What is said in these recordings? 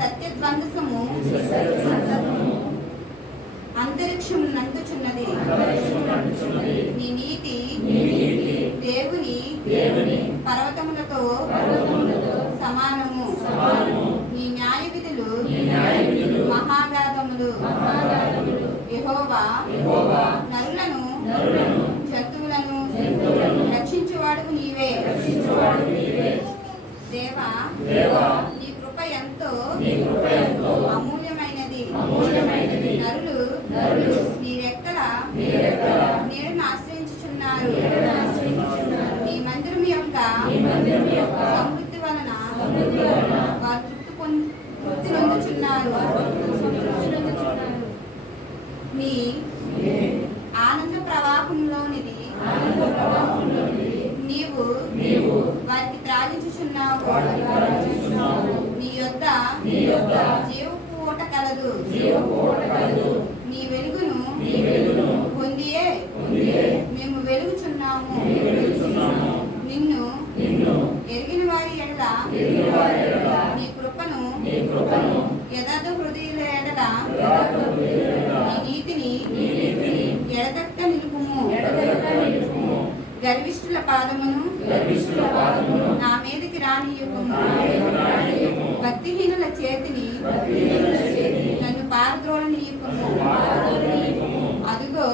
సత్యద్వందసము అంతరిక్షం నందుచున్నది. నీ నీతి దేవుని పర్వతములతో సమానము. నీ న్యాయ విధులు మహాగాధములు. యెహోవా నరులను జంతువులను రక్షించువాడుకు నీవే. దేవా నీ కృప ఎంతో అమూల్యమైనది. నరులు నీ రెక్కల నీడను ఆశ్రయించుచున్నారు. నీ మందిరం యొక్క సమృద్ధి వలన వారు తృప్తి నొందుచున్నారు. నీ ఆనంద ప్రవాహంలోనిది నీవు వారికి త్రాగించుచున్నావు. నీ యొద్ద జీవపు ఊట కలదు. నీ వెలుగును పొందియే మేము వెలుగుచున్నాము. నిన్ను ఎరిగిన వారి ఎడల నీ కృపను, యథార్థ హృదయుల ఎడల నీ నీతిని ఎడతెక్క నిలుపుము. గర్విష్ఠుల పాదమును నా మీదకి రానియుము. భక్తిహీనుల చేతిని నన్ను పారద్రోలనీయుము. అదిగో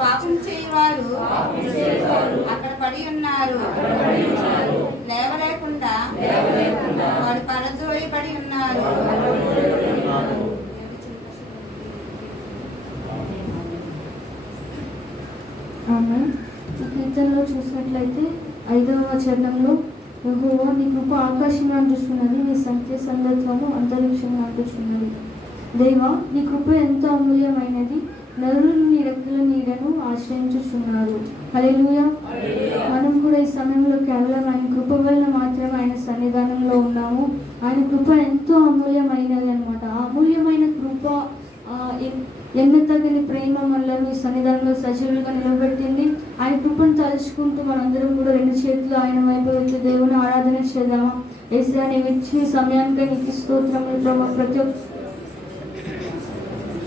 పాపం చేయవారు అక్కడ పడి ఉన్నారు. లేవలేకుండా వాడు పడద్రోయబడి ఉన్నారు. కీర్తనలో చూసినట్లయితే 5వ చరణంలో యెహోవా నీ కృప ఆకాశంలో అంటుచున్నది, నీ సత్య సంగత్వము అంతరిక్షంలో అంటుచున్నది. దేవా నీ కృప ఎంతో అమూల్యమైనది. నరులు నీ రెక్కల నీడను ఆశ్రయించుచున్నారు. హల్లెలూయా. మనం కూడా ఈ సమయంలో కేవలం ఆయన కృప వలన మాత్రమే ఆయన సన్నిధానంలో ఉన్నాము. ఆయన కృప ఎంతో అమూల్యమైనది అనమాట. ఆ అమూల్యమైన కృప ఎన్నతగని ప్రేమ మనలను ఈ సన్నిధానంలో సజీవులుగా నిలబెట్టింది. ఆయన కృపను తలుచుకుంటూ మనందరం కూడా 2 చేతులు ఆయన వైపు వెళ్తూ దేవుని ఆరాధన చేద్దామా. యేసయ్యా నీవు ఇచ్చిన సమయానికి నీకు స్తోత్రములు ప్రభు. ప్రతి ఒక్క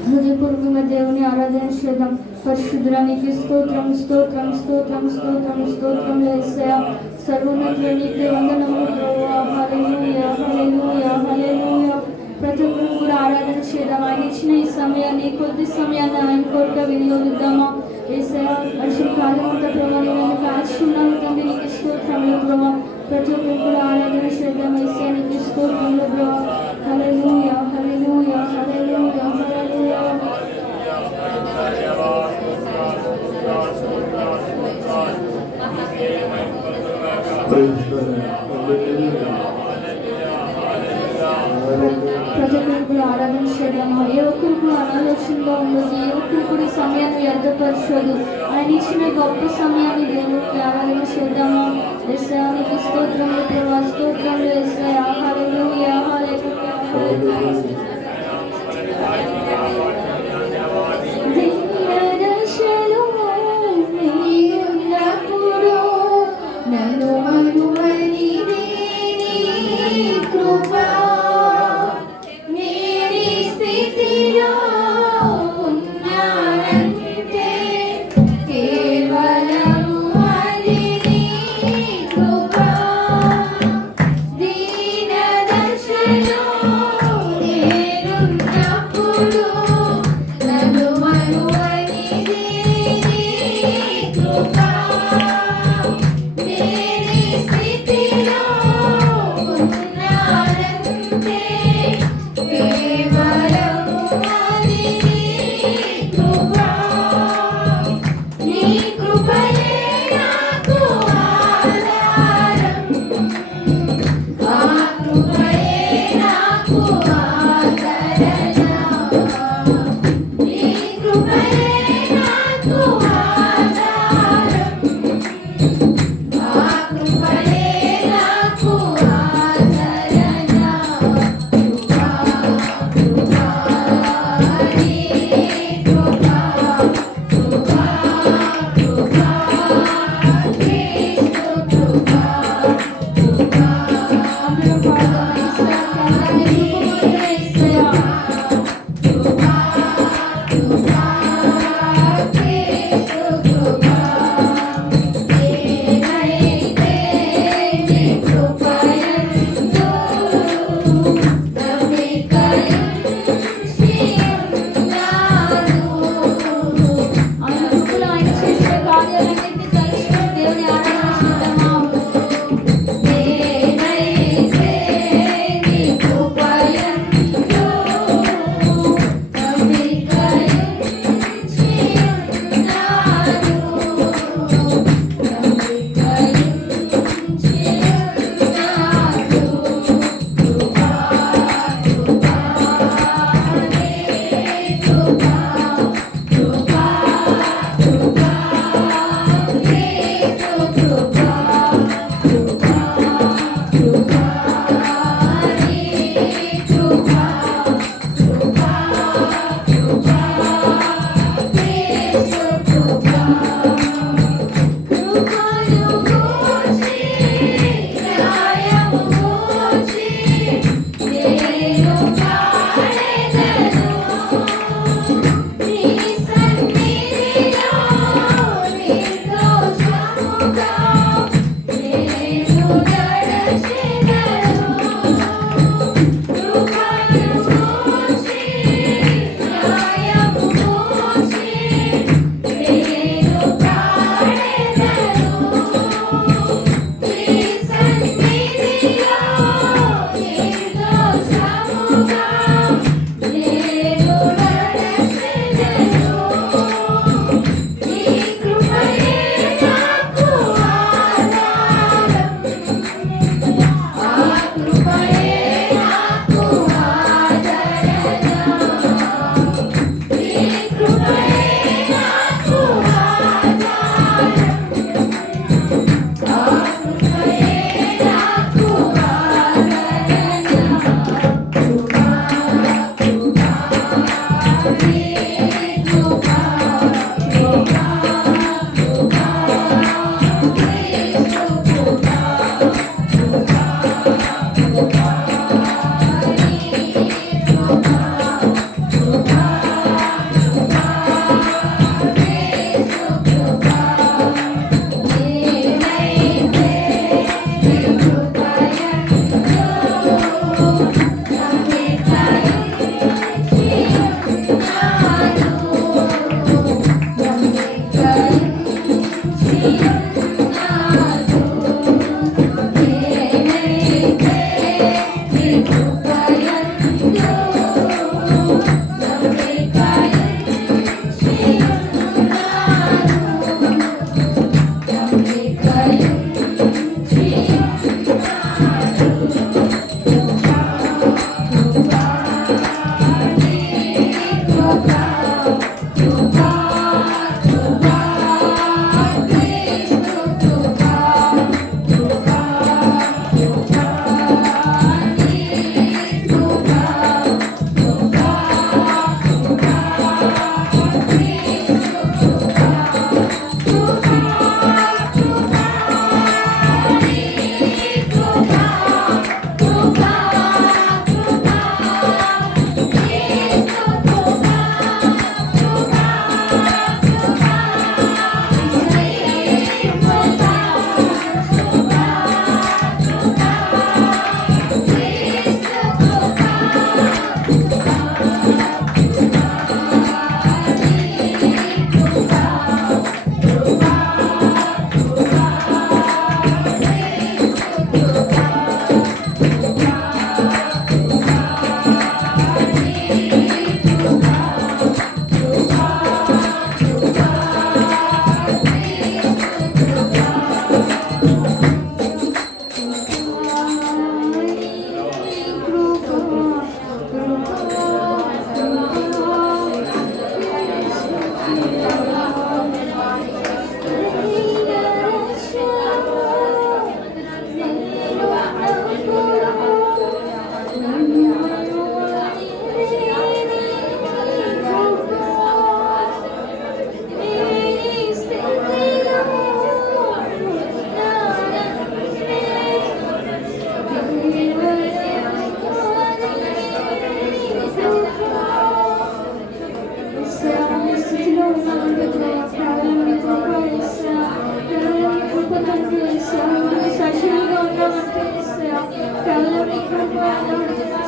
హృదయపూర్వకంగా దేవుని ఆరాధన చేద్దాం. పరిశుద్ధుడా నీకు స్తోత్రం స్తోత్రం స్తోత్రం స్తోత్రం స్తోత్రం. యేసయ్యా సర్వోన్నతుడా నీకే వందనములు ప్రభువా. హల్లెలూయా హల్లెలూయా హల్లెలూయా. ప్రతి ఒక్కరు కూడా ఆరాధన చేద్దాం. ఆయన ఇచ్చిన ఈ సమయాన్ని, కొద్ది సమయాన్ని ఆయన కొరగా వినియోగిద్దామా. యేసయ్యా వర్షం కాలం అంతా ప్రభావ నేను కాల్చున్నాను తండ్రి, నీకు స్తోత్రములు ప్రభావ. ప్రతి ఒక్కరు కూడా ఆరాధన చేద్దాం. యేసయ్యా నీకు స్తోత్రములు ప్రభావ. హల్లెలూయా హల్లెలూయా హల్లెలూయా హల్లెలూయా. ప్రతి ఒక్కరు కూడా ఆరాధన చేద్దామా. ఏ ఒక్కరు కూడా అనాలోచనగా ఉండదు. ఏ ఒక్కరు కూడా సమయాన్ని వ్యర్థపరచదు. ఆయన ఇచ్చిన గొప్ప సమయాన్ని దేవునికి ఆరాధన చేద్దామా. యేసయ్యా నీకు స్తోత్రములు ప్రభా. స్తోత్రములు యేసయ్యా. హల్లెలూయా హల్లెలూయా హల్లెలూయా. దీన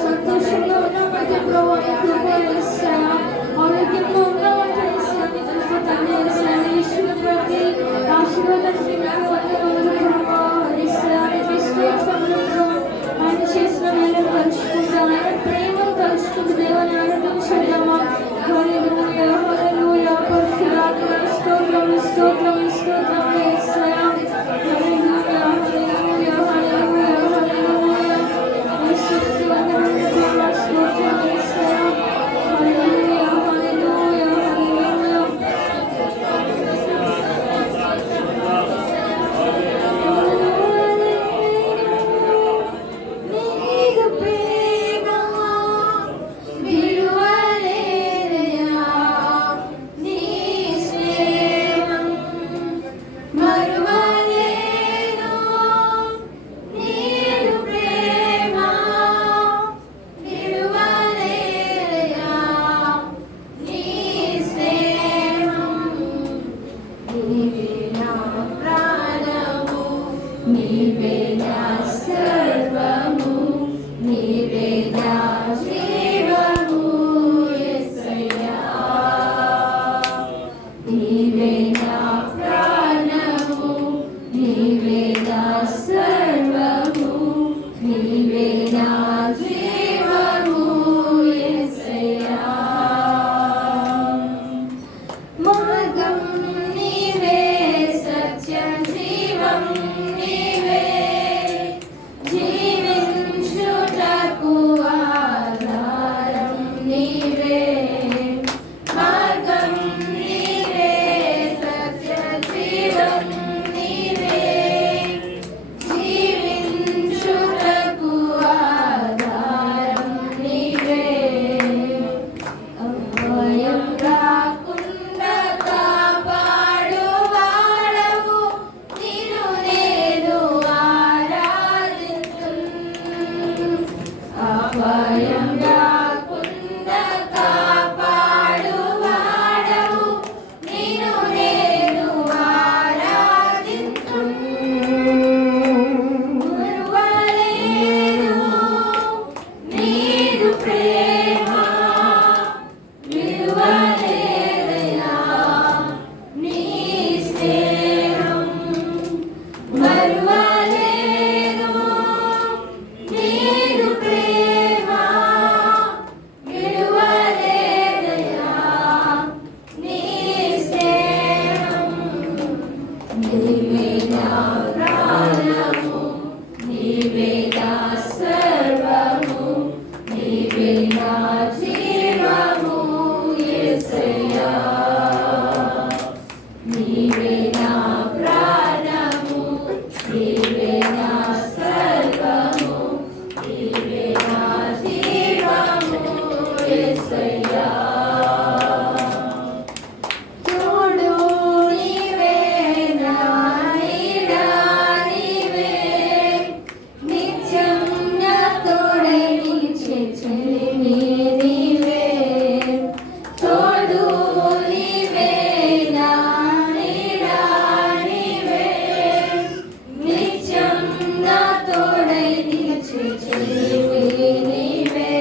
సంతోషంగా ఉన్నామంటే ప్రభు నీ కృప యేసయ్యా. ఆరోగ్యంగా ఉన్నామంటే యేసయ్యా నీ కృప తండ్రి యేసయ్యా. ఇచ్చిన ప్రతి ఆశీర్వాదానికి నీకు వందనములు ప్రభు యేసయ్యా. నీకు స్తోత్రములు ప్రభు. ఆయన చేసిన మేలును తలుచుకుంటా, ఆయన ప్రేమను తలుచుకుంటూ దేవాన్ని ఆరాధించుదామా. హల్లెలూయా హల్లెలూయా. పరిశుద్ధాత్మ స్తోత్రం స్తోత్రం స్తోత్రం యేసయ్యా. హల్లెలూయా హల్లెలూయా హల్లెలూయా హల్లెలూయా. యేసుకి వందనములు ప్రభు. స్తోత్రం యేసయ్యా. హల్లెలూయా హల్లెలూయా హల్లెలూయా. నీదు ప్రేమ విలువలేదయా. నీ స్నేహం మరువలేను. నీదు ప్రేమ విలువలేదయా. నీ స్నేహం నీవే నా ప్రాణము, నీవే నా సర్వము, నీవే నా జీవము యేసయ్యా. నీవే నా ప్రాణము, నీవే నా సర్వము, నీవే నా జీవము యేసయ్యా. మార్గం నీవే, సత్యం జీవం నీవే, జీవించుటకు ఆధారం నీవే. మార్గం నీవే, సత్య జీవం నీవే, జీవించుటకు ఆధారం నీవే. అభయం రాకుండా కాపాడు వాడవు, నిన్ను నేను ఆరాధింతును. అభయం రాకుండా కాపాడు వాడవు, నిన్ను నేను ఆరాధింతును. మరువలేను నీదు ప్రేమ విలువలేదయా. నీ స్నేహం మరువలేను. నీదు ప్రేమ విలువలేదయా. నీ స్నేహం నీవే నా ప్రాణము, నీవే నా సర్వము, నీవే నా జీవము యేసయ్యా. నీవే నా ప్రాణము, నీవే నా సర్వము, నీవే నా జీవము యేసయ్యా. తోడు నీవే, నా నీడ నీవే, నిత్యం నా తోడై నిలిచే చెలిమి నీవే. తోడు నీవే, నా నీడ నీవే, నిత్యం నా తోడై నిలిచే చెలిమి నీవే.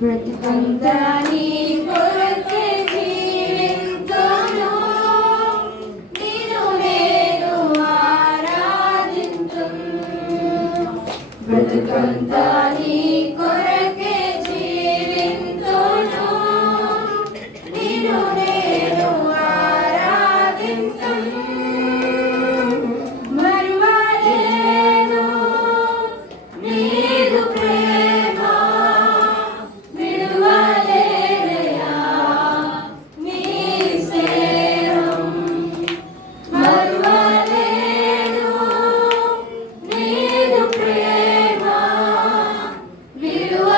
బ్రతుకంతా నీ కొరకే జీవింతును, నిన్ను నేను ఆరాధింతును. బ్రతుకంతా నీ కొరకే జీవింతును, నిన్ను నేను ఆరాధింతును. మరువలేను నీదు ప్రేమ విలువలేదయా. నీ స్నేహం మరువలేను. నీదు ప్రేమ విలువ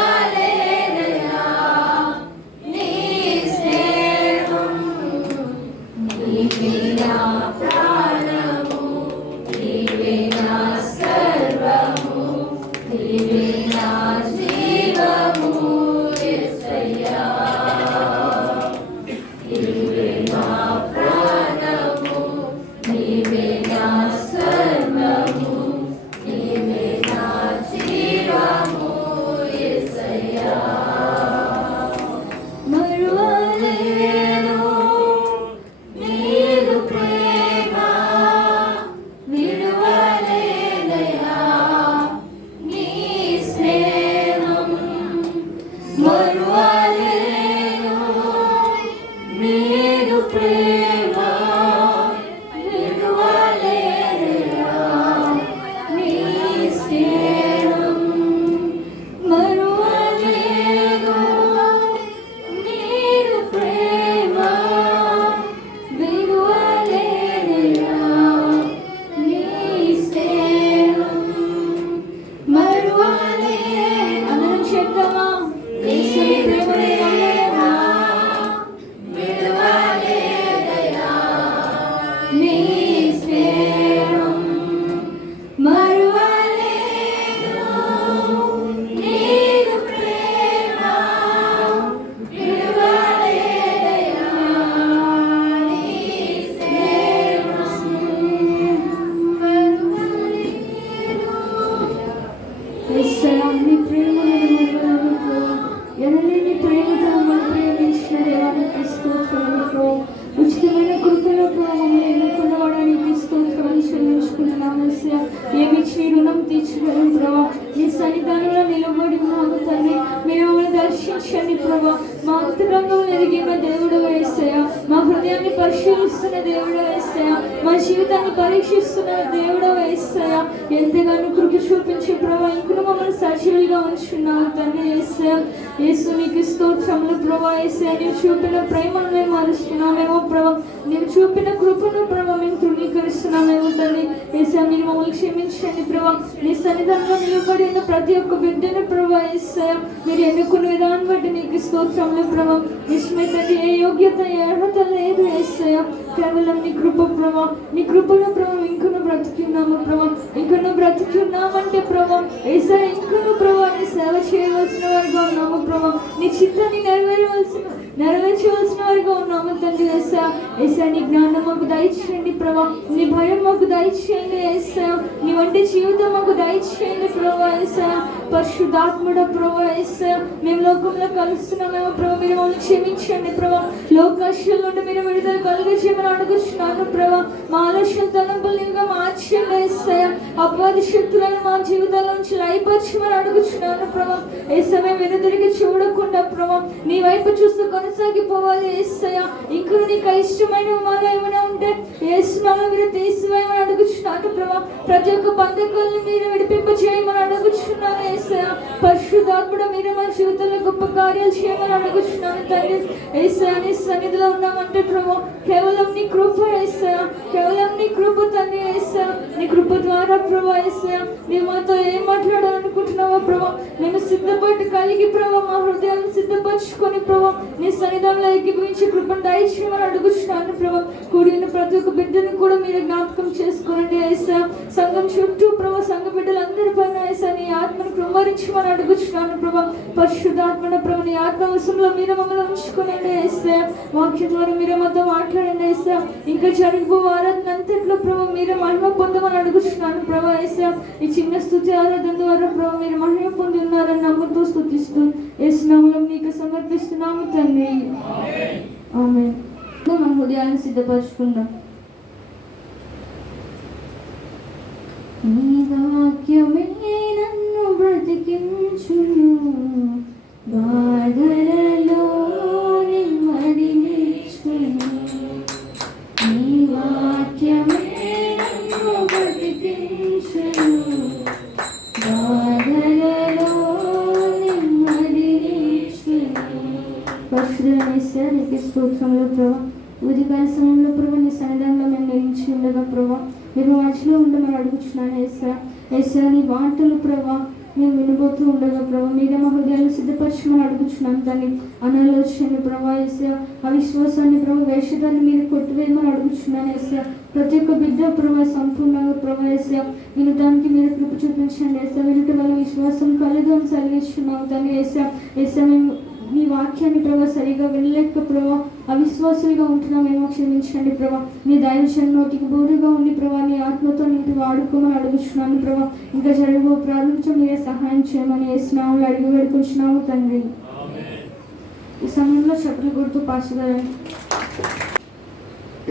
ప్రేమలను మరువలేము ప్రభా. ఎనలేని ప్రేమతో మమ్మల్ని ప్రేమించిన దేవానికి స్తోత్రములు ప్రభా. ఉచితమైన కృపలో ప్రభా మమ్మల్ని ఎన్నుకున్నవాడానికి స్తోత్రములు చెల్లించుకుంటున్నాము యేసయ్యా. ఏమిచ్చి రుణం తీర్చగలం ప్రభా. నీ సన్నిధానంలో నిలబడి ఉన్నాము తండ్రి. మీరు మమ్మల్ని దర్శించండి ప్రభా. మా అంతరంగం ఎదిగిన దేవుడు యేసయ్యా. మా హృదయాన్ని పరిశీలిస్తున్న దేవుడు యేసయ్యా. మా జీవితాన్ని పరీక్షిస్తున్న దేవుడు యేసయ్యా. ఎంతగానో కృప చూపించి ప్రభా ఇంకను మమ్మల్ని సజీవులుగా ఉంచున్నావు తండ్రి యేసయ్యా. యేసు నీకు స్తోత్రములు ప్రభా. యేసయ్యా నీవు చూపిన ప్రేమను మేము మరుస్తున్నామేమో ప్రభా. నీవు చూపిన కృపను ప్రభా మేము తృణీకరిస్తున్నామేమో తండ్రి యేసయ్యా. మీరు మమ్మల్ని క్షమించండి ప్రభా. నీ సన్నిధానంలో నిలబడి ఉన్న ప్రతి ఒక్క బిడ్డను ప్రభా యేసయ్యా మీరు ఎన్నుకున్న విధానం బట్టి నీకు స్తోత్రములు ప్రభా. నిజమే తండ్రి, ఏ యోగ్యత ఏ అర్హత లేదు యేసయ్యా. కేవలం నీ కృప ప్రభా. నీ కృపలో ప్రభా ఇంకను బ్రతికి ఉన్నాము ప్రభా. ఇంకను బ్రతికి ఉన్నామంటే ప్రభా యేసయ్యా ఇంకను ప్రభా నీ సేవ చేయవలసిన వారిగా ఉన్నాము ప్రభా. నీ చిత్తాన్ని నెరవేర్చవలసిన వారిగా ఉన్నాము తండ్రి యేసయ్యా. యేసయ్యా నీ జ్ఞానం మాకు దయచేయండి ప్రభా. నీ భయం మాకు దయచేయండి యేసయ్యా. నీ వంటి జీవితం మాకు దయచేయండి ప్రభా యేసయ్యా. పరిశుద్ధాత్ముడ ప్రభా యేసయ్యా మేము లోకంలో కలుస్తున్నామేమో ప్రభా. మీరు మమ్మల్ని క్షమించండి ప్రభా. లోకాశల నుండి మీరు విడుదల కలుగజేయమని అడుగుతున్నాను ప్రభా. మా ఆలోచన తలంపులుగా మార్చండి యేసయ్యా. అపవాది శక్తులను మా జీవితాల నుంచి లయపరచమని అడుగుతున్నాను ప్రభా. యేసయ్యా మేము వెనుదిరిగి చూడకుండా ప్రభా నీ వైపు చూస్తూ కొనసాగిపోవాలి యేసయ్యా. ఇంకా నీకు ఇష్టమైన మాలో ఏమైనా ఉంటే యేసునామములో మీరు తీసివేయమని అడుగుతున్నాను ప్రభా. ప్రతి ఒక్క బంధకాలను మీరు విడిపింపజేయమని అడుగుతున్నాను యేసయ్యా. పరిశుద్ధాత్ముడా మీరు మా జీవితంలో గొప్ప కార్యాలు చేయమని అడుగుతున్నాను తండ్రి యేసయ్యా. నీ సన్నిధిలో ఉన్నామంటే ప్రభా కేవలం నీ కృప యేసయ్యా. కేవలం నీ కృప తండ్రి యేసయ్యా. నీ కృప ద్వారా ప్రభా యేసయ్యా నీ మాతో ఏం మాట్లాడాలనుకుంటున్నావో ప్రభా నేను సిద్ధపడి కలిగి ప్రభా మా హృదయాలను సిద్ధపరచుకొని ప్రభా నీ సన్నిధానంలో ఏకీభవించి కృపను దయచేయమని అడుగుతున్నాను ప్రభా. కూడిన ప్రతి ఒక్క బిడ్డను కూడా మీరు జ్ఞాపకం చేసుకోనండి యేసయ్యా. సంఘం చుట్టూ ప్రభా సంఘ బిడ్డలందరి పైన యేసయ్యా నీ ఆత్మను కృమ్మరించమని అడుగుతున్నాను ప్రభా. పరిశుద్ధాత్మన ప్రభా నీ ఆత్మవశంలో మీరు మమ్మల్ని ఉంచుకోనండి యేసయ్యా. వాక్యం ద్వారా మీరు మాతో మాట్లాడండి యేసయ్యా. ఇంకా జరిగిపో వారాన్ని అంతట్లో ప్రభా మీరు మహిమ పొందమని అడుగుతున్నాను ప్రభా యేసయ్యా. ఈ చిన్న స్తుతి ఆరాధన ద్వారా ప్రభా మీరు మహిమ పొంది ఉన్నారని నమ్ముతూ స్తుతిస్తూ యేసు నామములో నీకు సమర్పిస్తున్నాము తండ్రి ఆమేన్. మన హృదయాన్ని సిద్ధపరచుకుందాం. నీ వాక్యమే నన్ను బ్రతికించును, బాధలలో నెమ్మదినిచ్చును. నీ వాక్యమే నన్ను బ్రతికించును, బాధలలో నెమ్మదినిచ్చును. పరిశుద్ధుడైన యేసయ్యా నీకు స్తోత్రములు ప్రభా. ఉదయకాల సమయంలో ప్రభా నీ సన్నిధానంలో మేము నిలిచి ఉండగా ప్రభా మీరు మధ్యలో ఉండమని అడుగుతున్నాను యేసయ్యా. యేసయ్యా నీ మాటలు ప్రభా మేము వినబోతూ ఉండగా ప్రభా మీరే మా హృదయాలు సిద్ధపరచమని అడుగుతున్నాను తండ్రి. అనాలోచన ప్రభా యేసయ్యా అవిశ్వాసాన్ని ప్రభా వేషధాన్ని మీరు కొట్టివేయమని అడుగుతున్నాను యేసయ్యా. ప్రతి ఒక్క బిడ్డ ప్రభా సంపూర్ణంగా ప్రభా యేసయ్యా వినటానికి మీరు కృప చూపించండి యేసయ్యా. వినటం వల్ల విశ్వాసం కలదు అని సెలవిస్తున్నాము తండ్రి యేసయ్యా. యేసయ్యా మేము మీ వాక్యాన్ని ప్రభా సరిగా వినలేక ప్రభా అవిశ్వాసులుగా ఉంటున్నామేమో క్షమించండి ప్రభా. మీ దైవజన నోటికి బోరుగా ఉండి ప్రభా నీ ఆత్మతో నింపి వాడుకోమని అడుగుతున్నాను ప్రభా. ఇంకా జరగబో ప్రారంభించడం మీరే సహాయం చేయమని యేసు నామములో అడిగి వేడుకుంటున్నాము తండ్రి. ఈ సమయంలో చప్పట్లు కొడుతూ పాస్టర్ గారు.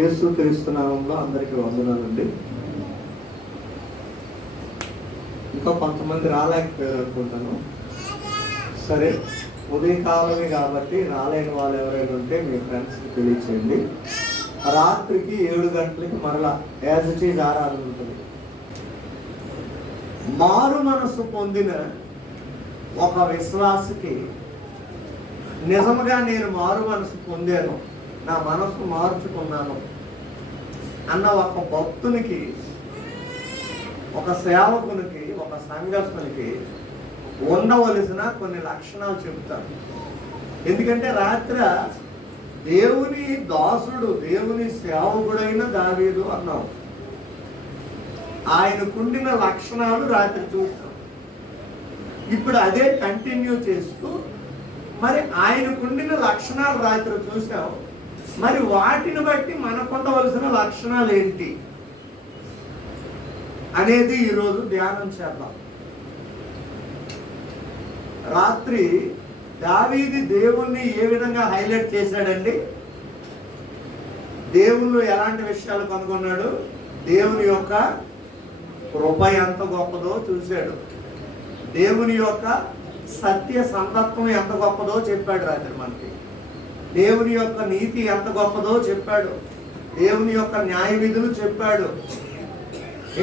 యేసు క్రీస్తు నామములో అందరికీ వందనాలండి. ఇంకా కొంతమంది రాలేకపోయారు అనుకుంటాను. సరే ఉదయకాలమే కాబట్టి రాలేని వాళ్ళు ఎవరైనా ఉంటే మీ ఫ్రెండ్స్కి తెలియచేయండి. రాత్రికి 7 గంటలకి మరలా యాజ్ ఇట్ ఈజ్ ఆరాధన ఉంటుంది. మారు మనసు పొందిన ఒక విశ్వాసకి నిజంగా నేను మారు మనసు పొందాను, నా మనసు మార్చుకున్నాను అన్న ఒక భక్తునికి, ఒక సేవకునికి, ఒక సంఘస్థునికి ఉండవలసిన కొన్ని లక్షణాలు చెబుతాను. ఎందుకంటే రాత్రి దేవుని దాసుడు, దేవుని సేవకుడైన దావీదు అన్నావు. ఆయనకుండిన లక్షణాలు రాత్రి చూస్తాం. ఇప్పుడు అదే కంటిన్యూ చేస్తూ మరి ఆయనకుండిన లక్షణాలు రాత్రి చూసాం. మరి వాటిని బట్టి మనకుండవలసిన లక్షణాలు ఏంటి అనేది ఈరోజు ధ్యానం చేద్దాం. రాత్రి దావీదు దేవుణ్ణి ఏ విధంగా హైలైట్ చేశాడండి? దేవుళ్ళు ఎలాంటి విషయాలు కనుగొన్నాడు? దేవుని యొక్క కృప ఎంత గొప్పదో చూశాడు. దేవుని యొక్క సత్య సంతత్వం ఎంత గొప్పదో చెప్పాడు రాత్రి మనకి. దేవుని యొక్క నీతి ఎంత గొప్పదో చెప్పాడు. దేవుని యొక్క న్యాయ విధులు చెప్పాడు.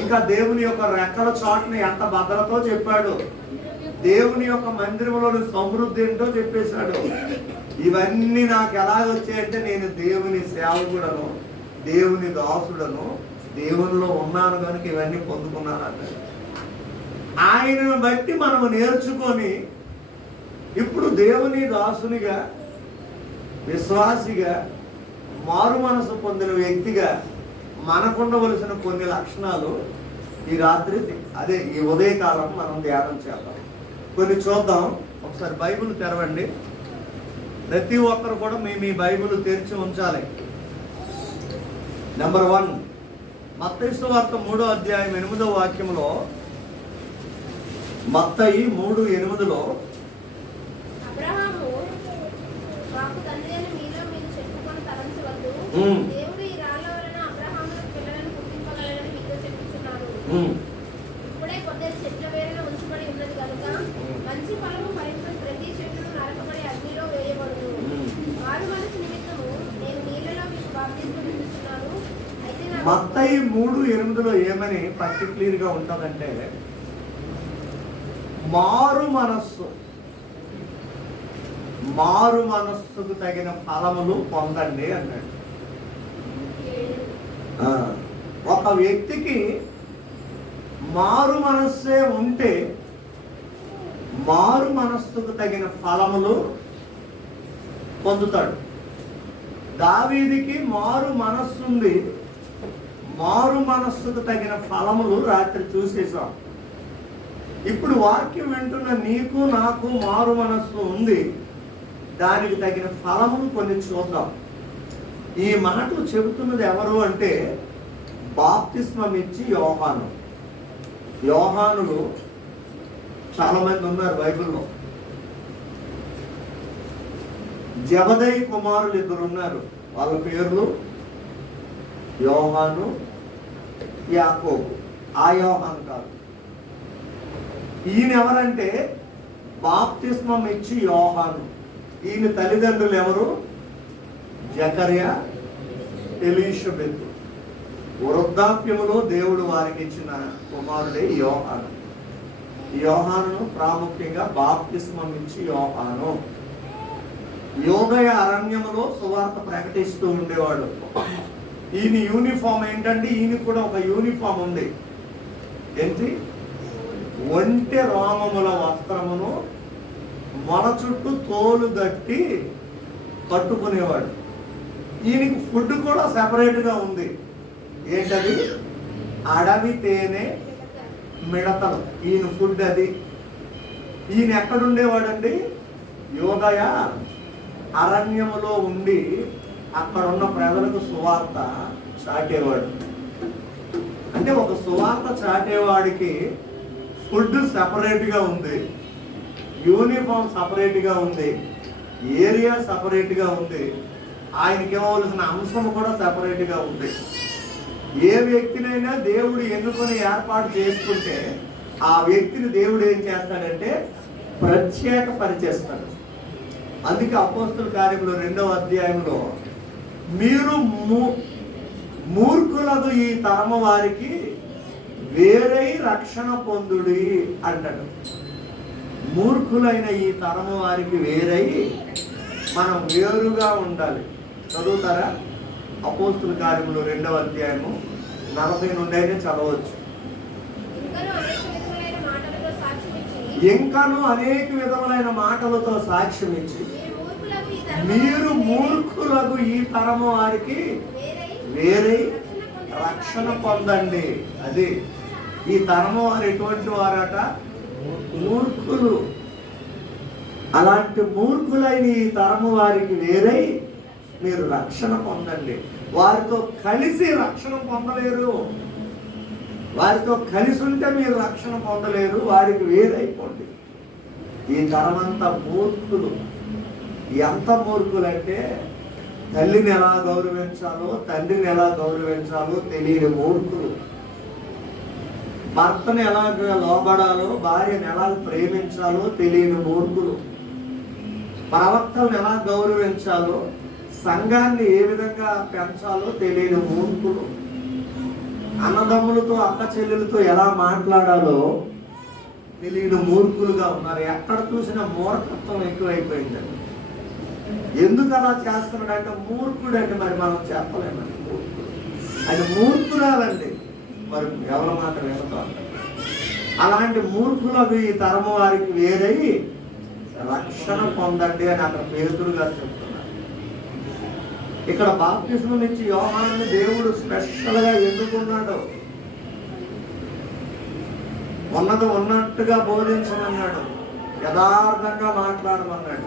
ఇంకా దేవుని యొక్క రెక్కల చాటుని ఎంత భద్రతో చెప్పాడు. దేవుని యొక్క మందిరంలోని సమృద్ధి ఏంటో చెప్పేశాడు. ఇవన్నీ నాకు ఎలాగొచ్చాయంటే నేను దేవుని సేవకుడను, దేవుని దాసుడను, దేవునిలో ఉన్నాను కనుక ఇవన్నీ పొందుకున్నాను అన్నాడు. ఆయనను బట్టి మనము నేర్చుకొని ఇప్పుడు దేవుని దాసునిగా, విశ్వాసిగా, మారు మనసు పొందిన వ్యక్తిగా మనకుండవలసిన కొన్ని లక్షణాలు ఈ రాత్రి ఈ ఉదయకాలం మనం ధ్యానం చేద్దాం. కొన్ని చూద్దాం. ఒకసారి బైబిల్ తెరవండి. ప్రతి ఒక్కరు కూడా మీ బైబిల్ తెరిచి ఉంచాలి. నెంబర్ 1 మత్తయి సువార్త 3వ అధ్యాయం 8వ వాక్యంలో, మత్తయి 3:8 అబ్రహాము మాకు తండ్రి అని మీరు చెప్పుకొని తలంచవద్దు. దేవుడు ఈ రాళ్ల వలన అబ్రహాముకు పిల్లలను పుట్టింపగలడని మీతో చెప్పుచున్నాను. ఇప్పుడే కొద్దిగా చెట్ల వేరున ఉంచబడి ఉన్నది కనుక మంచి ఫలము ఫలించని ప్రతి చెట్టును నరకబడి అగ్నిలో వేయబడును. మారు మనసు నిమిత్తము నేను నీళ్లలో మీకు బాప్తిస్మం ఇస్తున్నాను. అయితే మత్తయి 3:8 ఏమని పర్టిక్యులర్ గా ఉంటుందంటే, మారు మనస్సుకు తగిన ఫలములు పొందండి అన్నాడు. ఒక వ్యక్తికి మారు మనస్సే ఉంటే మారు మనస్సుకు తగిన ఫలములు పొందుతాడు. దావీదుకి మారు మనస్సుంది, మారు మనస్సుకు తగిన ఫలములు రాత్రి చూసేసాం. ఇప్పుడు వాక్యం వింటున్న నీకు నాకు మారు మనస్సు ఉంది, దానికి తగిన ఫలములు కొన్ని చూద్దాం. ఈ మాటలు చెబుతున్నది ఎవరు అంటే బాప్తిస్మం ఇచ్చి యోహాను. యోహానులు చాలా మంది ఉన్నారు బైబిల్లో. జబదయి కుమారులు 2 ఉన్నారు. వాళ్ళ పేర్లు యోహాను, యాకోబు. ఆ యోహాను కాదు. ఈయన ఎవరంటే బాప్తిస్మం ఇచ్చి యోహాను. ఈయన తల్లిదండ్రులు ఎవరు? జకర్యా, ఎలీషబెతు. వృద్ధాప్యములో దేవుడు వారికి ఇచ్చిన కుమారుడే యోహాను. యోహానును ప్రాముఖ్యంగా బాప్తిస్మం ఇచ్చి యోహాను. యోదయ అరణ్యములో సువార్త ప్రకటిస్తూ ఉండేవాడు. ఈయన యూనిఫామ్ ఏంటంటే, ఈయన కూడా ఒక యూనిఫామ్ ఉంది. ఏంటి? ఒంటె రోమముల వస్త్రమును మొల చుట్టూ తోలు గట్టి కట్టుకునేవాడు. ఈయనకి ఫుడ్ కూడా సెపరేట్గా ఉంది. ఏంటది? అడవి తేనె మిడతలు ఈయన ఫుడ్. అది ఈయన ఎక్కడుండేవాడండి? యోదయ అరణ్యములో ఉండి అక్కడున్న ప్రజలకు సువార్త చాటేవాడు. అంటే ఒక సువార్త చాటేవాడికి ఫుడ్ సపరేట్గా ఉంది, యూనిఫామ్ సపరేట్గా ఉంది, ఏరియా సపరేట్గా ఉంది, ఆయనకి ఇవ్వవలసిన అంశం కూడా సపరేట్గా ఉంది. ఏ వ్యక్తినైనా దేవుడు ఎన్నుకొని ఏర్పాటు చేసుకుంటే ఆ వ్యక్తిని దేవుడు ఏం చేస్తాడంటే ప్రత్యేక పరిచేస్తాడు. అందుకే అపోస్తల కార్యములు 2వ అధ్యాయంలో మీరు మూర్ఖులకు ఈ తరము వారికి వేరై రక్షణ పొందుడి అంటాడు. మూర్ఖులైన ఈ తరము వారికి వేరై మనం వేరుగా ఉండాలి. చదువుతారా? అపోస్తల కార్యములు 2వ అధ్యాయము 40 నుండి అయితే చదవచ్చు. ఇంకాను అనేక విధములైన మాటలతో సాక్ష్యం ఇచ్చి మీరు మూర్ఖులకు ఈ తరము వారికి వేరే రక్షణ పొందండి. అది ఈ తరము వారు ఎటువంటి వారట? మూర్ఖులు. అలాంటి మూర్ఖులైన ఈ తరము వారికి వేరే మీరు రక్షణ పొందండి. వారితో కలిసి రక్షణ పొందలేరు. వారితో కలిసి ఉంటే మీరు రక్షణ పొందలేరు. వారికి వేరైపోండి. ఈ తరమంతా మూర్ఖులు. ఎంత మూర్ఖులంటే తల్లిని ఎలా గౌరవించాలో, తండ్రిని ఎలా గౌరవించాలో తెలియని మూర్ఖులు. భర్తను ఎలా లోబడాలో, భార్యను ఎలా ప్రేమించాలో తెలియని మూర్ఖులు. ప్రవక్తలను ఎలా గౌరవించాలో, సంఘాన్ని ఏ విధంగా పెంచాలో తెలియని మూర్ఖులు. అన్నదమ్ములతో అక్క చెల్లెలతో ఎలా మాట్లాడాలో తెలియని మూర్ఖులుగా ఉన్నారు. ఎక్కడ చూసినా మూర్ఖత్వం ఎక్కువైపోయిందండి. ఎందుకు అలా చేస్తున్నాడంటే మూర్ఖుడు అంటే మరి మనం చెప్పలేమండి. మూర్ఖుడు అది మూర్ఖురాలండి, మరి ఎవరి మాట వినతాం. అలాంటి మూర్ఖులకు ఈ తరము వారికి వేరై రక్షణ పొందండి అని అక్కడ పేతురు గారు చెప్తున్నారు. ఇక్కడ బాప్తిస్మం ఇచ్చి యోహానుని దేవుడు స్పెషల్గా ఎన్నుకున్నాడు. ఉన్నది ఉన్నట్టుగా బోధించమన్నాడు, యథార్థంగా మాట్లాడమన్నాడు.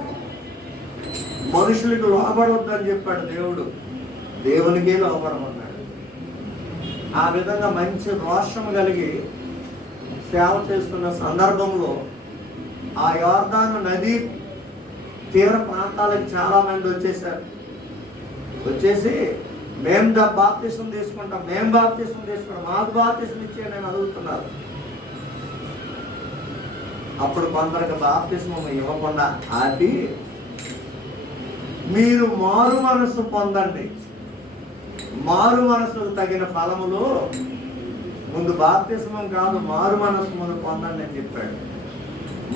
మనుషులకు లోబడొద్దని చెప్పాడు దేవుడు, దేవునికే లోబడమన్నాడు. ఆ విధంగా మంచి రోషం కలిగి సేవ చేస్తున్న సందర్భంలో ఆ యోర్దాను నది తీవ్ర ప్రాంతాలకు చాలా మంది వచ్చేసి మేము బాప్తిసం తీసుకుంటాం, మాకు బాప్తిసం ఇచ్చే నేను అడుగుతున్నారు. అప్పుడు కొందరికి బాప్తిస్మం ఇవ్వకుండా ఆపి మీరు మారు మనసు పొందండి, మారు మనసుకు తగిన ఫలములు, ముందు బాప్తిస్మం కాదు మారు మనసు ముందు పొందండి అని చెప్పాడు.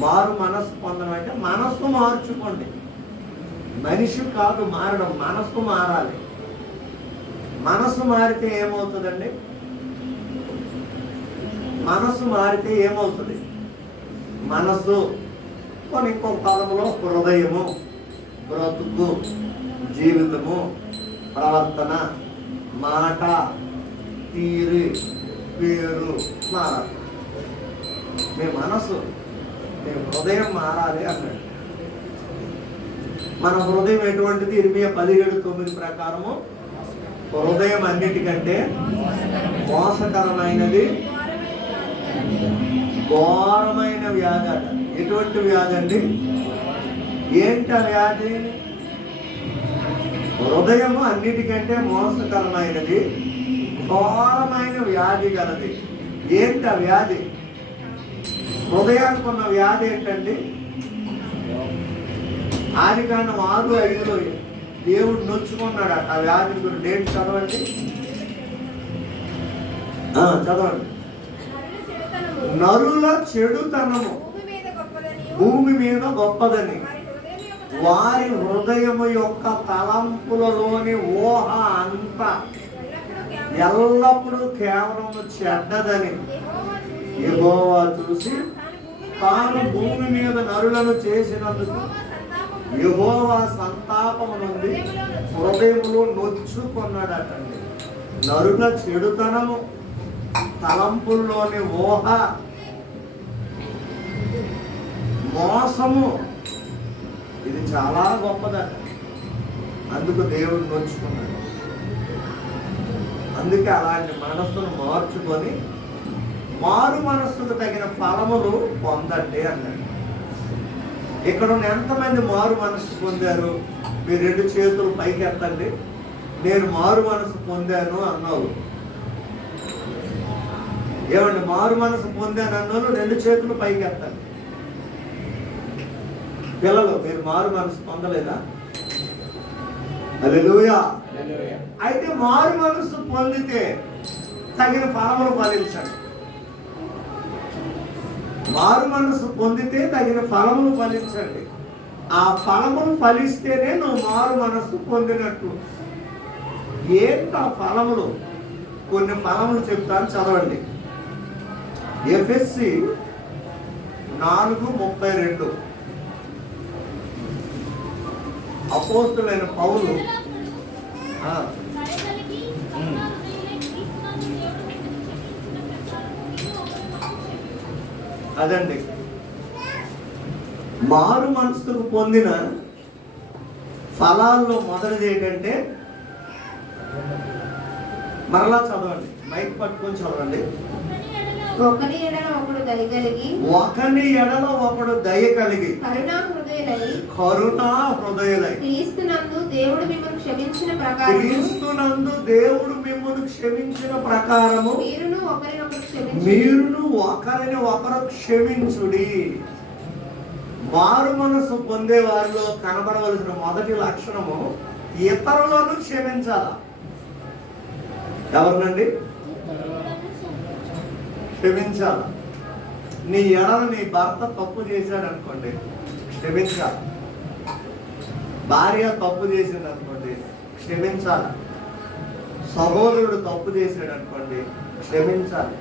మారు మనసు పొందడం అంటే మనసు మార్చుకోండి. మనిషి కాదు మారడం, మనసు మారాలి. మనసు మారితే ఏమవుతుందండి? మనసు మారితే ఏమవుతుంది? మనసు ఇంకో కాలంలో హృదయము, బ్రతుకు, జీవితము, ప్రవర్తన, మాట, తీరు, పేరు మారాలి. మీ మనసు, మీ హృదయం మారాలి అన్నాడు. మన హృదయం ఎటువంటిది? ఇర్మియా 17:9 ప్రకారము హృదయం అన్నిటికంటే మోసకరమైనది, ఘోరమైన వ్యాధి అట. ఎటువంటి వ్యాధి అండి? ఏంట వ్యాధి? హృదయము అన్నిటికంటే మోసకరమైనది, ఘోరమైన వ్యాధి గలది. ఏంట వ్యాధి? హృదయానికి ఉన్న వ్యాధి ఏంటండి? ఆదికాండం 6:5 దేవుడు నొచ్చుకున్నాడు ఆ వ్యాధి గురించి. డేట్ చదవండి, చదవండి. నరుల చెడుతనము భూమి మీద గొప్పదని, వారి హృదయము యొక్క తలంపులలోని ఊహ అంతా ఎల్లప్పుడూ కేవలం చెడ్డదని యెహోవా చూసి తాను భూమి మీద నరులను చేసినందుకు యెహోవా సంతాపము నుండి హృదయములో నొచ్చుకున్నాడటండి. నరుల చెడుతనము, తలంపుల్లోని ఊహ, మోసము, ఇది చాలా గొప్పదట. అందుకు దేవుడు నొచ్చుకున్నాడు. అందుకే అలాంటి మనస్సును మార్చుకొని మారు మనస్సుకు తగిన ఫలములు పొందండి అన్నాడు. ఇక్కడ ఎంతమంది మారు మనస్సు పొందారు? మీరు 2 చేతులు పైకి ఎత్తండి. నేను మారు మనసు పొందాను అన్నావు. ఏమండి? మారు మనసు పొందాను అన్నోళ్ళు 2 చేతులు పైకి ఎత్తండి. పిల్లలు, మీరు మారు మనసు పొందలేదా? హల్లెలూయా. అయితే మారు మనసు పొందితే తగిన ఫలములు ఫలించండి. మారు మనసు పొందితే తగిన ఫలములు ఫలించండి. ఆ ఫలములు ఫలిస్తేనే నువ్వు మారు మనసు పొందినట్టు. ఏంటి ఆ ఫలములు? కొన్ని ఫలములు చెప్తాను, చదవండి. ఎఫెసీ 4:32 అపోస్తులైన పౌలు అదండి మారు మనసుకు పొందిన ఫలాల్లో మొదటిది ఏంటంటే, మరలా చదవండి, మైక్ పట్టుకొని చదవండి. ఒకని ఎడల ఒకడు దయగలిగి ఒకని ఎడల ఒకడు దయ కలిగి కరుణా హృదయులై క్రీస్తునందు దేవుడు మిమ్మల్ని క్షమించిన ప్రకారం క్రీస్తునందు దేవుడు మిమ్మల్ని క్షమించిన ప్రకారము మీరును ఒకరిని ఒకరు క్షమించుడి. మారు మనసు పొందే వారిలో కనబడవలసిన మొదటి లక్షణము ఇతరులను క్షమించాల. ఎవరినండి? క్షమించాల. నీ ఎడల నీ భర్త తప్పు చేశాడు అనుకోండి, క్షమించాలి. భార్య తప్పు చేసింది అనుకోండి, క్షమించాలి. సహోదరుడు తప్పు చేశాడు అనుకోండి, క్షమించాలి.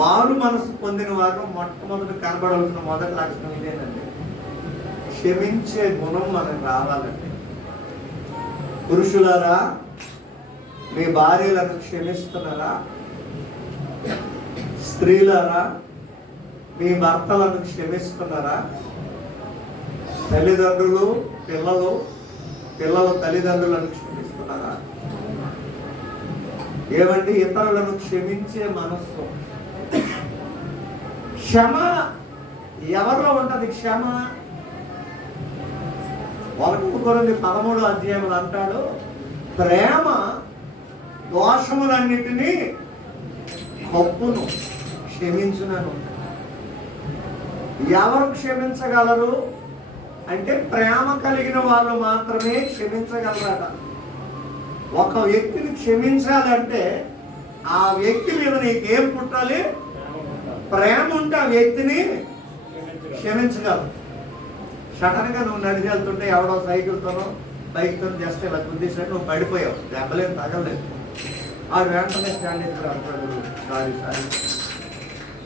మారు మనసు పొందిన వారు మొట్టమొదటి కనబడవలసిన మొదటి లక్షణం ఇదేనండి, క్షమించే గుణం మనకు రావాలండి. పురుషులారా, మీ భార్యలను క్షమిస్తున్నారా? స్త్రీలారా, మీ భర్తలను క్షమిస్తున్నారా? తల్లిదండ్రులు పిల్లలు తల్లిదండ్రులను క్షమిస్తున్నారా? ఏమండి? ఇతరులను క్షమించే మనస్సు, క్షమ ఎవరిలో ఉంటది? క్షమ 1 కొరింథీ 13వ అధ్యాయంలో అంటాడు, ప్రేమ దోషములన్నిటినీ కప్పును, క్షమించునను. ఎవరు క్షమించగలరు అంటే ప్రేమ కలిగిన వాళ్ళు మాత్రమే క్షమించగలరట. ఒక వ్యక్తిని క్షమించాలంటే ఆ వ్యక్తి మీద నీకేం పుట్టాలి? ప్రేమ ఉంటే ఆ వ్యక్తిని క్షమించగలరు. సడన్ గా నువ్వు నడిచి వెళ్తుంటే ఎవడో సైకిల్తోనో బైక్తో జస్ట్ ఇలా గుద్దేసినట్టు నువ్వు పడిపోయావు, దెబ్బలేం తగలేదు. ఆ వెంటనే స్టాండ్ ఇస్తారు, అంటాడు సారీ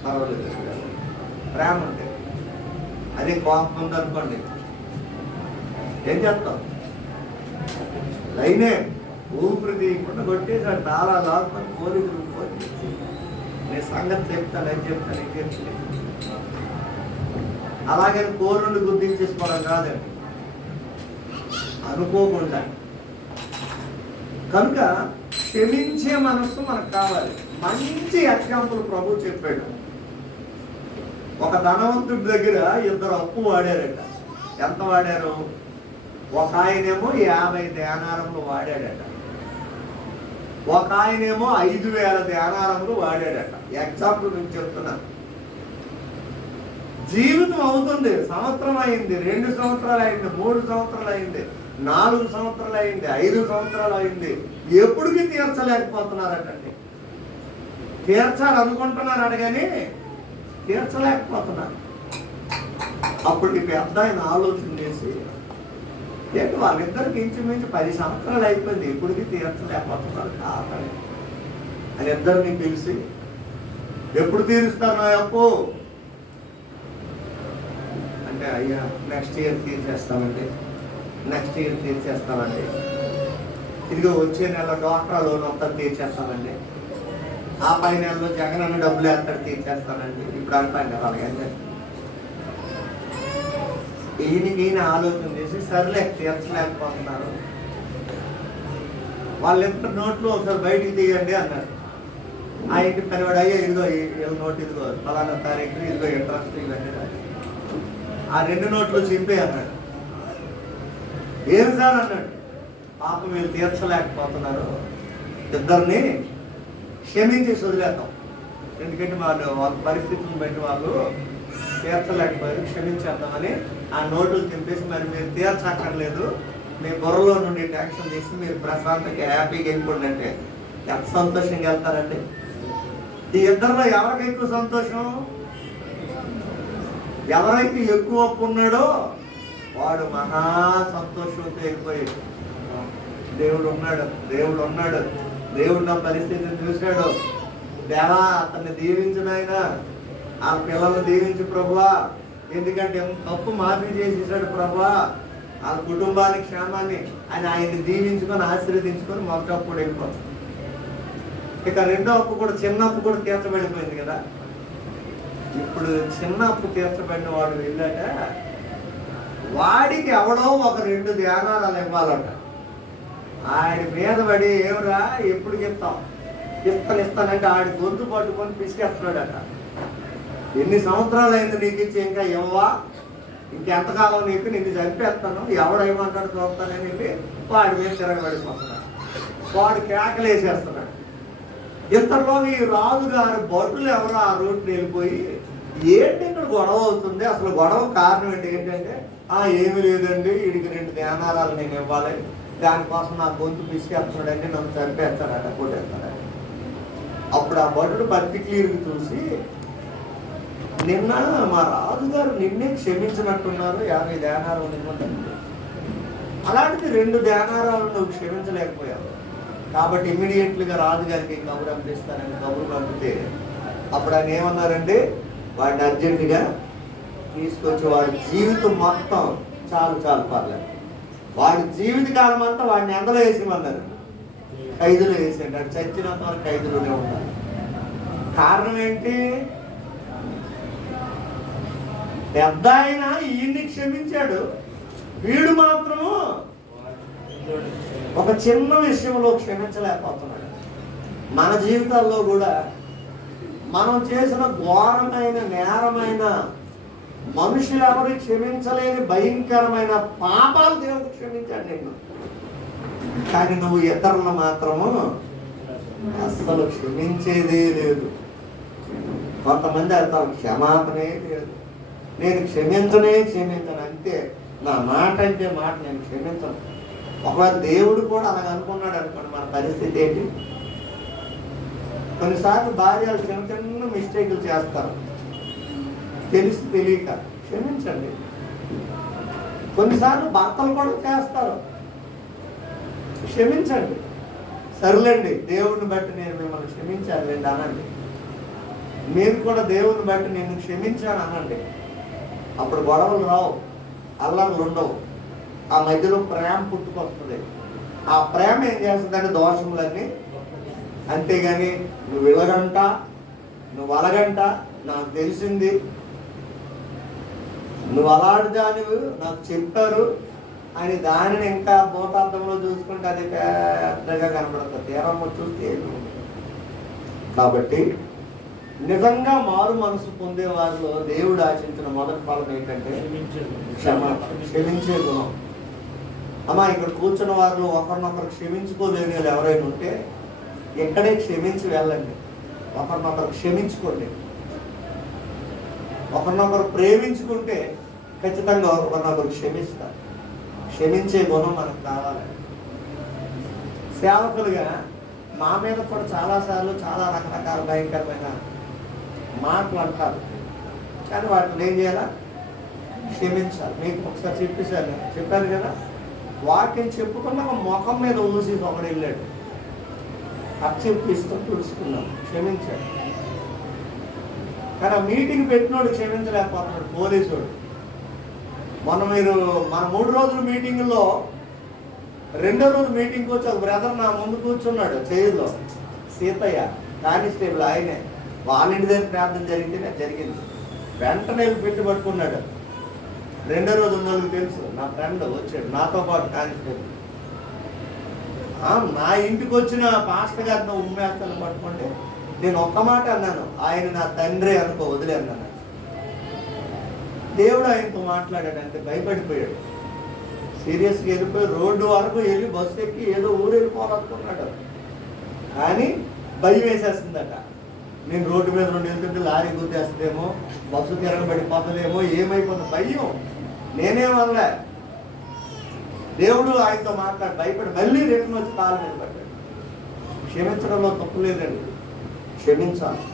పర్వాలేదు. ప్రేమ అంటే అది. కోపం ఉందనుకోండి, ఏం చేస్తావు? లైనే ఊపిరి తీయకుండా కొట్టేసాడు, చాలా లాక్కొని కోరికలు నేను సంగతి చెప్తాను. అలాగే కోరుండి గుర్తించేసుకోవడం కాదండి, అనుకోకుండా. కనుక క్షమించే మనస్సు మనకు కావాలి. మంచి ఎగ్జాంపుల్ ప్రభు చెప్పాడు. ఒక ధనవంతుడి దగ్గర 2 అప్పు వాడారట. ఎంత వాడారు? ఒక ఆయనేమో 50 దేనారములు వాడాడట, ఒక ఆయనేమో 5000 దేనారములు వాడాడట. ఎగ్జాంపుల్ నేను చెప్తున్నాను. జీవితం అవుతుంది, సంవత్సరం అయింది, 2 సంవత్సరాలు అయింది, 3 సంవత్సరాలు అయింది, 4 సంవత్సరాలు అయింది, 5 సంవత్సరాలు అయింది, ఎప్పటికీ తీర్చలేకపోతున్నారటండి. తీర్చాలనుకుంటున్నారట కానీ తీర్చలేకపోతున్నారు. అప్పుడు ఈ పెద్ద ఆయన ఆలోచన చేసి, ఏంటి వాళ్ళిద్దరికి ఇంచుమించు 10 సంవత్సరాలు అయిపోయింది, ఎప్పటికీ తీర్చలేకపోతున్నారు కాదని అని ఇద్దరిని పిలిచి, ఎప్పుడు తీరుస్తారు నా అప్పు అంటే, అయ్యా నెక్స్ట్ ఇయర్ తీర్చేస్తామండి, ఇదిగో వచ్చే నెల డ్వాక్రా లోన్ అంతా తీర్చేస్తామండి, ఆ పై నెలలో జగన్ అన్న డబ్బులు వేస్తాడు తీర్చేస్తానండి. ఇప్పుడు అంటాను కదా అలాగే. ఈయన ఆలోచన చేసి సర్లే తీర్చలేకపోతున్నారు, వాళ్ళిద్దరు నోట్లు ఒకసారి బయటికి తీయండి అన్నారు. ఆ ఇంటి పనివాడు, అయ్యా ఇదిగో నోట్, ఇదిగో ఫలానా తారీఖు, ఇదిగో ఇంట్రెస్ట్, ఇవన్నీ ఆ 2 నోట్లు చింపే అన్నాడు. ఏం సార్ అన్నాడు, పాపం వీళ్ళు తీర్చలేకపోతున్నారు, ఇద్దరిని క్షమించి వదిలేద్దాం, ఎందుకంటే వాళ్ళ పరిస్థితులను బట్టి వాళ్ళు తీర్చలేకపోయారు, క్షమించేద్దామని ఆ నోటులు చింపేసి, మరి మీరు తీర్చక్కర్లేదు, మీ బుర్రలో నుండి ట్యాక్షన్ చేసి మీరు ప్రశాంతంగా హ్యాపీగా వెళ్ళిపోండి అంటే ఎంత సంతోషంగా వెళ్తారండి. ఈ ఇద్దరిలో ఎవరికి ఎక్కువ సంతోషం? ఎవరైతే ఎక్కువ అప్పు ఉన్నాడో వాడు మహా సంతోషంతో వెళ్ళిపోయాడు. దేవుడు ఉన్నాడు, దేవుడు నా పరిస్థితిని చూశాడు, దేవా అతన్ని దీవించిన ఆయన, ఆ పిల్లల్ని దీవించు ప్రభువా, ఎందుకంటే తప్పు మాఫీ చేసేసాడు ప్రభువా, ఆ కుటుంబానికి క్షేమాన్ని ఆయన్ని దీవించుకొని ఆశీర్వదించుకొని మొదటి అప్పు కూడా వెళ్ళిపోతాం. ఇక రెండో అప్పు కూడా, చిన్న అప్పు కూడా తీర్చబడిపోయింది కదా. ఇప్పుడు చిన్న అప్పు తీర్చబడిన వాడు వెళ్ళాక వాడికి ఎవడో ఒక 2 దేనారాలు ఇవ్వాలట. ఆయన మీద పడి, ఏమిరా ఎప్పుడు చెప్తాం, ఇస్తానంటే ఆడి గొంతు పట్టుకొని పిసికేస్తున్నాడట. ఎన్ని సంవత్సరాలు అయింది నీకు ఇచ్చి, ఇంకా ఇవ్వవా, ఇంకెంతకాలం నీకు, నిన్ను చంపేస్తాను, ఎవడేమంటాడు చూస్తానని వెళ్ళి వాడి మీద తిరగబడిపోతున్నాడు. వాడు కేకలేసేస్తున్నాడు. ఇంతలో ఈ రాజుగారు భటులు ఎవరో ఆ రూట్ని వెళ్ళిపోయి, ఏంటి ఇక్కడ గొడవ అవుతుంది, అసలు గొడవ కారణం ఏంటంటే, ఏమీ లేదండి, వీడికి 2 ధ్యానారాలు నేను ఇవ్వాలి, దానికోసం నా గొంతు పిసికేస్తున్నాడండి, నన్ను చంపేస్తాడట, కొట్టేస్తాడట. అప్పుడు ఆ భటుడు పర్టిక్యులర్గా చూసి, నిన్న మా రాజుగారు నిన్నే క్షమించినట్టున్నారు, 50 ధ్యానారాలు ఇవ్వదండి, అలాంటిది 2 ధ్యానారాలు నువ్వు క్షమించలేకపోయావు, కాబట్టి ఇమ్మీడియట్లుగా రాజుగారికి కబురు పంపిస్తానని కబురు పంపితే అప్పుడు ఆయన ఏమన్నారండి, వాడిని అర్జెంటుగా తీసుకొచ్చి వాడి జీవితం మొత్తం చాలు పర్లేదు, వాడి జీవితకాలం అంతా వాడిని ఎండలో వేసేమన్నారు, ఖైదులో వేసేయండి, వాడు చచ్చినంత వరకు ఖైదులోనే ఉండాలి. కారణం ఏంటి, పెద్ద ఆయన ఈయన్ని క్షమించాడు, వీడు మాత్రము ఒక చిన్న విషయంలో క్షమించలేకపోతున్నాడు. మన జీవితాల్లో కూడా మనం చేసిన ఘోరమైన నేరమైన మనుషులు ఎవరు క్షమించలేని భయంకరమైన పాపాలు దేవుడు క్షమించాడు నిన్ను, కానీ నువ్వు ఇతరులను మాత్రము అస్సలు క్షమించేదే లేదు. కొంతమంది అతను క్షమాపణే లేదు, నేను క్షమించను అంతే, నా మాట అంటే మాట, నేను క్షమించను. ఒకవేళ దేవుడు కూడా అలాగ అనుకున్నాడు అనుకోండి, మన పరిస్థితి ఏంటి? కొన్నిసార్లు భార్యలు చిన్న చిన్న మిస్టేకులు చేస్తారు, తెలిసి తెలియక, క్షమించండి. కొన్నిసార్లు భర్తలు కూడా చేస్తారు, క్షమించండి. సర్లేండి, దేవుడిని బట్టి నేను మిమ్మల్ని క్షమించాలండి అనండి. మీరు కూడా దేవుడిని బట్టి నేను క్షమించాను అనండి. అప్పుడు గొడవలు రావు, అల్లర్లు ఉండవు, ఆ మధ్యలో ప్రేమ పుట్టుకొస్తుంది. ఆ ప్రేమ ఏం చేస్తుందంటే దోషములన్నీ, అంతేగాని నువ్వు ఇలాగంట, నువ్వు అలాగంట, నాకు తెలిసింది, నువ్వు అలాంటి దానివి నాకు చెప్పారు అని దానిని ఇంకా భూతార్థంలో చూసుకుంటే అది పెద్దగా కనబడుతుంది, తీరమ్మ చూస్తే. కాబట్టి నిజంగా మారు మనసు పొందే వారిలో దేవుడు ఆశించిన మొదటి ఫలం ఏంటంటే క్షమించే గుణం. అమ్మా, ఇక్కడ కూర్చున్న వారిలో ఒకరినొకరు క్షమించుకోలేని వాళ్ళు ఎవరైనా ఉంటే ఎక్కడే క్షమించి వెళ్ళండి, ఒకరినొకరు క్షమించుకోండి. ఒకరినొకరు ప్రేమించుకుంటే ఖచ్చితంగా ఒకరినొకరు క్షమిస్తారు. క్షమించే గుణం మనకు కావాలి. సేవకులుగా మా మీద కూడా చాలాసార్లు చాలా రకరకాల భయంకరమైన మాటలు అంటారు, కానీ వాటిని ఏం చేయాలా? క్షమించాలి. మీకు ఒకసారి చెప్పాను కదా, వాక్యం చెప్పుకున్నాక ముఖం మీద ఊసి ఒకడు వెళ్ళాడు, అక్షిప్తిస్తూ తుడుచుకున్నాం, క్షమించాడు. కానీ ఆ మీటింగ్ పెట్టినోడు క్షమించలేకపోతున్నాడు, పోలీసుడు. మన 3 రోజుల మీటింగ్లో 2వ రోజు మీటింగ్కి వచ్చి ఒక బ్రదర్ నా ముందు కూర్చున్నాడు చైర్లో, సీతయ్య కానిస్టేబుల్, ఆయనే. వాళ్ళ ఇంటి దగ్గర ప్రార్థన జరిగితేనే జరిగింది. వెంటనే పెట్టి పట్టుకున్నాడు. 2వ రోజు ఉన్నోళ్ళకి తెలుసు, నా ఫ్రెండ్ వచ్చాడు నాతో పాటు కానిస్టేబుల్. నా ఇంటికి వచ్చిన పాస్టర్ గారిని ఉమ్మేస్తాను పట్టుకుంటే నేను ఒక్క మాట అన్నాను, ఆయన నా తండ్రి అనుకో, వదిలే అన్నాను. దేవుడు ఆయనతో మాట్లాడాడు, అంటే భయపడిపోయాడు, సీరియస్గా వెళ్ళిపోయి రోడ్డు వరకు వెళ్ళి బస్సు ఎక్కి ఏదో ఊరు వెళ్ళిపోవాలనుకున్నాడు. కానీ భయం వేసేస్తుందట, నేను రోడ్డు మీద 2 వెళ్తుంటే లారీ గుద్దేస్తుందేమో, బస్సు తిరగబడిపోతుందేమో, ఏమైపోతుంది భయం. నేనేమనలే, దేవుడు ఆయనతో మాట్లాడి భయపడి మళ్ళీ రిటర్న్ వచ్చి కాళ్ళ మీద పడ్డాడు. క్షమించడంలో తప్పు లేదండి, క్షమించాలి.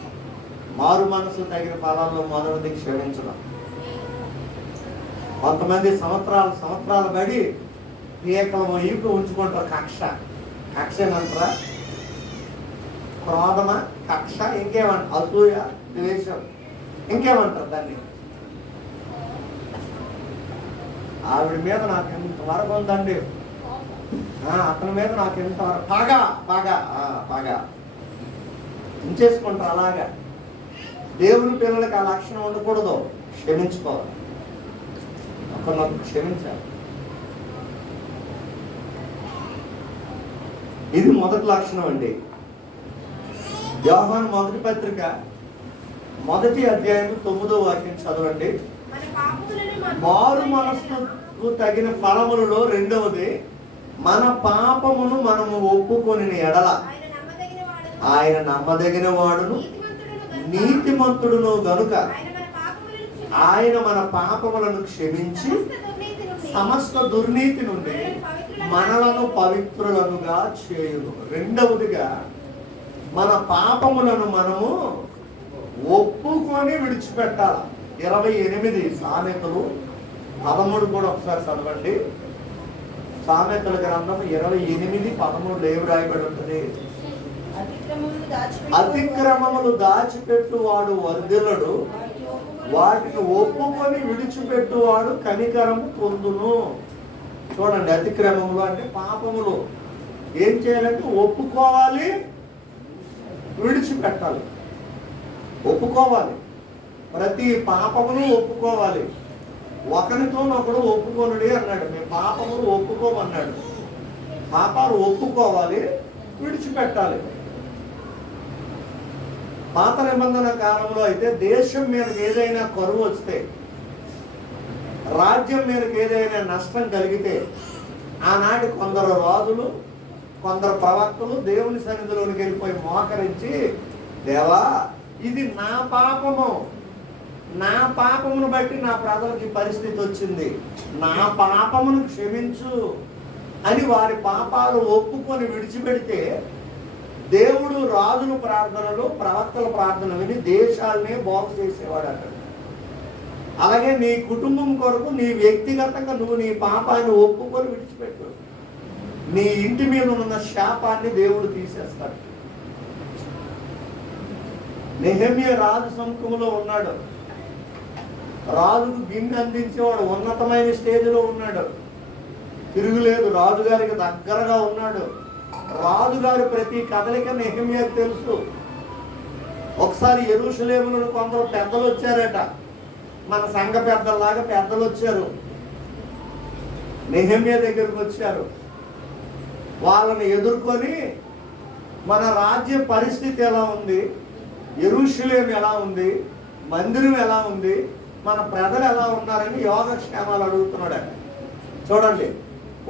మారు మనసు తగిన ఫలాల్లో మొదటిది క్షమించడం. కొంతమంది సంవత్సరాలు బడి ఏకలము ఈపు ఉంచుకుంటారు, కక్ష ఏమంటారా? క్రోధమా, కక్ష, ఇంకేమంటారు? అసూయ, ద్వేషం, ఇంకేమంటారు దాన్ని? ఆవిడ మీద నాకు ఎంతవరకు ఉందండి, అతని మీద నాకు ఎంతవరకు బాగా ఉంచేసుకుంటారు. అలాగా దేవుని పిల్లలకి ఆ లక్షణం ఉండకూడదు, క్షమించుకోవాలి, ఒకరినొకరు క్షమించాలి. ఇది మొదటి లక్షణం అండి. యోహాను మొదటి పత్రిక 1వ అధ్యాయం 9వ వాక్యం చదవండి. మన పాపములను మారు మనస్సుకు తగిన ఫలములలో రెండవది, మన పాపమును మనము ఒప్పుకొని ఎడల ఆయన నమ్మదగిన వాడును నీతిమంతుడును గనుక ఆయన మన పాపములను క్షమించి సమస్త దుర్నీతి నుండి మనలను పవిత్రులనుగా చేయును. రెండవదిగా మన పాపములను మనము ఒప్పుకొని విడిచిపెట్టాలి. 28 సామెతలు 13 కూడా ఒకసారి చదవండి. సామెతల గ్రంథం 28:13 ఏమి రాయబడి ఉంటుంది? అతిక్రమములు దాచిపెట్టువాడు వర్ధిల్లడు, వాటిని ఒప్పుకొని విడిచిపెట్టువాడు కనికరము పొందును. చూడండి, అతిక్రమములు అంటే పాపములు ఏం చేయాలంటే ఒప్పుకోవాలి, విడిచిపెట్టాలి. ఒప్పుకోవాలి, ప్రతి పాపమును ఒప్పుకోవాలి. ఒకరితో ఒకడు ఒప్పుకోనుడి అన్నాడు. మేము పాపములు ఒప్పుకోమన్నాడు. పాపాలు ఒప్పుకోవాలి, విడిచిపెట్టాలి. పాత నిబంధన కాలంలో అయితే దేశం మీదకి ఏదైనా కరువు వస్తే, రాజ్యం మీదకి ఏదైనా నష్టం కలిగితే, ఆనాటి కొందరు రాజులు, కొందరు ప్రవక్తలు దేవుని సన్నిధిలోనికి వెళ్ళిపోయి మోకరించి, దేవా ఇది నా పాపము, నా పాపమును బట్టి నా ప్రజలకి పరిస్థితి వచ్చింది, నా పాపమును క్షమించు అని వారి పాపాలు ఒప్పుకొని విడిచిపెడితే దేవుడు రాజుల ప్రార్థనలు, ప్రవక్తల ప్రార్థనలు విని దేశాలనే బాగు చేసేవాడు అన్నాడు. అలాగే నీ కుటుంబం కొరకు నీ వ్యక్తిగతంగా నువ్వు నీ పాపాన్ని ఒప్పుకొని విడిచిపెట్టు, నీ ఇంటి మీద ఉన్న శాపాన్ని దేవుడు తీసేస్తాడు. నెహెమ్యా రాజు సముఖంలో ఉన్నాడు. రాజుకు గిన్నె అందించేవాడు, ఉన్నతమైన స్టేజ్లో ఉన్నాడు, తిరుగులేదు, రాజుగారికి దగ్గరగా ఉన్నాడు. రాజుగారి ప్రతి కదలిక నెహెమ్యాకు తెలుసు. ఒకసారి యెరూషలేములో కొందరు పెద్దలు వచ్చారట, మన సంఘ పెద్దలాగా పెద్దలు వచ్చారు, నెహెమ్యా దగ్గరికి వచ్చారు. వాళ్ళని ఎదుర్కొని మన రాజ్య పరిస్థితి ఎలా ఉంది, యెరూషలేము ఎలా ఉంది, మందిరం ఎలా ఉంది, మన ప్రజలు ఎలా ఉన్నారని యోగక్షేమాలు అడుగుతున్నాడు. చూడండి,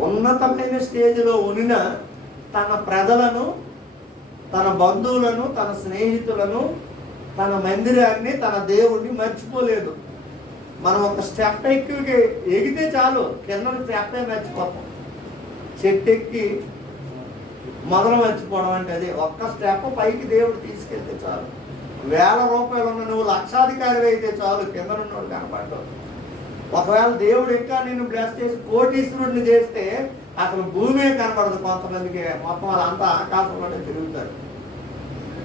ఉన్నతమైన స్టేజ్లో ఉన్న తన ప్రజలను, తన బంధువులను, తన స్నేహితులను, తన మందిరాన్ని, తన దేవుడిని మర్చిపోలేదు. మనం ఒక స్టెప్ ఎగితే చాలు, కింద స్టెప్ మర్చిపోతాం. చెట్టు ఎక్కి మొదలు మర్చిపోవడం అంటే అది. ఒక్క స్టెప్ పైకి దేవుడు తీసుకెళ్తే చాలు. 1000 రూపాయలు ఉన్న నువ్వు లక్షాధికారి అయితే చాలు, కింద ఉన్నోడు కనపడ్డావు. ఒకవేళ దేవుడు ఇంకా నిన్ను బ్లెస్ చేసి కోటీశ్వరుడిని చేస్తే అసలు భూమే కనపడదు కొంతమందికి. మొత్తం వాళ్ళంతా ఆకాశంలోనే తిరుగుతారు.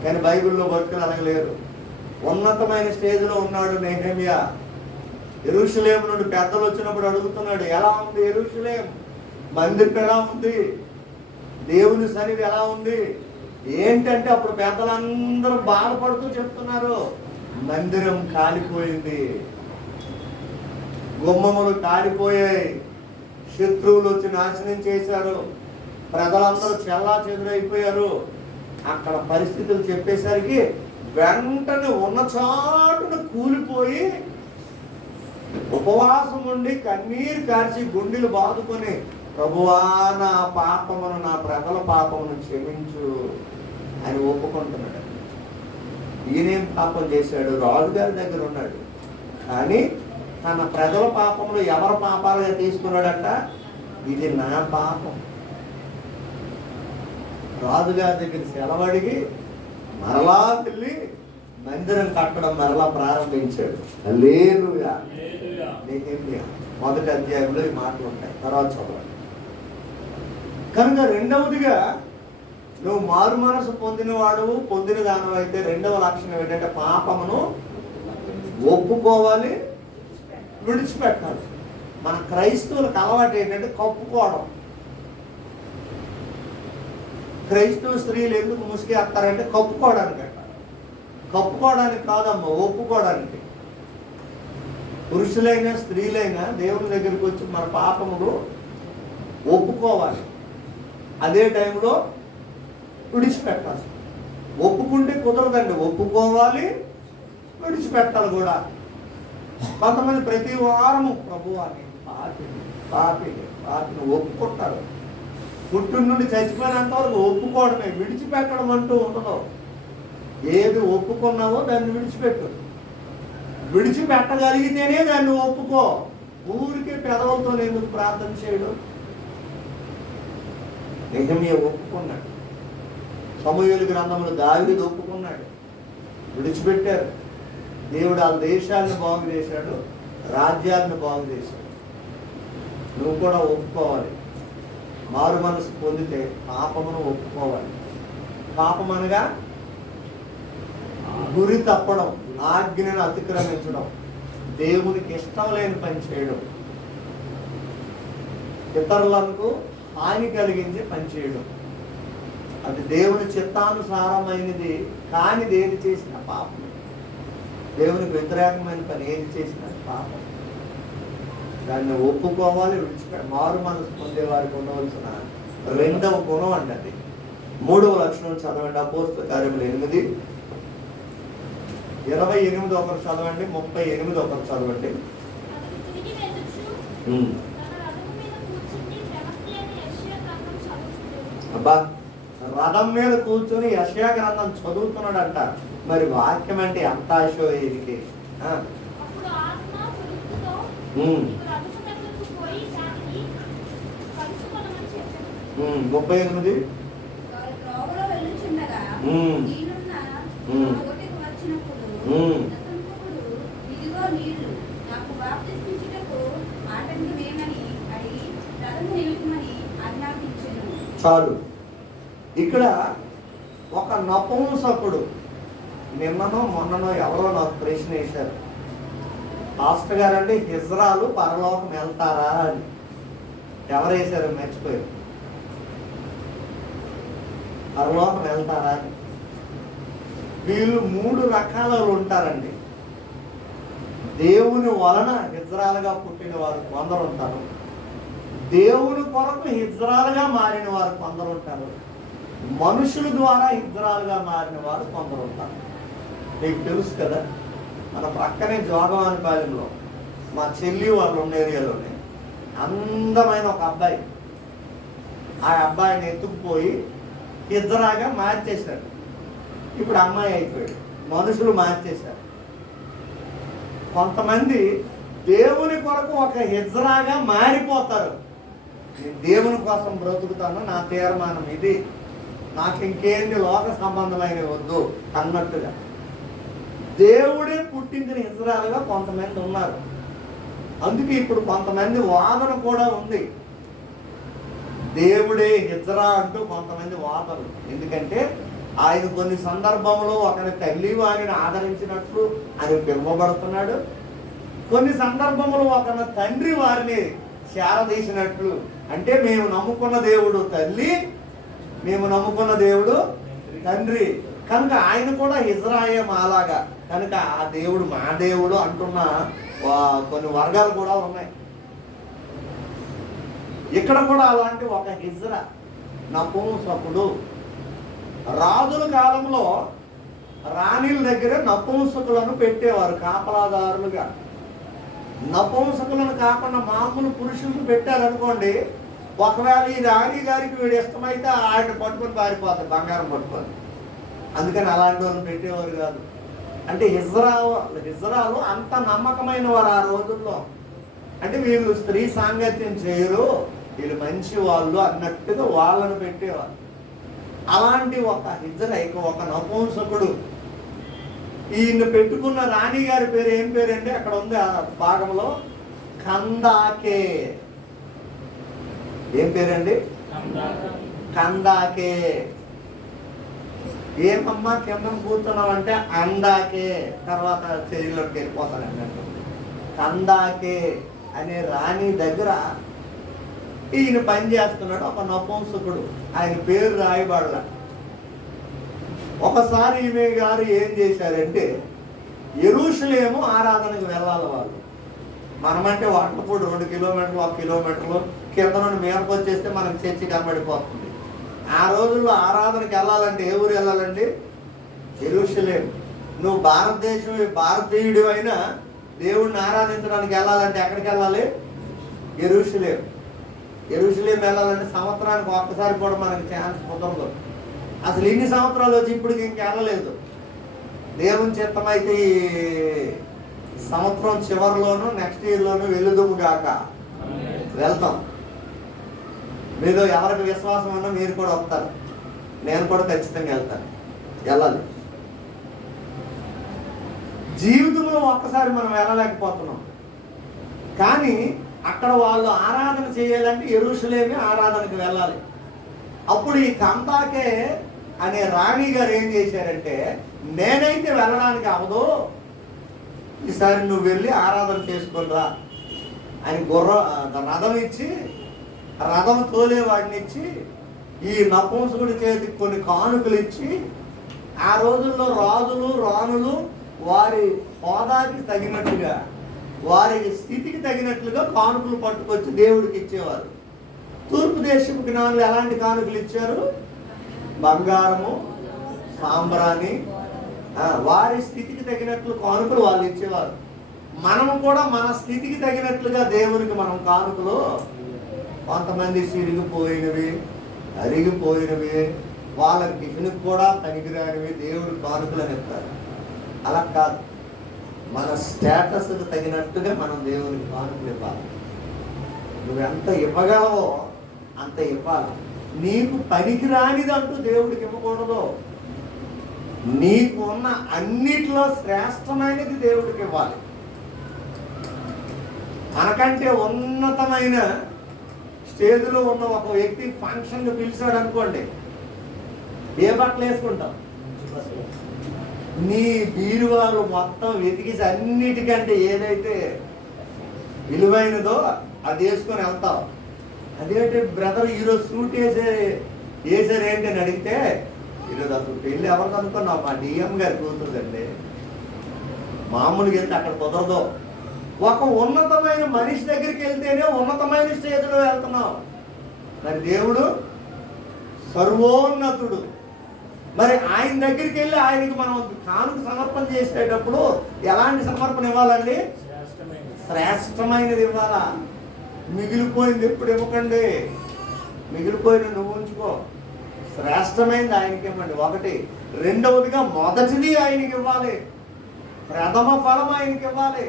కానీ బైబిల్లో భక్తులు అలాగలేరు. ఉన్నతమైన స్టేజ్లో ఉన్నాడు నెహెమ్యా. యెరూషలేము నుండి పెద్దలు వచ్చినప్పుడు అడుగుతున్నాడు, ఎలా ఉంది యెరూషలేం, మందిరం ఎలా ఉంది, దేవుని సన్నిధి ఎలా ఉంది ఏంటంటే, అప్పుడు పెద్దలందరూ బాధపడుతూ చెప్తున్నారు, మందిరం కాలిపోయింది, గుమ్మములు కాలిపోయాయి, శత్రువులు వచ్చి నాశనం చేశారు, ప్రజలందరూ చెల్లా చెదురైపోయారు. అక్కడ పరిస్థితులు చెప్పేసరికి వెంటనే ఉన్న చాటున కూలిపోయి ఉపవాసం ఉండి కన్నీరు కార్చి గుండెలు బాదుకొని, ప్రభువా నా పాపమును, నా ప్రజల పాపమును క్షమించు అని ఒప్పుకుంటున్నాడు. ఈయనేం పాపం చేశాడు? రాజుగారి దగ్గర ఉన్నాడు, కానీ తన ప్రజల పాపములు ఎవరి పాపాలుగా తీసుకున్నాడట, ఇది నా పాపం. రాజుగారి దగ్గర సెలవడిగి మరలా వెళ్ళి మందిరం కట్టడం మరలా ప్రారంభించాడు. హల్లెలూయా. నెహెమ్యా 1వ అధ్యాయంలో ఈ మాటలు ఉంటాయి, తర్వాత చదవండి. కనుక రెండవదిగా నువ్వు మారు మనసు పొందినవాడు, పొందిన దానం అయితే రెండవ లక్షణం ఏంటంటే పాపమును ఒప్పుకోవాలి, విడిచిపెట్టాలి. మన క్రైస్తవులకు అలవాటు ఏంటంటే కప్పుకోవడం. క్రైస్తవ స్త్రీలు ఎందుకు ముసుగేస్తారంటే కప్పుకోవడానికి అంట. కప్పుకోవడానికి కాదమ్మా, ఒప్పుకోవడానికి. పురుషులైనా స్త్రీలైనా దేవుని దగ్గరికి వచ్చి మన పాపములు ఒప్పుకోవాలి, అదే టైంలో విడిచిపెట్టాలి. ఒప్పుకుంటే కుదరదండి, ఒప్పుకోవాలి, విడిచిపెట్టాలి కూడా. కొంతమంది ప్రతి వారము ప్రభువాన్ని పాపిని ఒప్పుకుంటారు. పుట్టిన నుండి చచ్చిపోయినంత వరకు ఒప్పుకోవడమే, విడిచిపెట్టడం అంటూ ఉండదు. ఏది ఒప్పుకున్నావో దాన్ని విడిచిపెట్టు. విడిచిపెట్టగలిగితేనే దాన్ని ఒప్పుకో. ఊరికే పెదవులతో ఎందుకు ప్రార్థన చేయడం? నెహెమ్యా ఒప్పుకున్నాడు. సమూయేలు గ్రంథంలో దావీదు ఒప్పుకున్నాడు, విడిచిపెట్టారు. దేవుడు ఆ దేశాలను బాగు చేశాడు, రాజ్యాలను బాగు చేశాడు. నువ్వు కూడా ఒప్పుకోవాలి. మారు మనసు పొందితే పాపమును ఒప్పుకోవాలి. పాపం అనగా గురి తప్పడం, ఆజ్ఞను అతిక్రమించడం, దేవునికి ఇష్టం లేని పని చేయడం, ఇతరులకు హాని కలిగించి పని చేయడం. అది దేవుని చిత్తానుసారమైనది కానిది ఏది చేసినా పాపం. దేవునికి వ్యతిరేకమైన పని ఏది చేసినా పాపం. దాన్ని ఒప్పుకోవాలి, మారు మనసు పొందే వారికి ఉండవలసిన రెండవ గుణం అండి అది. మూడవ లక్షణం చదవండి. అపోస్తల కార్యములు 8:28 ఒకరు చదవండి, 38 ఒకరు చదవండి. అబ్బా, రథం మీద కూర్చొని యెషయా గ్రంథం చదువుతున్నాడంట. మరి వాక్యం అంటే ఎంత ఆశో ఇది. 38 త్రోవలో వెళ్ళుచుండగా ఈయనున్న ఒకటికి వచ్చినప్పుడు నపుంసకుడు, ఇదిగో నీళ్లు, నాకు బాప్తిస్మిచ్చుటకు ఆటంకమేమని అడిగి రథము నిలుపుమని ఆజ్ఞాపించెను. చాలు. ఇక్కడ ఒక నపుంసకుడు, నిన్ననో మొన్ననో ఎవరో నాకు ప్రశ్న వేశారు, పాస్టర్ గారండి ఇజ్రాయెలు పరలోకం వెళ్తారా అని. ఎవరు వేశారు? మర్చిపోయారు. పరలోకం వెళ్తారా అని. వీళ్ళు 3 రకాలు ఉంటారండి. దేవుని వలన ఇజ్రాయెలుగా పుట్టిన వారు కొందరు ఉంటారు, దేవుని కొరకు ఇజ్రాయెలుగా మారిన వారు కొందరు ఉంటారు, మనుషుల ద్వారా ఇజ్రాయెలుగా మారిన వారు కొందరు ఉంటారు. మీకు తెలుసు కదా, మన ప్రక్కనే జోగవానిపాలెంలో మా చెల్లి వాళ్ళు ఉన్న ఏరియాలోనే అందమైన ఒక అబ్బాయి, ఆ అబ్బాయిని ఎత్తుకుపోయి ఇజ్రాగా మార్చేశాడు. ఇప్పుడు అమ్మాయి అయిపోయాడు, మనుషులు మార్చేశారు. కొంతమంది దేవుని కొరకు ఒక ఇజ్రాగా మారిపోతారు. నేను దేవుని కోసం బ్రతుకుతాను, నా తీర్మానం ఇది, నాకు ఇంకేంటి లోక సంబంధమైనవి వద్దు అన్నట్టుగా దేవుడే పుట్టించిన ఇజ్రాయెలుగా కొంతమంది ఉన్నారు. అందుకే ఇప్పుడు కొంతమంది వాదన కూడా ఉంది, దేవుడే ఇజ్రా అంటూ కొంతమంది వాదనలు. ఎందుకంటే ఆయన కొన్ని సందర్భంలో ఒకరి తల్లి వారిని ఆదరించినట్లు ఆయన పిలువబడుతున్నాడు, కొన్ని సందర్భంలో ఒకరి తండ్రి వారిని చేరదీసినట్లు. అంటే మేము నమ్ముకున్న దేవుడు తల్లి, మేము నమ్ముకున్న దేవుడు తండ్రి, కనుక ఆయన కూడా ఇజ్రాయే మాలాగా, కనుక ఆ దేవుడు మా దేవుడు అంటున్న కొన్ని వర్గాలు కూడా ఉన్నాయి. ఇక్కడ కూడా అలాంటి ఒక ఇజ్రా నపుంసకుడు. రాజుల కాలంలో రాణిల దగ్గర నపుంసకులను పెట్టేవారు కాపలాదారులుగా. నపుంసకులను కాకుండా మామూలు పురుషులను పెట్టారనుకోండి, ఒకవేళ ఈ రాణి గారికి వీడు ఇష్టమైతే ఆయన పట్టుకొని పారిపోతారు బంగారం పట్టుకొని. అందుకని అలాంటి వాళ్ళని పెట్టేవారు కాదు. అంటే ఇజ్రాలు అంత నమ్మకమైన వారు ఆ రోజుల్లో. అంటే వీళ్ళు స్త్రీ సాంగత్యం చేయరు, వీళ్ళు మంచి వాళ్ళు అన్నట్టుగా వాళ్ళను పెట్టేవారు. అలాంటి ఒక ఇజ్రాయిల్ ఒక నపుంసకుడు. ఈయన పెట్టుకున్న రాణి గారి పేరు ఏం పేరండి? అక్కడ ఉంది ఆ భాగంలో, కందాకే. ఏం పేరండి? కందాకే. ఏమమ్మా కింద కూర్చున్నావు అంటే అందాకే, తర్వాత చెయ్యిలోకి వెళ్ళిపోతాడు అన్నట్టు. కందాకే అనే రాణి దగ్గర ఈయన పని చేస్తున్నాడు ఒక నపుంసకుడు, ఆయన పేరు రాయబడల. ఒకసారి ఈమె గారు ఏం చేశారంటే, యెరూషలేము ఆరాధనకు వెళ్ళాలి వాళ్ళు. మనమంటే వాటపూడి 2 కిలోమీటర్లు 1 కిలోమీటర్లు కింద నుండి మేరకు వచ్చేస్తే మనకు చర్చి కనబడిపోతుంది. ఆ రోజుల్లో ఆరాధనకి వెళ్ళాలంటే ఏ ఊరు వెళ్ళాలండి? యెరూషలేం. నువ్వు భారతీయుడు అయినా దేవుడిని ఆరాధించడానికి వెళ్ళాలంటే ఎక్కడికి వెళ్ళాలి? యెరూషలేం. యెరూషలేం వెళ్ళాలంటే సంవత్సరానికి ఒక్కసారి కూడా మనకి ఛాన్స్ కుదరదు. అసలు ఇన్ని సంవత్సరాలు వచ్చి ఇప్పటికి ఇంకెళ్ళలేదు. దేవుని చిత్తమైతే ఈ సంవత్సరం చివరిలోనూ నెక్స్ట్ ఇయర్లోనూ వెళుదుము గాక, వెళ్తాం. మీలో ఎవరికి విశ్వాసం ఉన్నా మీరు కూడా వస్తారు. నేను కూడా ఖచ్చితంగా వెళ్తాను, వెళ్ళాలి. జీవితంలో ఒక్కసారి మనం వెళ్ళలేకపోతున్నాం. కానీ అక్కడ వాళ్ళు ఆరాధన చేయాలంటే యెరూషలేమే ఆరాధనకు వెళ్ళాలి. అప్పుడు ఈ కందాకే అనే రాణి గారు ఏం చేశారంటే, నేనైతే వెళ్ళడానికి అవదు, ఈసారి నువ్వు వెళ్ళి ఆరాధన చేసుకునిరా అని రథం ఇచ్చి, రథం తోలేవాడిని ఇచ్చి, ఈ నపుంసకుడి చేతికి కొన్ని కానుకలు ఇచ్చి, ఆ రోజుల్లో రాజులు రాణులు వారి హోదాకి తగినట్లుగా, వారి స్థితికి తగినట్లుగా కానుకలు పట్టుకొచ్చి దేవుడికి ఇచ్చేవారు. తూర్పు దేశపు జ్ఞానులు ఎలాంటి కానుకలు ఇచ్చారు? బంగారము, సాంబ్రాణి, వారి స్థితికి తగినట్లు కానుకలు వాళ్ళు ఇచ్చేవారు. మనము కూడా మన స్థితికి తగినట్లుగా దేవునికి మనం కానుకలు, కొంతమంది సిరిగిపోయినవి, అరిగిపోయినవి, వాళ్ళకి టిఫిన్కి కూడా పనికిరానివి దేవుడి కానుకలు అని చెప్తారు. అలా కాదు, మన స్టేటస్కి తగినట్టుగా మనం దేవునికి కానుకలు ఇవ్వాలి. నువ్వెంత ఇవ్వగలవో అంత ఇవ్వాలి. నీకు పనికిరానిదంటూ దేవుడికి ఇవ్వకూడదు. నీకు ఉన్న అన్నిటిలో శ్రేష్టమైనది దేవుడికి ఇవ్వాలి. మనకంటే ఉన్నతమైన స్టేజ్లో ఉన్న ఒక వ్యక్తి ఫంక్షన్కి పిలిచాడు అనుకోండి, ఏ బట్టలు వేసుకుంటాం? నీ బీరువాలు మొత్తం వెతికిసి అన్నిటికంటే ఏదైతే విలువైనదో అది వేసుకొని వెళ్తావు. అదేంటి బ్రదర్ ఈరోజు సూట్ వేసారు ఏంటి అని అడిగితే, ఈరోజు అసలు పెళ్ళి ఎవరికి అనుకున్నావు? మా డిఎం గారి కూతురుదండి. మామూలుగా వెళ్తే అక్కడ కుదరదు. ఒక ఉన్నతమైన మనిషి దగ్గరికి వెళ్తేనే ఉన్నతమైన స్టేజ్లో వెళ్తున్నావు. మరి దేవుడు సర్వోన్నతుడు. మరి ఆయన దగ్గరికి వెళ్ళి ఆయనకి మనం కానుక సమర్పణ చేసేటప్పుడు ఎలాంటి సమర్పణ ఇవ్వాలండి? శ్రేష్టమైనది ఇవ్వాలా. మిగిలిపోయింది ఎప్పుడు ఇవ్వకండి. మిగిలిపోయిన నువ్వు ఉంచుకో. శ్రేష్టమైనది ఆయనకి ఇవ్వండి. ఒకటి. రెండవదిగా మొదటిది ఆయనకి ఇవ్వాలి. ప్రథమ ఫలం ఆయనకి ఇవ్వాలి.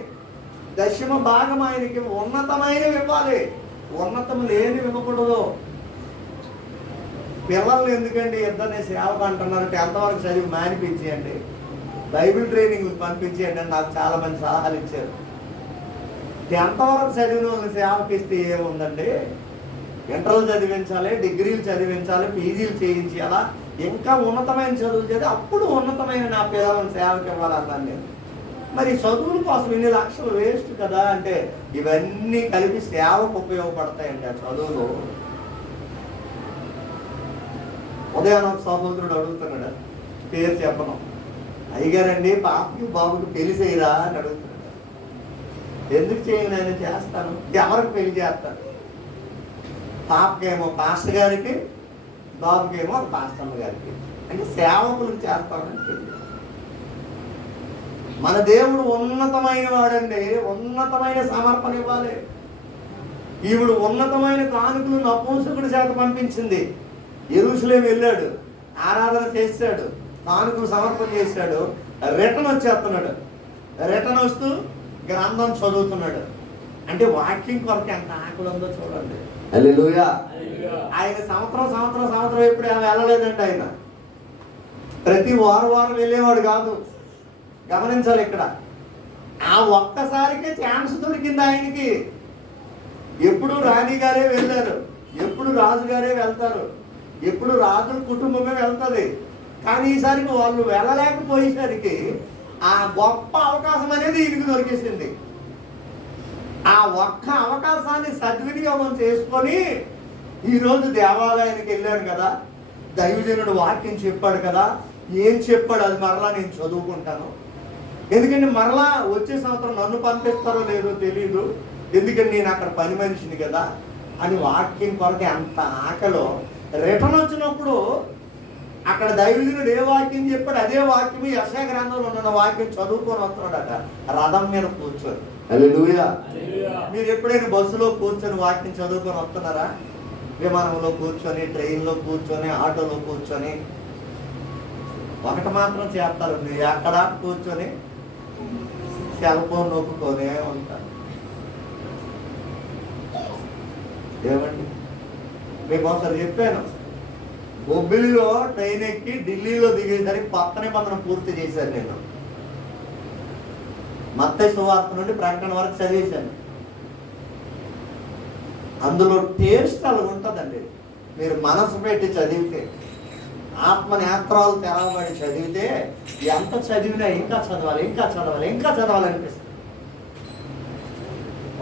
దశమ భాగం ఆయనకి ఉన్నతమైనవి ఇవ్వాలి. ఉన్నతం లేనివి ఇవ్వకూడదు. పిల్లల్ని ఎందుకండి ఇద్దరిని సేవకు అంటున్నారు? 10th వరకు చదివి మానిపించేయండి, బైబిల్ ట్రైనింగ్ పంపించేయండి అని నాకు చాలా మంది సలహాలు ఇచ్చారు. 10th వరకు చదివిన వాళ్ళని సేవకి ఇస్తే ఏముందండి? ఇంటర్లు చదివించాలి, డిగ్రీలు చదివించాలి, పీజీలు చేయించాలా, ఇంకా ఉన్నతమైన చదువులు చదివి అప్పుడు ఉన్నతమైన నా పిల్లలను సేవకి ఇవ్వాలన్నాను నేను. మరి చదువుల కోసం ఇన్ని లక్షలు వేస్ట్ కదా అంటే, ఇవన్నీ కలిపి సేవకు ఉపయోగపడతాయండి ఆ చదువులు. ఉదయం ఒక సహోదరుడు అడుగుతున్నాడు, పేరు చెప్పను, అయ్యగారండి పాపకి బాబుకి పెళ్లి చేయరా అని అడుగుతున్నాడు. ఎందుకు చేయను? నేను చేస్తాను. ఎవరికి పెళ్లి చేస్తాను? పాపకేమో పాస్టర్ గారికి, బాబుకేమో పాస్టమ్మ గారికి. అంటే సేవకులకు చేస్తామని పెళ్లి. మన దేవుడు ఉన్నతమైన వాడండి. ఉన్నతమైన సమర్పణ ఇవ్వాలి. ఈవిడు ఉన్నతమైన కానుకలు నపుంసకుడి చేత పంపించింది. యెరూషలేం వెళ్ళాడు, ఆరాధన చేశాడు, కానుకలు సమర్పణ చేశాడు. రిటర్న్ వచ్చేస్తున్నాడు. రిటర్న్ వస్తూ గ్రంథం చదువుతున్నాడు. అంటే వాక్యం కొరకు ఎంత ఆకలి ఉందో చూడండి. హల్లెలూయా. ఆయన సంవత్సరం ఎప్పుడు వెళ్ళలేదండి. ఆయన ప్రతి వారం వెళ్ళేవాడు కాదు. గమనించాలి ఇక్కడ. ఆ ఒక్కసారికే ఛాన్స్ దొరికింది ఆయనకి. ఎప్పుడు రాణి గారే వెళ్ళారు, ఎప్పుడు రాజుగారే వెళ్తారు, ఎప్పుడు రాజుల కుటుంబమే వెళ్తుంది. కానీ ఈసారికి వాళ్ళు వెళ్ళలేకపోయేసరికి ఆ గొప్ప అవకాశం అనేది ఈయనకి దొరికేసింది. ఆ ఒక్క అవకాశాన్ని సద్వినియోగం చేసుకొని ఈరోజు దేవాలయానికి వెళ్ళాడు కదా, దైవజనుడు వాక్యం చెప్పాడు కదా, ఏం చెప్పాడు అది మరలా నేను చదువుకుంటాను. ఎందుకంటే మరలా వచ్చే సంవత్సరం నన్ను పంపిస్తారో లేదో తెలియదు, ఎందుకంటే నేను అక్కడ పని మనిషిని కదా అని వాక్యం కొరకు అంత ఆకలో రిటర్న్ వచ్చినప్పుడు అక్కడ దైవజనుడు ఏ వాక్యం చెప్పాడు అదే వాక్యం యెషయా గ్రంథంలో ఉన్న వాక్యం చదువుకొని వస్తున్నాడట రథం మీద కూర్చొని. హల్లెలూయా. మీరు ఎప్పుడైనా బస్సులో కూర్చొని వాక్యం చదువుకొని వస్తున్నారా? విమానంలో కూర్చొని, ట్రైన్లో కూర్చొని, ఆటోలో కూర్చొని ఒకటి మాత్రం చేస్తారు, మీరు ఎక్కడ కూర్చొని సెల్ ఫోన్ నొక్కుతూనే ఉంటారు. ఏమండి, మీకు ఒకసారి చెప్పాను, బొబ్బిలిలో ట్రైన్ ఎక్కి ఢిల్లీలో దిగేసరికి పక్కనే పక్కన పూర్తి చేశాను. నేను మత్తయి సువార్త నుండి ప్రకటన వరకు చదివేశాను. అందులో టేస్ట్ అలా ఉంటుందండి. మీరు మనసు పెట్టి చదివితే, ఆత్మ నేత్రాలు తెరవబడి చదివితే ఎంత చదివినా ఇంకా చదవాలి, ఇంకా చదవాలి, ఇంకా చదవాలనిపిస్తుంది.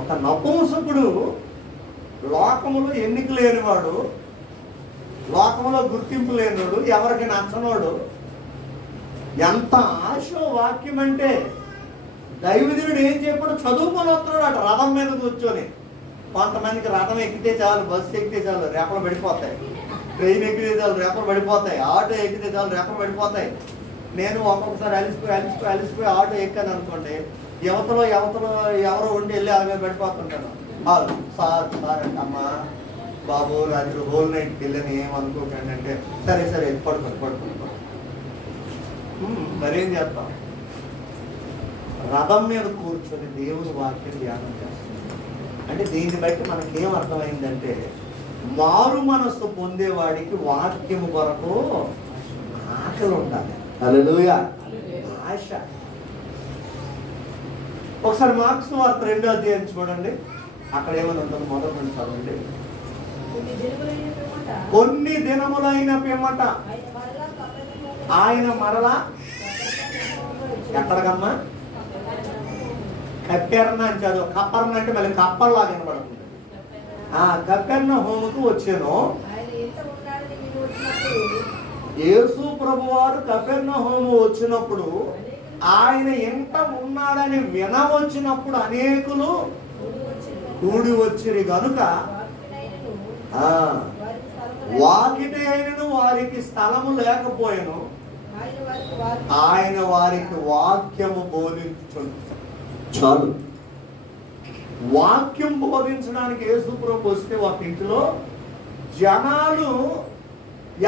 ఒక నపుంసకుడు, లోకములో ఎన్నిక లేనివాడు, లోకంలో గుర్తింపు లేనివాడు, ఎవరికి నచ్చనోడు, ఎంత ఆశ వాక్యం అంటే దైవజనుడు ఏం చెప్పాడు చదువుకొని వస్తున్నాడు అటు రథం మీద కూర్చొని. కొంతమందికి రథం ఎక్కితే చాలు, బస్సు ఎక్కితే చాలు రేపలు పడిపోతాయి, ట్రైన్ ఎక్కితే చాలు రేపలు పడిపోతాయి, ఆటో ఎక్కితే చాలు రేపలు పడిపోతాయి. నేను ఒక్కొక్కసారి అలిసిపోయి ఆటో ఎక్కాను అనుకోండి, యువతలో ఎవరో ఉండి వెళ్ళి అలా మీద పడిపోతుంటాను. సార్ అంటే అమ్మా బాబు రాత్రి హోల్ నైట్కి వెళ్ళని ఏమనుకోకండి అంటే, సరే పడుకోండి. మరేం చేస్తాం? రథం మీద కూర్చొని దేవుని వాక్యం ధ్యానం చేస్తాం. అంటే దీన్ని బట్టి మనకేం అర్థమైందంటే, మారు మనస్సు పొందేవాడికి వాక్యము కొరకు ఆశలు ఉండాలి. హల్లెలూయా. ఆశ. ఒకసారి మార్క్స్ వార్త 2వ అధ్యాయం చూడండి, అక్కడ ఏమని ఉంటుంది మొదటి నుంచి చదవండి. కొన్ని దినములైన పిమ్మట ఆయన మరలా ఎక్కడికమ్మా? కపెర్న అని చదువు. కపర్న అంటే మళ్ళీ కప్పల్లాగా వినబడుతుంది. కపెర్నహూముకు వచ్చాను. యేసు ప్రభువారు కపెర్నహూము వచ్చినప్పుడు, ఆయన ఎంత ఉన్నాడని వినవచ్చినప్పుడు అనేకులు కూడి వచ్చిరి గనుక వాకిటి అయినను వారికి స్థలము లేకపోయాను, ఆయన వారికి వాక్యము బోధించుచుండు. చాలు. వాక్యం బోధించడానికి యేసు ప్రభు వస్తే ఒక ఇంటిలో జనాలు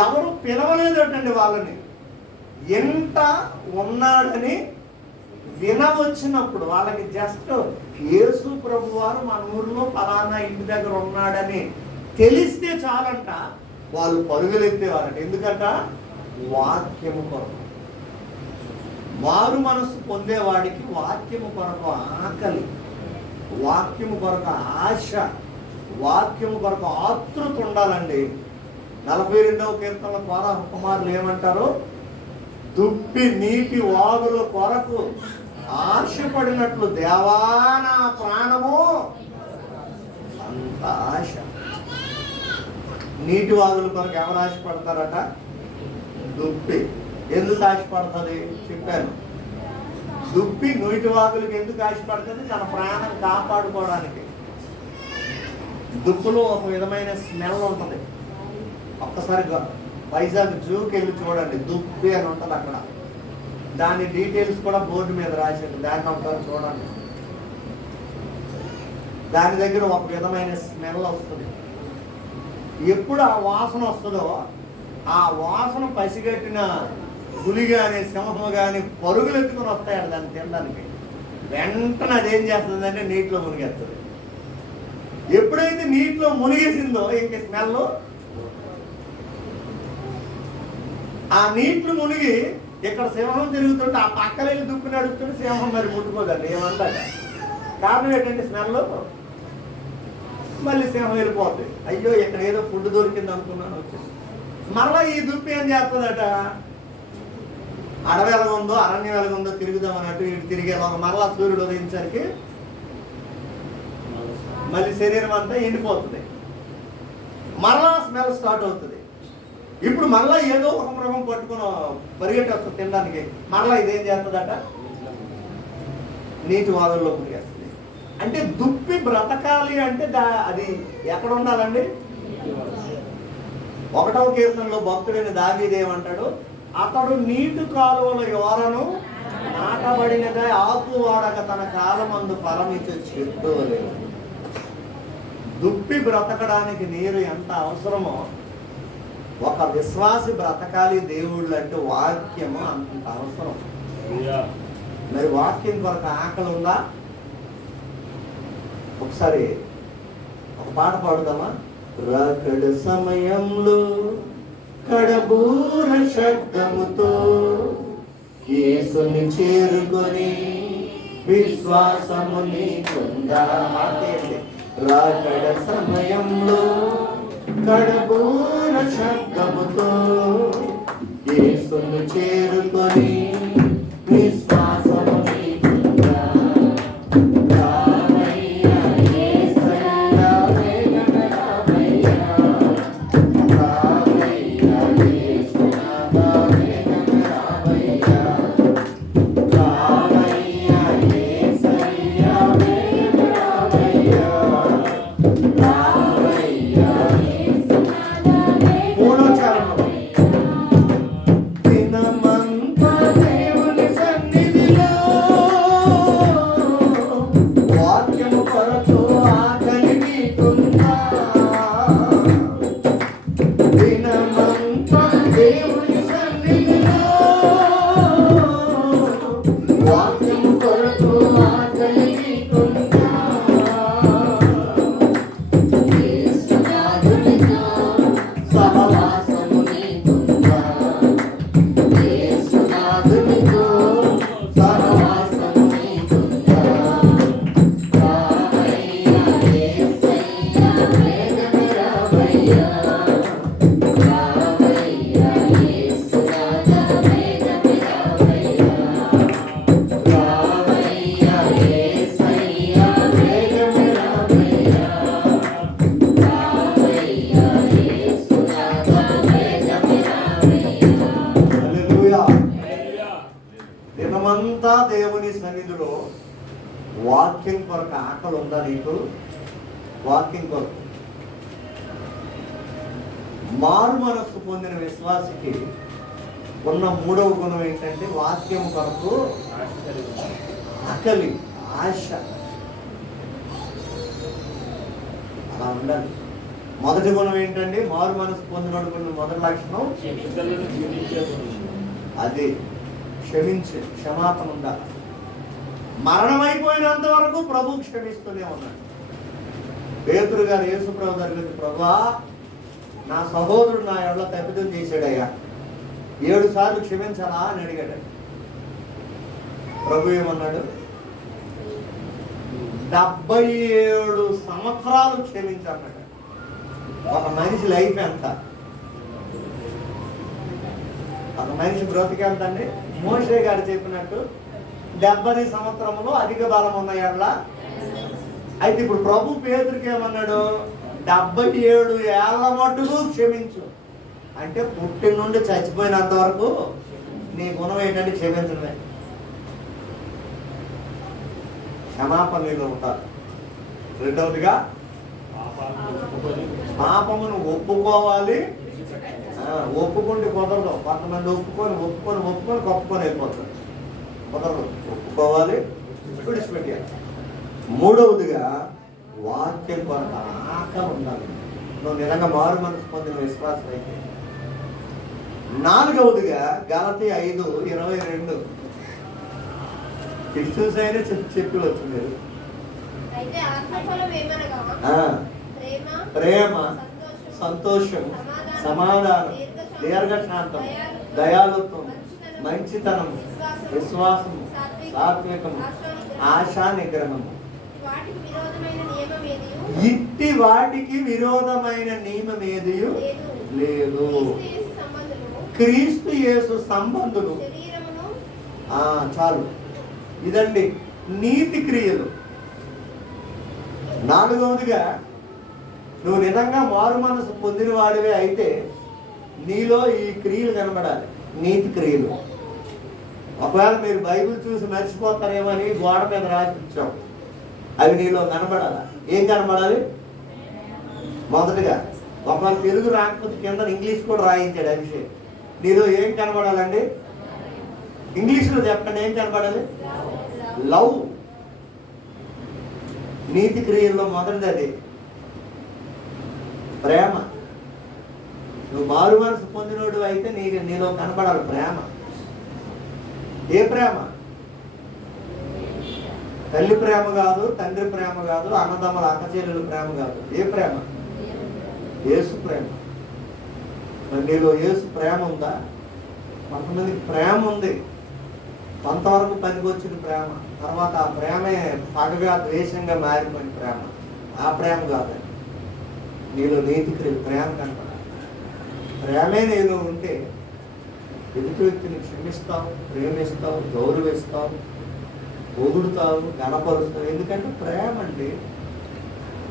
ఎవరు పిలవలేదటండి వాళ్ళని. ఎంత ఉన్నాడని వినవచ్చినప్పుడు వాళ్ళకి జస్ట్ యేసు ప్రభు వారు మన ఊరిలో ఫలానా ఇంటి దగ్గర ఉన్నాడని తెలిస్తే చాలంట, వాళ్ళు పరుగులెత్తేవారంట. ఎందుకంట? వాక్యము కొరకు. మారు మనస్సు పొందేవాడికి వాక్యము కొరకు ఆకలి, వాక్యము కొరకు ఆశ, వాక్యము కొరకు ఆతృత ఉండాలండి. 42వ కీర్తనల కోరహ కుమారులు ఏమంటారు? దుప్పి నీటి వాగుల కొరకు ఆశపడినట్లు దేవా నా ప్రాణము. అంత ఆశ. నీటి వాగుల కొరకు ఎవరు ఆశపడతారట? దుప్పి. ఎందుకు ఆశపడుతుంది చెప్పాను. దుప్పి నీటి వాగులకు ఎందుకు ఆశపడుతుంది? తన ప్రాణం కాపాడుకోవడానికి. దుప్పులో ఒక విధమైన స్మెల్ ఉంటుంది. ఒక్కసారి వైజాగ్ జూకి వెళ్ళి చూడండి, దుప్పి అని ఉంటుంది అక్కడ. దాని డీటెయిల్స్ కూడా బోర్డు మీద రాసింది, దాన్ని ఒకసారి చూడండి. దాని దగ్గర ఒక విధమైన స్మెల్ వస్తుంది. ఎప్పుడు ఆ వాసన వస్తుందో, ఆ వాసన పసిగట్టిన పులి కానీ సింహం కానీ పరుగులు ఎత్తుకొని వస్తాయట దాన్ని తినడానికి. వెంటనే అదేం చేస్తుందంటే నీటిలో మునిగేస్తుంది. ఎప్పుడైతే నీటిలో మునిగేసిందో ఇంక స్మెల్, ఆ నీటిలో మునిగి ఇక్కడ సింహం తిరుగుతుంటే ఆ పక్కన వెళ్ళి దుక్కు నడుస్తుంటే సింహం మరి ముట్టుకోదండి. ఏమంటాక కారణం ఏంటంటే స్మెల్. మళ్ళీ సింహం వెళ్ళిపోతుంది. అయ్యో ఇక్కడ ఏదో ఫుడ్ దొరికింది అనుకున్నాను వచ్చేసి. మరలా ఈ దుప్పి ఏం చేస్తుందట? అడవి ఎలాగుందో అరణ్యం ఎలాగుందో తిరుగుదాం అన్నట్టు ఇటు తిరిగేలాగా మరలా సూర్యుడు ఉదయించరికి మళ్ళీ శరీరం అంతా ఎండిపోతుంది. మరలా స్మెల్ స్టార్ట్ అవుతుంది. ఇప్పుడు మరలా ఏదో ఒక మృగం పట్టుకుని పరిగెట్టి వస్తుంది తినడానికి. మరలా ఇదేం చేస్తుందట? నీటి వాగుల్లో మునిగేస్తుంది. అంటే దుప్పి బ్రతకాలి అంటే అది ఎక్కడ ఉండాలండి? 1వ కీర్తనలో భక్తుడైన దావీదు ఏమంటాడు? అతడు నీటి కాలువల యోరను నాటబడినదే ఆకు వాడక తన కాలమందు ఫలమిచ్చే చెట్టు వలె. దుప్పి బ్రతకడానికి నీరు ఎంత అవసరమో ఒక విశ్వాసి బ్రతకాలి దేవుళ్ళు అంటే వాక్యము అంత అవసరం. మరి వాక్యం కొరకు ఆకలి ఉందా? ఒకసారి ఒక పాట పాడుదామా? రాకడ సమయంలో కడబూర శబ్దముతో యేసుని చేరుకొని విశ్వాసము నీకుందా? రాకడ సమయంలో కడబూర శబ్దముతో యేసుని చేరుకొని విశ్వాసము నీకుందా? రామయ్య యేసయ్య వేగమే రామయ్య, రామయ్య యేసునాథ వేగమే రామయ్య, రామయ్య యేసయ్య వేగమే రామయ్య, రామయ్య యేసునాథ వేగమే. మూడో చరణం. దినమంతా దేవుని సన్నిధిలో వాక్యము కొరకు ఆకలి నీకుందా? దినమంతా దేవుని సన్నిధిలో వాక్యము కొరకు ఆకలి నీకుందా? యేసునాథునితో సహవాసము నీకుందా? యేసునాథునితో సహవాసము నీకుందా? రామయ్య యేసయ్య వేగమే రామయ్య, రామయ్య యేసునాథ వేగమే రామయ్య, రామయ్య యేసయ్య వేగమే రామయ్య, రామయ్య యేసునాథ వేగమే రామయ్య. హల్లెలూయా. దినమంతా దేవుని సన్నిధిలో వాక్యం కొరకు ఆకలి ఉందా నీకు? వాక్యం కొరకు. మారు మనస్సు పొందిన విశ్వాసికి ఉన్న 3వ గుణం ఏంటంటే వాక్యం కొరకు ఆకలి, ఆశ. అలా ఉండాలి. మొదటి గుణం ఏంటంటే మారు మనస్సు పొందినటువంటి మొదటి లక్షణం అది క్షమాపణ ఉండాలి. మరణం అయిపోయినంత వరకు ప్రభు క్షమిస్తూనే ఉన్నాడు. పేతురు గారు యేసుప్రభు దగ్గరికి, ప్రభువా నా సహోదరుడు నా ఎడల తప్పిదం చేశాడయ్యా, 7 సార్లు క్షమించాలా అని అడిగాడు. ప్రభు ఏమన్నాడు? 77 సంవత్సరాలు క్షమించాడు. ఒక మనిషి లైఫ్ ఎంత? ఒక మనిషి బ్రతికి ఎంత అండి? మోషే గారు చెప్పినట్టు 70 సంవత్సరములు అధిక బలం ఉన్న ఎడల. అయితే ఇప్పుడు ప్రభు పేతురికి ఏమన్నాడు? 77 ఏళ్ల మట్టుకు క్షమించు. అంటే పుట్టిన నుండి చచ్చిపోయినంత వరకు నీ గుణం ఏంటంటే క్షమించడమే. క్షమాపణ నీలో ఉంటారు. రెండవదిగా పాపమును ఒప్పుకోవాలి. ఒప్పుకుంటే కుదరదు. కొంతమంది ఒప్పుకొని వెళ్ళిపోతారు. కుదరదు. ఒప్పుకోవాలి, విడిచిపెట్టాలి. మూడవదిగా వాక్యం కొరకు ఆకలి ఉండాలి. నువ్వు నిజంగా మారు మనసు పొందిన విశ్వాసం అయితే. నాలుగవదిగా గలతీ 5:22 ఇది చూసైనా చెప్పి వచ్చు మీరు. అయితే ఆత్మఫలం ఏమనగా ప్రేమ, సంతోషం, సమాధానం, దీర్ఘశాంతం, దయాళుత్వం, మంచితనం, విశ్వాసము, సాత్వికము, ఆశా నిగ్రహము. ఇట్టి వాటికి విరోధమైన నియమం ఏది లేదు. క్రీస్తు యేసు సంబంధులు. చాలు. ఇదండి నీతి క్రియలు. నాలుగవదిగా నువ్వు నిజంగా మారు మనసు పొందిన వాడివే అయితే నీలో ఈ క్రియలు కనబడాలి, నీతి క్రియలు. ఒకవేళ మీరు బైబిల్ చూసి మర్చిపోతారేమో అని గోడ మీద రాసి ఇచ్చాం. అవి నీలో కనబడాలి. ఏం కనబడాలి? మొదటిగా ఒకవేళ తెలుగు రాకపోతే కింద ఇంగ్లీష్ కూడా రాయించాడు అభిషేక్. నీలో ఏం కనబడాలండి? ఇంగ్లీష్లో చెప్పండి, ఏం కనబడాలి? లవ్. నీతి క్రియల్లో మొదటిది అది ప్రేమ. నువ్వు మారు మనసు పొందినోడు అయితే నీలో కనబడాలి ప్రేమ. ఏ ప్రేమ? తల్లి ప్రేమ కాదు, తండ్రి ప్రేమ కాదు, అన్నదమ్ముల అక్కచెల్లెల ప్రేమ కాదు. ఏ ప్రేమ? యేసు ప్రేమ. మరి నీలో యేసు ప్రేమ ఉందా? కొంతమందికి ప్రేమ ఉంది, కొంతవరకు పనికొచ్చిన ప్రేమ, తర్వాత ఆ ప్రేమే పగగా ద్వేషంగా మారిపోయిన ప్రేమ. ఆ ప్రేమ కాదండి. నీలో నీతి క్రియలు ప్రేమ కనపడాలి. ప్రేమే నీలో ఉంటే ఎదుటి వ్యక్తిని క్షమిస్తావు, ప్రేమిస్తావు, గౌరవిస్తావు, పొగుడుతావు, గణపరుస్తావు. ఎందుకంటే ప్రేమ అండి.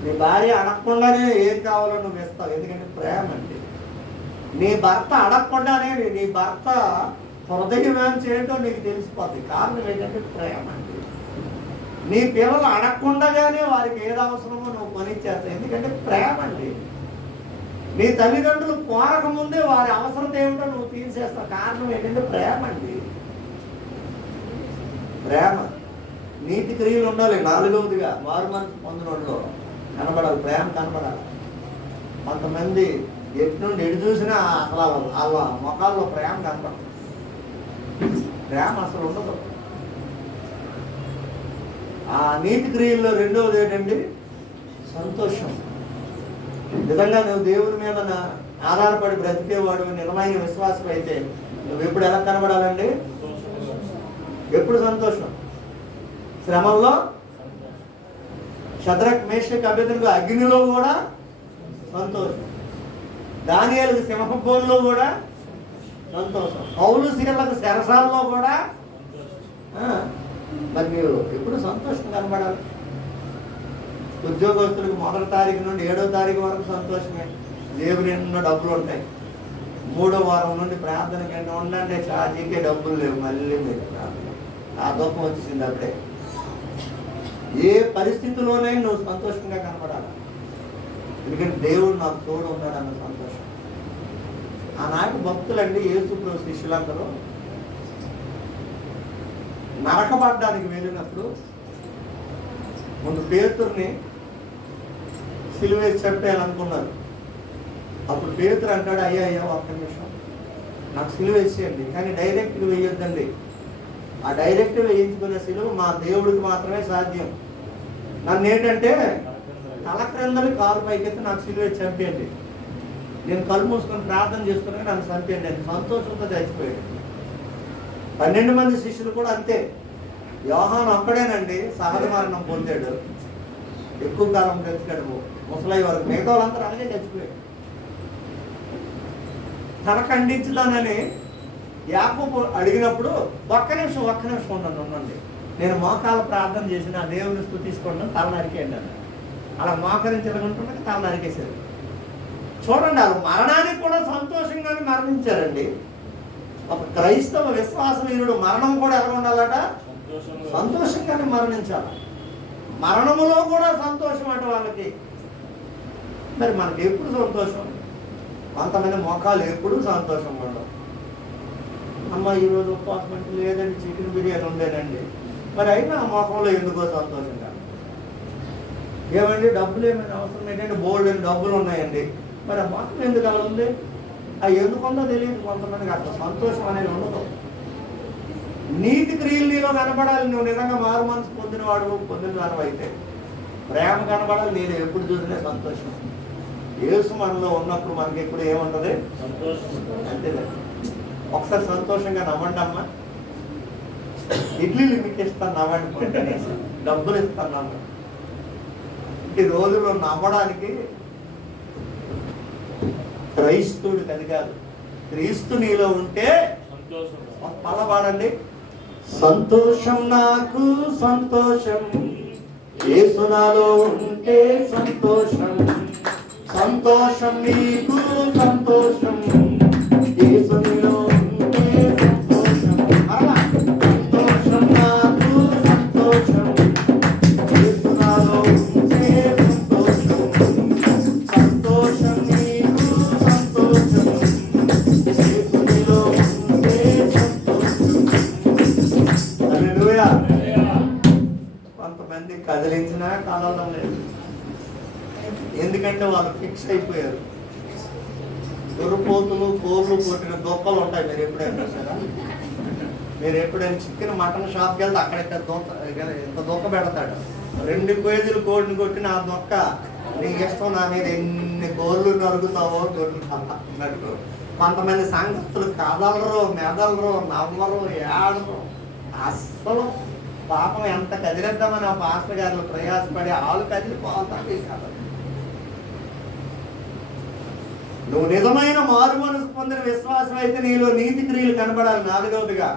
నీ భార్య అడగకుండానే ఏం కావాలో నువ్వు ఇస్తావు, ఎందుకంటే ప్రేమ అండి. నీ భర్త అడగకుండానే నీ భర్త హృదయం చేయటం నీకు తెలిసిపోతుంది. కారణం ఏంటంటే ప్రేమ అండి. నీ పిల్లలు అడగకుండానే వారికి ఏది అవసరమో నువ్వు కొనిచ్చేస్తావు, ఎందుకంటే ప్రేమ అండి. నీ తల్లిదండ్రులు కోరక ముందే వారి అవసరం ఏమిటో నువ్వు తీసేస్తావు, కారణం ఏంటంటే ప్రేమ అండి. ప్రేమ. నీతి క్రియలు ఉండాలి. నాలుగవదిగా మారు మనసు పొందినోళ్ళు కనబడాలి, ప్రేమ కనబడాలి. కొంతమంది ఎటు నుండి ఎటు చూసినా అసలు వాళ్ళ ముఖాల్లో ప్రేమ కనపడదు, ప్రేమ అసలు ఉండదు. ఆ నీతి క్రియల్లో రెండవది ఏంటండి? సంతోషం. నిజంగా నువ్వు దేవుని మీద ఆధారపడి బ్రతికేవాడు, నిజమైన విశ్వాసం అయితే నువ్వు ఎప్పుడు ఎలా కనబడాలండి? ఎప్పుడు సంతోషం. శ్రమల్లో షద్రక్ మేషక్ అబేద్నెగో అగ్నిలో కూడా సంతోషం. దానియేలుకు సింహబోనులో కూడా సంతోషం. పౌలు శీలకు శరసాల్లో కూడా. మరి మీరు ఎప్పుడు సంతోషం కనబడాలి. ఉద్యోగస్తులకు 1వ తారీఖు నుండి 7వ తారీఖు వరకు సంతోషమే, దేవుని ఎన్నో డబ్బులు ఉంటాయి. 3వ వారం నుండి ప్రార్థనకి ఉండండి, ఛార్జీకే డబ్బులు లేవు, మళ్ళీ మీరు ప్రార్థన. ఆ దుఃఖం వచ్చేసింది అప్పుడే. ఏ పరిస్థితిలోనైనా నువ్వు సంతోషంగా కనపడాలి, ఎందుకంటే దేవుడు నాకు తోడు ఉన్నాడు అన్న సంతోషం. ఆనాటి భక్తులండి, యేసు ప్రభు శిష్యులందరూ నరకబడ్డానికి వెళ్ళినప్పుడు ముందు పేతురుని సిలువేసి చెప్పేయాలనుకున్నారు. అప్పుడు పేతురు అంటాడు, అయ్యా ఒక్క నిమిషం, నాకు సిలువేసేయండి, కానీ డైరెక్ట్గా వేయొద్దండి. ఆ డైరెక్ట్ వేయించుకునే సిలువ మా దేవుడికి మాత్రమే సాధ్యం. నన్ను ఏంటంటే తల క్రిందలు కారు పైకెత్తి నాకు సిలువేసి చంపేయండి, నేను కళ్ళు మూసుకొని ప్రార్థన చేసుకుని నన్ను చంపేయండి అని సంతోషంతో చచ్చిపోయాడు. 12 మంది శిష్యులు కూడా అంతే. యోహాను ఒక్కడేనండి సహజ మరణం పొందాడు, ఎక్కువ కాలం బ్రతికాడు, ముసలయ్య వరకు. మిగతా వాళ్ళందరూ అలాగే చచ్చిపోయాడు. తల ఖండించుతానని యాకోబు అడిగినప్పుడు ఒక్క నిమిషం ఉండండి, నేను మోకాలు ప్రార్థన చేసి నా దేవుని స్తుతించుకోండి, తల నరికేయండి అన్న. అలా మోకరించకుంటుండగా తల నరికేశారు. చూడండి, వాళ్ళు మరణానికి కూడా సంతోషంగానే మరణించారండి. ఒక క్రైస్తవ విశ్వాసవీరుడు మరణం కూడా ఎలా ఉండాలట? సంతోషంగానే మరణించాలి. మరణములో కూడా సంతోషం అంటే వాళ్ళకి. మరి మనకి ఎప్పుడు సంతోషం? కొంతమంది మొఖాలు ఎప్పుడు సంతోషంగా ఉండవు. అమ్మ ఈరోజు ఉపవాసం అంటే లేదండి, చికెన్ బిర్యానీ ఉండేనండి. మరి అయినా ఆ మొఖంలో ఎందుకో సంతోషంగా. ఏమండి డబ్బులు ఏమైనా అవసరం ఏంటంటే బోల్డ్ అని డబ్బులు ఉన్నాయండి, మరి ఆ మొఖం ఎందుకు అలా ఉంది? అది ఎందుకుందో తెలియదు కొంతమందికి. అట్లా సంతోషం అనేది ఉండదు. నీతి క్రియలు నీలో కనపడాలి. నువ్వు నిజంగా మారు మనసు పొందినవాడు అయితే ప్రేమ కనపడాలి. నేను ఎప్పుడు చూసినా సంతోషం. యేసు మనలో ఉన్నప్పుడు మనకి ఎప్పుడు ఏముంటుంది? అంతేలే. ఒకసారి సంతోషంగా నవ్వండి అమ్మా, ఇడ్లీలు మీకు ఇస్తాను నవ్వండి, డబ్బులు ఇస్తాను నవ్వండి. ఈ రోజుల్లో నవ్వడానికి క్రైస్తవుడికి అది కాదు, క్రీస్తు నీలో ఉంటే పలవాడండి. సంతోషం నాకు సంతోషం, యేసు నాలో ఉంటే సంతోషం. సంతోషం నీకు సంతోషం, యేసు నీలో ఉంటే సంతోషం. సంతోషం నాకు సంతోషం, యేసు నాలో ఉంటే సంతోషం. సంతోషం నీకు ఫిక్స్ అయిపోయారు. దొరిపోతులు కోళ్ళు కొట్టిన దొక్కలు ఉంటాయి. మీరు ఎప్పుడైనా చూసారా? మీరు ఎప్పుడైనా చికెన్ మటన్ షాప్కి వెళ్తే అక్కడ ఇంత దొక్క పెడతాడు. 2 కేజీలు కోడిని కొట్టిన ఆ దొక్క నీకు ఇష్టం, నా మీద ఎన్ని కోళ్ళు నరుగుతావో అన్నట్టు. కొంతమంది సంగతులు కదలరు, మెదలరు, నవ్వరు, ఏడరు. అస్సలు పాపం ఎంత కదిలిద్దామని ఆ పాస్టర్ గారు ప్రయాసపడి ఆలు కదిలిపోతాడు. నువ్వు నిజమైన మారు మనసు పొందిన విశ్వాసం అయితే నీలో నీతి క్రియలు కనబడాలి. 4వదిగా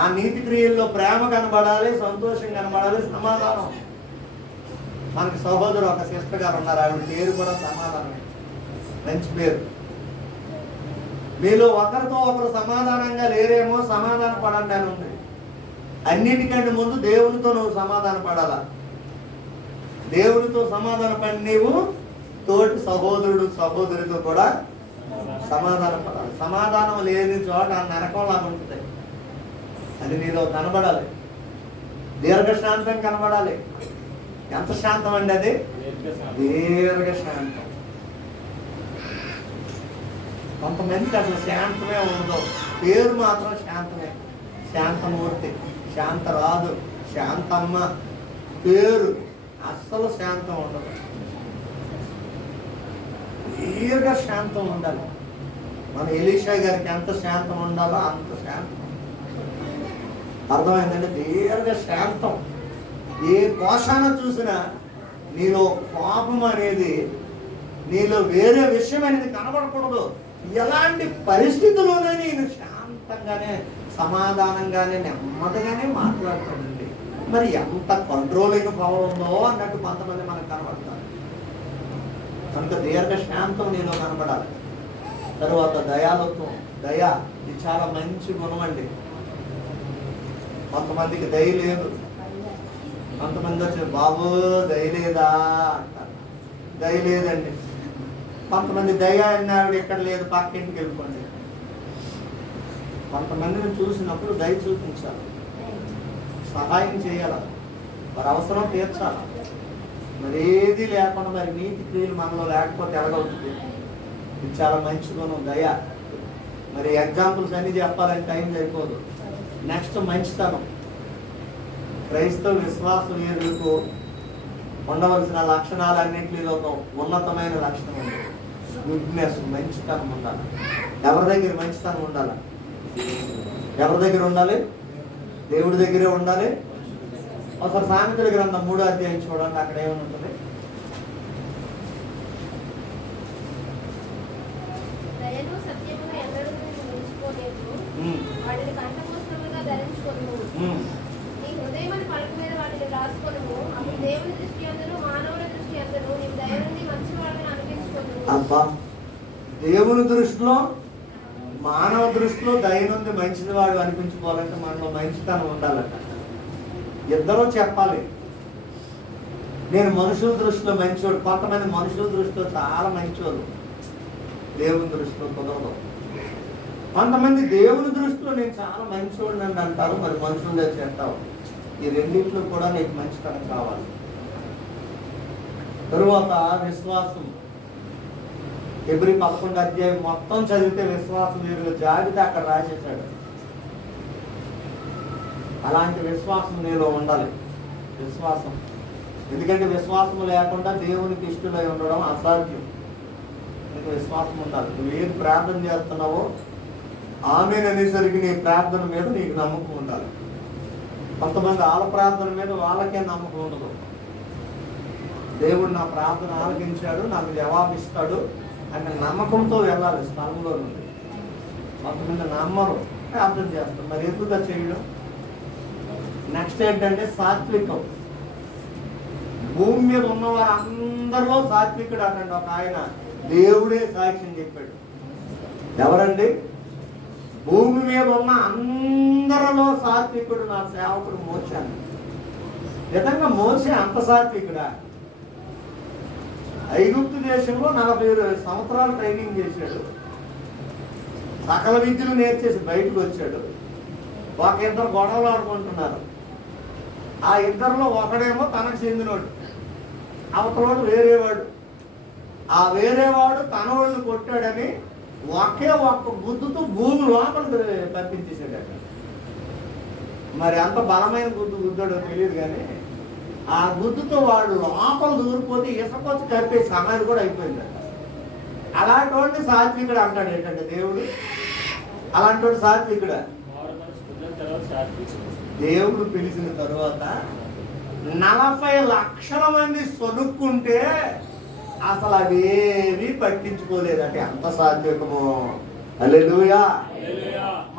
ఆ నీతి క్రియల్లో ప్రేమ కనబడాలి, సంతోషం కనబడాలి, సమాధానం. మనకి సహోదరు ఒక సిస్టర్ గారు ఉన్నారు, ఆవిడ పేరు కూడా సమాధానమే, మంచి పేరు. మీలో ఒకరితో ఒకరు సమాధానంగా లేరేమో, సమాధాన పడండి అని ఉంది. అన్నిటికంటే ముందు దేవునితో నువ్వు సమాధాన పడాలా. దేవునితో సమాధాన పడి నీవు తోటి సహోదరుడు సహోదరితో కూడా సమాధాన పడాలి. సమాధానం లేని చోట నరకంలాగా ఉంటుంది. అది నీలో కనబడాలి. దీర్ఘశాంతం కనబడాలి. ఎంత శాంతం అండి అది? దీర్ఘశాంతం. కొంతమందికి అసలు శాంతమే ఉండదు, పేరు మాత్రం శాంతమే. శాంతమూర్తి, శాంతరాదు, శాంతమ్మ పేరు, అస్సలు శాంతం ఉండదు. దీర్ఘ శాంతం ఉండాలి. మన ఎలీషా గారికి ఎంత శాంతం ఉండాలో అంత శాంతం. అర్థమైందండి? దీర్ఘ శాంతం. ఏ కోశాన చూసినా నీలో కోపం అనేది, నీలో వేరే విషయం అనేది కనబడకూడదు. ఎలాంటి పరిస్థితుల్లోనే నేను శాంతంగానే, సమాధానంగానే, నెమ్మదిగానే మాట్లాడతానండి. మరి ఎంత కంట్రోలింగ్ పవర్ ఉందో అన్నట్టు కొంతమంది మనకు కనబడతారు. కనుక దీర్ఘ శాంతం నీలో కనబడాలి. తరువాత దయాలత్వం. దయ ఇది చాలా మంచి గుణం అండి. కొంతమందికి దయ లేదు. కొంతమంది వచ్చి బాబు దయ లేదా అంటారు. దయ లేదండి. కొంతమంది దయ అన్నాడు ఎక్కడ లేదు, పక్కింటికి వెళ్ళిపోండి. కొంతమందిని చూసినప్పుడు దయ చూపించాలి, సహాయం చేయాలి, వారి అవసరం తీర్చాలి. మరి ఏది లేకుండా మరి నీతి క్రియలు మనలో లేకపోతే ఎలాగవుతుంది? ఇది చాలా మంచి గుణం దయ. మరి ఎగ్జాంపుల్స్ అన్ని చెప్పాలంటే టైం సరిపోదు. నెక్స్ట్ మంచితనం. క్రైస్తవ విశ్వాస వీరులకు ఉండవలసిన లక్షణాలన్నింటిలో ఒక ఉన్నతమైన లక్షణం ఉంది. గుడ్నెస్, మంచితనం ఉండాలి. ఎవరి దగ్గర మంచితనం ఉండాలి? ఎవరి దగ్గర ఉండాలి? దేవుడి దగ్గరే ఉండాలి. ఒకసారి సామెతల గ్రంథం 3వ అధ్యాయం చూడండి, అక్కడ ఏముంటుంది? దయను సత్యమును ఎన్నడూ నిలుచుకోలేదు, వాటిని కంఠపుస్తకముగా ధరించుకొనుము. నీ హృదయమని పలుకు మీద వాటిని రాసుకొనుము. అప్పుడు దేవుని దృష్టి అందును మానవుల దృష్టి అందును నీవు దయ నుండి మంచివాడిని అనిపించుకొనుము. అబ్బా, దేవుని దృష్టిలో, మానవ దృష్టిలో దయ నుండి మంచిది వాడు అనిపించుకోవాలంటే మనలో మంచితనం ఉండాలట. ఇద్దరూ చెప్పాలి. నేను మనుషుల దృష్టిలో మంచివాడు. కొంతమంది మనుషుల దృష్టిలో చాలా మంచివాళ్ళు, దేవుని దృష్టిలో కుదరదు. కొంతమంది దేవుని దృష్టిలో నేను చాలా మంచివాడిని అని అంటారు, మరి మనుషుల దగ్గర చెప్తావు. ఈ రెండింటిలో కూడా నీకు మంచితనం కావాలి. తరువాత విశ్వాసం. ఎబ్రీ 11వ అధ్యాయం మొత్తం చదివితే విశ్వాసం వీరుల జాబితా అక్కడ రాసేశాడు. అలాంటి విశ్వాసం నీలో ఉండాలి. విశ్వాసం. ఎందుకంటే విశ్వాసం లేకుండా దేవునికి ఇష్టలై ఉండడం అసాధ్యం. నీకు విశ్వాసం ఉండాలి. నువ్వు ఏది ప్రార్థన చేస్తున్నావో ఆమెను అనేసరికి నీ ప్రార్థన మీద నీకు నమ్మకం ఉండాలి. కొంతమంది వాళ్ళ ప్రార్థన మీద వాళ్ళకే నమ్మకం ఉండదు. దేవుడు నా ప్రార్థన ఆలకించాడు, నాకు జవాబిస్తాడు అనే నమ్మకంతో వెళ్ళాలి స్థలంలో నుండి. కొంతమంది నమ్మరు, ప్రార్థన చేస్తారు. మరి ఎందుకు చేయడం? నెక్స్ట్ ఏంటంటే సాత్వికం. భూమి మీద ఉన్నవారు అందరిలో సాత్వికుడు అనండి ఒక ఆయన దేవుడే సాక్ష్యం చెప్పాడు. ఎవరండి? భూమి మీద ఉన్న అందరిలో సాత్వికుడు నా సేవకుడు మోషే. నిజంగా మోషే అంత సాత్వికుడా? ఐగుప్తు దేశంలో 40 సంవత్సరాలు ట్రైనింగ్ చేశాడు, సకల విద్యలు నేర్చేసి బయటకు వచ్చాడు. ఒక ఇద్దరు గొడవలు ఆడుకుంటున్నారు. ఆ ఇద్దరిలో ఒకడేమో తనకు చెందినోడు, అవతలోడు వేరేవాడు. ఆ వేరే వాడు తనవాళ్ళు కొట్టాడని ఒకే ఒక్క గుద్దుతో భూమి లోపలికి పంపించేసాడట. మరి అంత బలమైన గుద్దాడో తెలియదు కానీ ఆ గుద్దుతో వాడు లోపల దూరిపోతే ఇసుకొచ్చి కప్పే సమాధి కూడా అయిపోయిందట. అలాంటి వాడిని సాత్వికుడు అంటాడు. ఏంటంటే దేవుడు అలాంటి వాడు సాత్వికుడు. దేవుడు పిలిచిన తరువాత 40 లక్షల మంది సొనుక్కుంటే అసలు అవేమీ పట్టించుకోలేదట. ఎంత సాత్వికమో. హల్లెలూయా.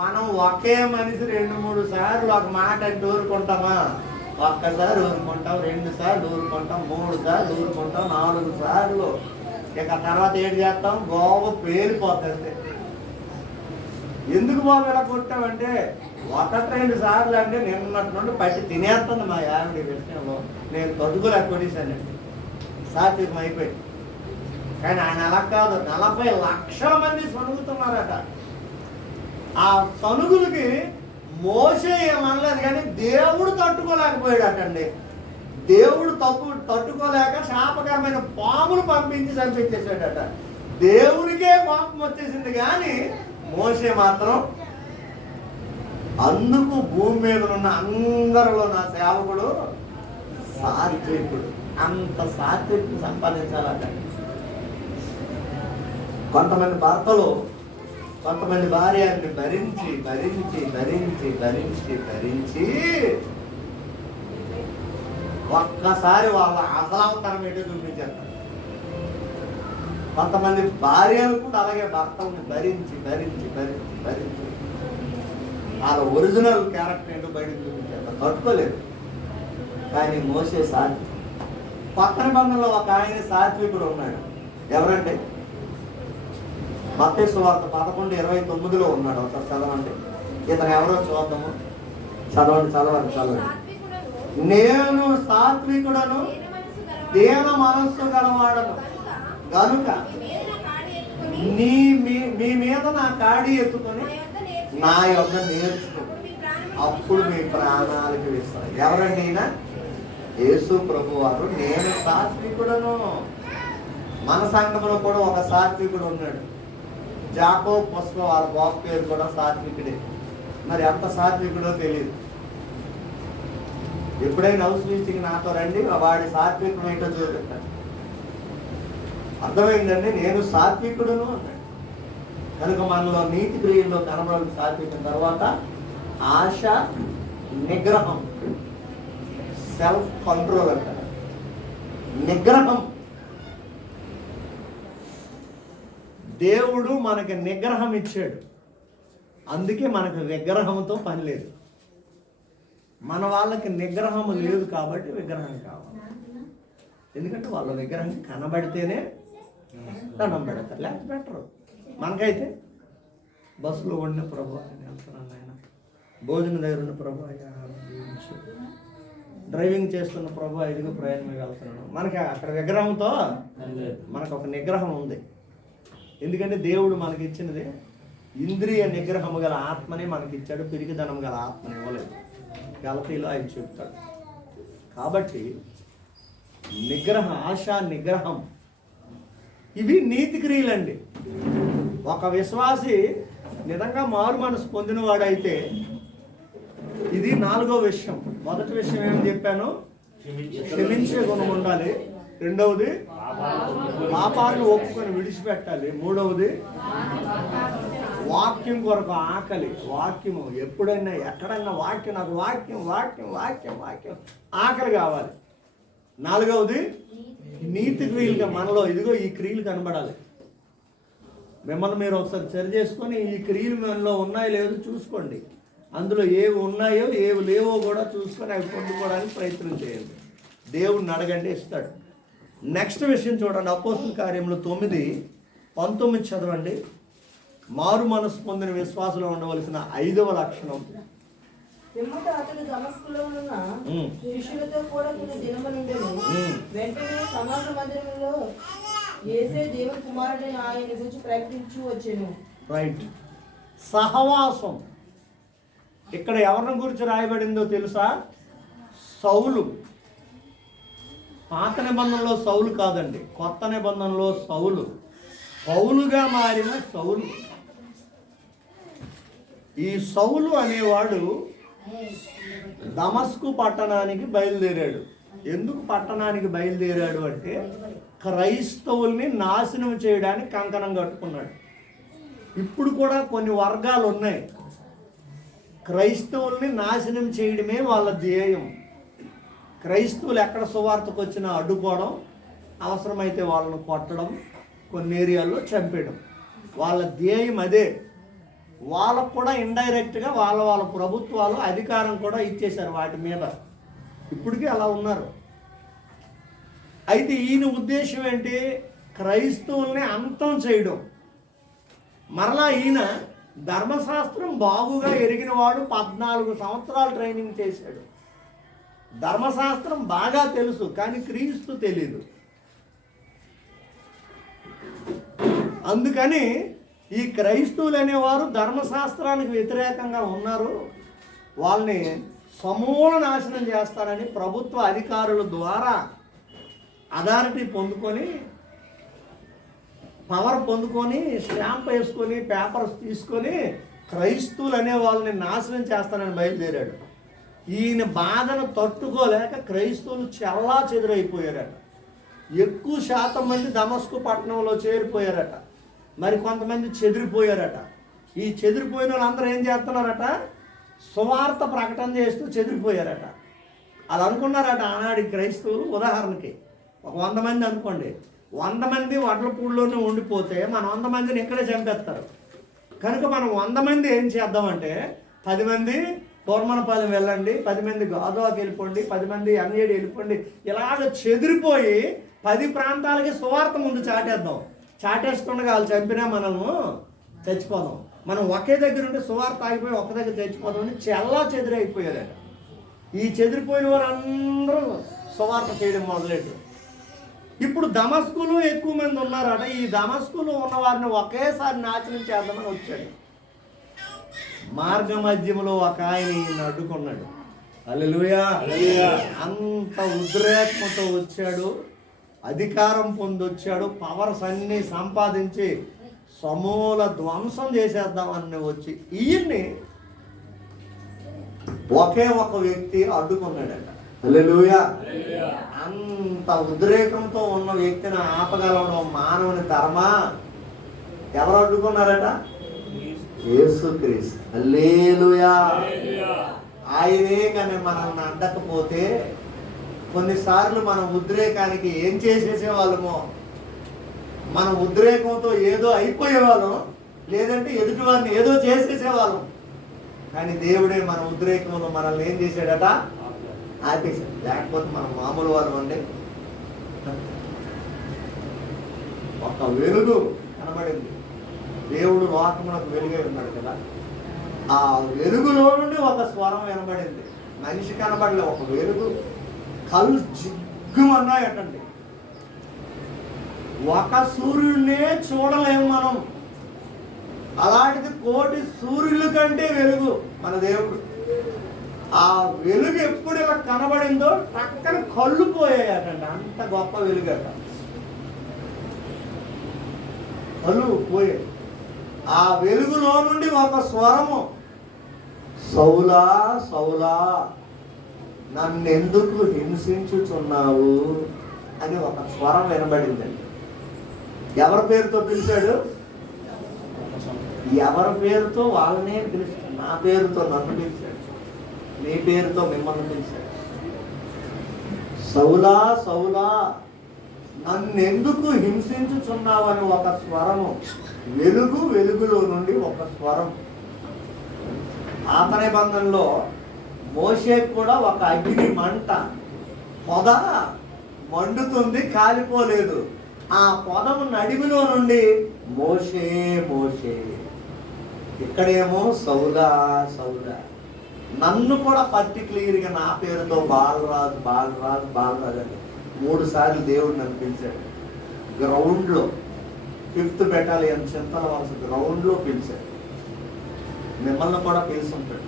మనం ఒకే మనిషి 2-3 సార్లు ఒక మాట అంటే ఊరుకుంటామా? ఒక్కసారి ఊరుకుంటాం, 2 సార్లు ఊరుకుంటాం, 3 సార్లు ఊరుకుంటాం, 4 సార్లు. ఇక తర్వాత ఏడు చేస్తాం? గోవ పేలిపోతుంది. ఎందుకు బాబు ఇలా కొట్టామంటే 1-2 సార్లు అంటే నిన్నటి నుండి పట్టి తినేస్తుంది మా ఆవిడ విషయంలో. నేను తొడుగులు కొట్టేశానండి, సాత్వికం అయిపోయింది. కానీ ఆయన అలా కాదు, 40 లక్షల మంది సనుగుతున్నారట. ఆ సనుగులకి మోసే ఏమనలేదు కానీ దేవుడు తట్టుకోలేకపోయాడటండి. దేవుడు తట్టుకోలేక శాపకరమైన పాములు పంపించి చంపించేసాడట. దేవునికే కోపం వచ్చేసింది కానీ మోసే మాత్రం. అందుకు భూమి మీద ఉన్న అందరిలో నా సేవకుడు సాత్వికుడు. అంత సాత్వికుడు సంపాదించాలట. కొంతమంది భర్తలు కొంతమంది భార్యని భరించి భరించి భరించి భరించి భరించి ఒక్కసారి వాళ్ళ అసలవతరం ఏంటో చూపించారు. కొంతమంది భార్యలు కూడా అలాగే భర్తల్ని భరించి భరించి భరించి భరించి వాళ్ళ ఒరిజినల్ క్యారెక్టర్ ఏంటో బయటకు చూపించారు. తట్టుకోలేదు. కానీ మోసే సాత్వికుడు. కొత్త నిబంధనలో ఒక ఆయన సాత్వికుడు ఉన్నాడు. ఎవరంటే మత్తయి సువార్త 11:29 ఉన్నాడు. ఒకసారి చదవండి. ఇతను ఎవరో చూద్దాము. చదవండి. నేను సాత్వికుడను, దేన మనస్సు గలవాడను గనుక మీ మీద నా కాడి ఎత్తుకొని నా యొక్క నేర్చుకో, అప్పుడు మీ ప్రాణాలకు ఇస్తాను. ఎవరండి ఈయన? యేసు ప్రభు వారు. నేను సాత్వికుడను. మన సంఘంలో కూడా ఒక సాత్వికుడు ఉన్నాడు. జాకోబ్ పుష్ప వాళ్ళ బాబు పేరు కూడా సాత్వికుడే. మరి ఎంత సాత్వికుడో తెలియదు. ఎప్పుడైనా హౌస్ మీటింగ్ నాతో రండి, వాడి సాత్వికం ఏంటో చూపిస్తాను. అర్థమైందండి. నేను సాత్వికుడును అన్నాడు. కనుక మనలో నీతి క్రియల్లో కనబడాలి సాత్వికం. తర్వాత ఆశ, నిగ్రహం, సెల్ఫ్ కంట్రోల్ అంటారు. నిగ్రహం. దేవుడు మనకి నిగ్రహం ఇచ్చాడు. అందుకే మనకు విగ్రహంతో పని లేదు. మన వాళ్ళకి నిగ్రహం లేదు కాబట్టి విగ్రహం కావాలి. ఎందుకంటే వాళ్ళ విగ్రహం కనబడితేనే దండం పెడతారు, లేకపోతే పెట్టరు. మనకైతే బస్సులో ఉన్న ప్రభు అని వెళ్తున్నాను ఆయన, భోజనం దగ్గర ఉన్న ప్రభు డ్రైవింగ్ చేస్తున్న ప్రభు ఇదిగో ప్రయాణం వెళ్తున్నాను. మనకి అక్కడ విగ్రహంతో మనకు ఒక నిగ్రహం ఉంది. ఎందుకంటే దేవుడు మనకి ఇచ్చినది ఇంద్రియ నిగ్రహము గల ఆత్మని మనకి ఇచ్చాడు, పిరికిదనం గల ఆత్మని ఇవ్వలేదు. గలతీలో ఆయన చెప్తాడు. కాబట్టి నిగ్రహ, ఆశ, నిగ్రహం ఇవి నీతి క్రియలండి. ఒక విశ్వాసి నిజంగా మారు మనసు పొందినవాడైతే ఇది 4వ విషయం. మొదటి విషయం ఏమని చెప్పాను? క్షమించే గుణం ఉండాలి. రెండవది పాపాలను ఒప్పుకొని విడిచిపెట్టాలి. మూడవది వాక్యం కొరకు ఆకలి. వాక్యము ఎప్పుడైనా ఎక్కడైనా వాక్యం, నాకు వాక్యం వాక్యం వాక్యం వాక్యం ఆకలి కావాలి. 4వది నీతి క్రియలుగా మనలో ఇదిగో ఈ క్రియలు కనబడాలి. మిమ్మల్ని మీరు ఒకసారి సరి చేసుకొని ఈ క్రియలు మనలో ఉన్నాయో లేదో చూసుకోండి. అందులో ఏవి ఉన్నాయో ఏవి లేవో కూడా చూసుకొని అవి పొందుకోవడానికి ప్రయత్నం చేయండి. దేవుడిని అడగండి, ఇస్తాడు. నెక్స్ట్ విషయం చూడండి. అపోస్తుల కార్యములు 9:19 చదవండి. మారు మనసు పొందిన విశ్వాసంలో ఉండవలసిన 5వ లక్షణం. పిమ్మట అతడు దమస్కులో ఉన్న శిష్యులతో కూడా కొన్ని దినములుండెను. వెంటనే సమాజ మందిరంలో యేసే దేవుని కుమారుడని ఆయన గురించి ప్రకటించు వచ్చెను. రైట్. సహవాసం. ఇక్కడ ఎవరిని గురించి రాయబడిందో తెలుసా? సౌలు. పాత నిబంధనలో సౌలు కాదండి, కొత్త నిబంధనలో సౌలు, పౌలుగా మారిన సౌలు. ఈ సౌలు అనేవాడు దమస్కు పట్టణానికి బయలుదేరాడు. ఎందుకు పట్టణానికి బయలుదేరాడు అంటే క్రైస్తవుల్ని నాశనం చేయడానికి కంకణం కట్టుకున్నాడు. ఇప్పుడు కూడా కొన్ని వర్గాలు ఉన్నాయి, క్రైస్తవుల్ని నాశనం చేయడమే వాళ్ళ ధ్యేయం. క్రైస్తవులు ఎక్కడ సువార్తకు వచ్చినా అడ్డుకోవడం, అవసరమైతే వాళ్ళను కొట్టడం, కొన్ని ఏరియాల్లో చంపేయడం, వాళ్ళ ధ్యేయం అదే. వాళ్ళకు కూడా ఇండైరెక్ట్గా వాళ్ళ ప్రభుత్వాలు అధికారం కూడా ఇచ్చేశారు వాటి మీద. ఇప్పటికీ అలా ఉన్నారు. అయితే ఈయన ఉద్దేశం ఏంటి? క్రైస్తవుల్ని అంతం చేయడం. మరలా ఈయన ధర్మశాస్త్రం బాగుగా ఎరిగిన వాడు, 14 సంవత్సరాలు ట్రైనింగ్ చేశాడు. ధర్మశాస్త్రం బాగా తెలుసు, కానీ క్రీస్తు తెలీదు. అందుకని ఈ క్రైస్తవులు అనేవారు ధర్మశాస్త్రానికి వ్యతిరేకంగా ఉన్నారు, వాళ్ళని సమూల నాశనం చేస్తారని ప్రభుత్వ అధికారుల ద్వారా అథారిటీ పొందుకొని, పవర్ పొందుకొని, స్టాంప్ వేసుకొని, పేపర్స్ తీసుకొని క్రైస్తవులు అనే వాళ్ళని నాశనం చేస్తానని బయలుదేరాడు. ఈయన బాధను తట్టుకోలేక క్రైస్తవులు చాలా చెదురైపోయారట. ఎక్కువ శాతం మంది దమస్కు పట్టణంలో చేరిపోయారట, మరి కొంతమంది చెదిరిపోయారట. ఈ చెదిరిపోయిన వాళ్ళందరూ ఏం చేస్తున్నారట? సువార్త ప్రకటన చేస్తూ చెదిరిపోయారట. అది అనుకున్నారట ఆనాడు క్రైస్తవులు. ఉదాహరణకి ఒక 100 మంది అనుకోండి, 100 మంది వడ్లపూడిలోనే ఉండిపోతే మన 100 మందిని ఇక్కడే చంపేస్తారు. కనుక మనం 100 మంది ఏం చేద్దామంటే 10 మంది పూర్మనపాలెం వెళ్ళండి, 10 మంది గోదావరికి వెళ్ళిపోండి, 10 మంది అన్నేడు వెళ్ళిపోండి, ఇలాగ చెదిరిపోయి 10 ప్రాంతాలకి సువార్త ముందు చాటేద్దాం. చాటేస్తుండగా వాళ్ళు చంపినా మనము చచ్చిపోదాం. మనం ఒకే దగ్గర ఉంటే సువార్త ఆగిపోయి ఒక్క దగ్గర చచ్చిపోదామని చాలా చెదిరైపోయారట. ఈ చెదిరిపోయిన వారందరూ సువార్త చేయడం మొదలెట్టారు. ఇప్పుడు దమస్కులో ఎక్కువ మంది ఉన్నారట. ఈ దమస్కులో ఉన్న వారిని ఒకేసారి నాశనం చేద్దామని వచ్చాడు. మార్గ మధ్యములో ఒక ఆయన ఈయన అడ్డుకున్నాడు. హల్లెలూయా. అంత ఉద్రేకంతో వచ్చాడు, అధికారం పొందొచ్చాడు, పవర్స్ అన్నీ సంపాదించి సమూల ధ్వంసం చేసేద్దామని వచ్చి ఈయన్ని ఒకే ఒక వ్యక్తి అడ్డుకున్నాడట. హల్లెలూయా. అంత ఉద్రేకంతో ఉన్న వ్యక్తిని ఆపగలవడం మానవుని ధర్మా? ఎవరు అడ్డుకున్నారట? యేసుక్రీస్తు. హల్లెలూయా. ఆయనే కానీ మనల్ని అడ్డకపోతే కొన్నిసార్లు మనం ఉద్రేకానికి ఏం చేసేసేవాళ్ళమో, మన ఉద్రేకంతో ఏదో అయిపోయేవాళ్ళం, లేదంటే ఎదుటివారిని ఏదో చేసేసేవాళ్ళం. కానీ దేవుడే మన ఉద్రేకంలో మనల్ని ఏం చేశాడట? ఆపేశాడు. లేకపోతే మనం మామూలు వాళ్ళం అండి. ఒక వెలుగు కనబడింది. దేవుడు లోకమునకు వెలుగై ఉన్నాడు కదా, ఆ వెలుగులో నుండి ఒక స్వరం వినబడింది. మనిషి కనబడలే, ఒక వెలుగు. కళ్ళు జిగ్గుమన్నాయటండి. ఒక సూర్యుడినే చూడలేము మనం, అలాంటిది 1,000,000 సూర్యుల కంటే వెలుగు మన దేవుడు. ఆ వెలుగు ఎప్పుడు ఇలా కనబడిందో పక్కన కళ్ళు పోయాయటండి. అంత గొప్ప వెలుగట, కళ్ళు పోయాయి. ఆ వెలుగులో నుండి ఒక స్వరము, సౌలా సౌలా నన్నెందుకు హింసించుచున్నావు అని ఒక స్వరం వినబడిందండి. ఎవరి పేరుతో పిలిచాడు? ఎవరి పేరుతో వాళ్ళనే పిలిచాడు. నా పేరుతో నన్ను పిలిచాడు, నీ పేరుతో మిమ్మల్ని పిలిచాడు. సౌలా సౌలా నన్నెందుకు హింసించుచున్నావు అని ఒక స్వరము. వెలుగు, వెలుగులో నుండి ఒక స్వరం. పాత నిబంధనలో మోషేకు కూడా ఒక అగ్ని మంట, పొద మండుతుంది, కాలిపోలేదు. ఆ పొదము నడిమిలో నుండి మోషే మోషే. ఇక్కడేమో సౌలా సౌలా. నన్ను కూడా పర్టిక్యులర్గా నా పేరుతో బాలరాజు బాలరాజు బాలరాజు అని 3 సార్లు దేవుడు నన్ను పిలిచాడు. గ్రౌండ్లో 5th బెటాలియన్ చింతల వలస గ్రౌండ్లో పిలిచాడు. మిమ్మల్ని కూడా పిలుచుంటాడు.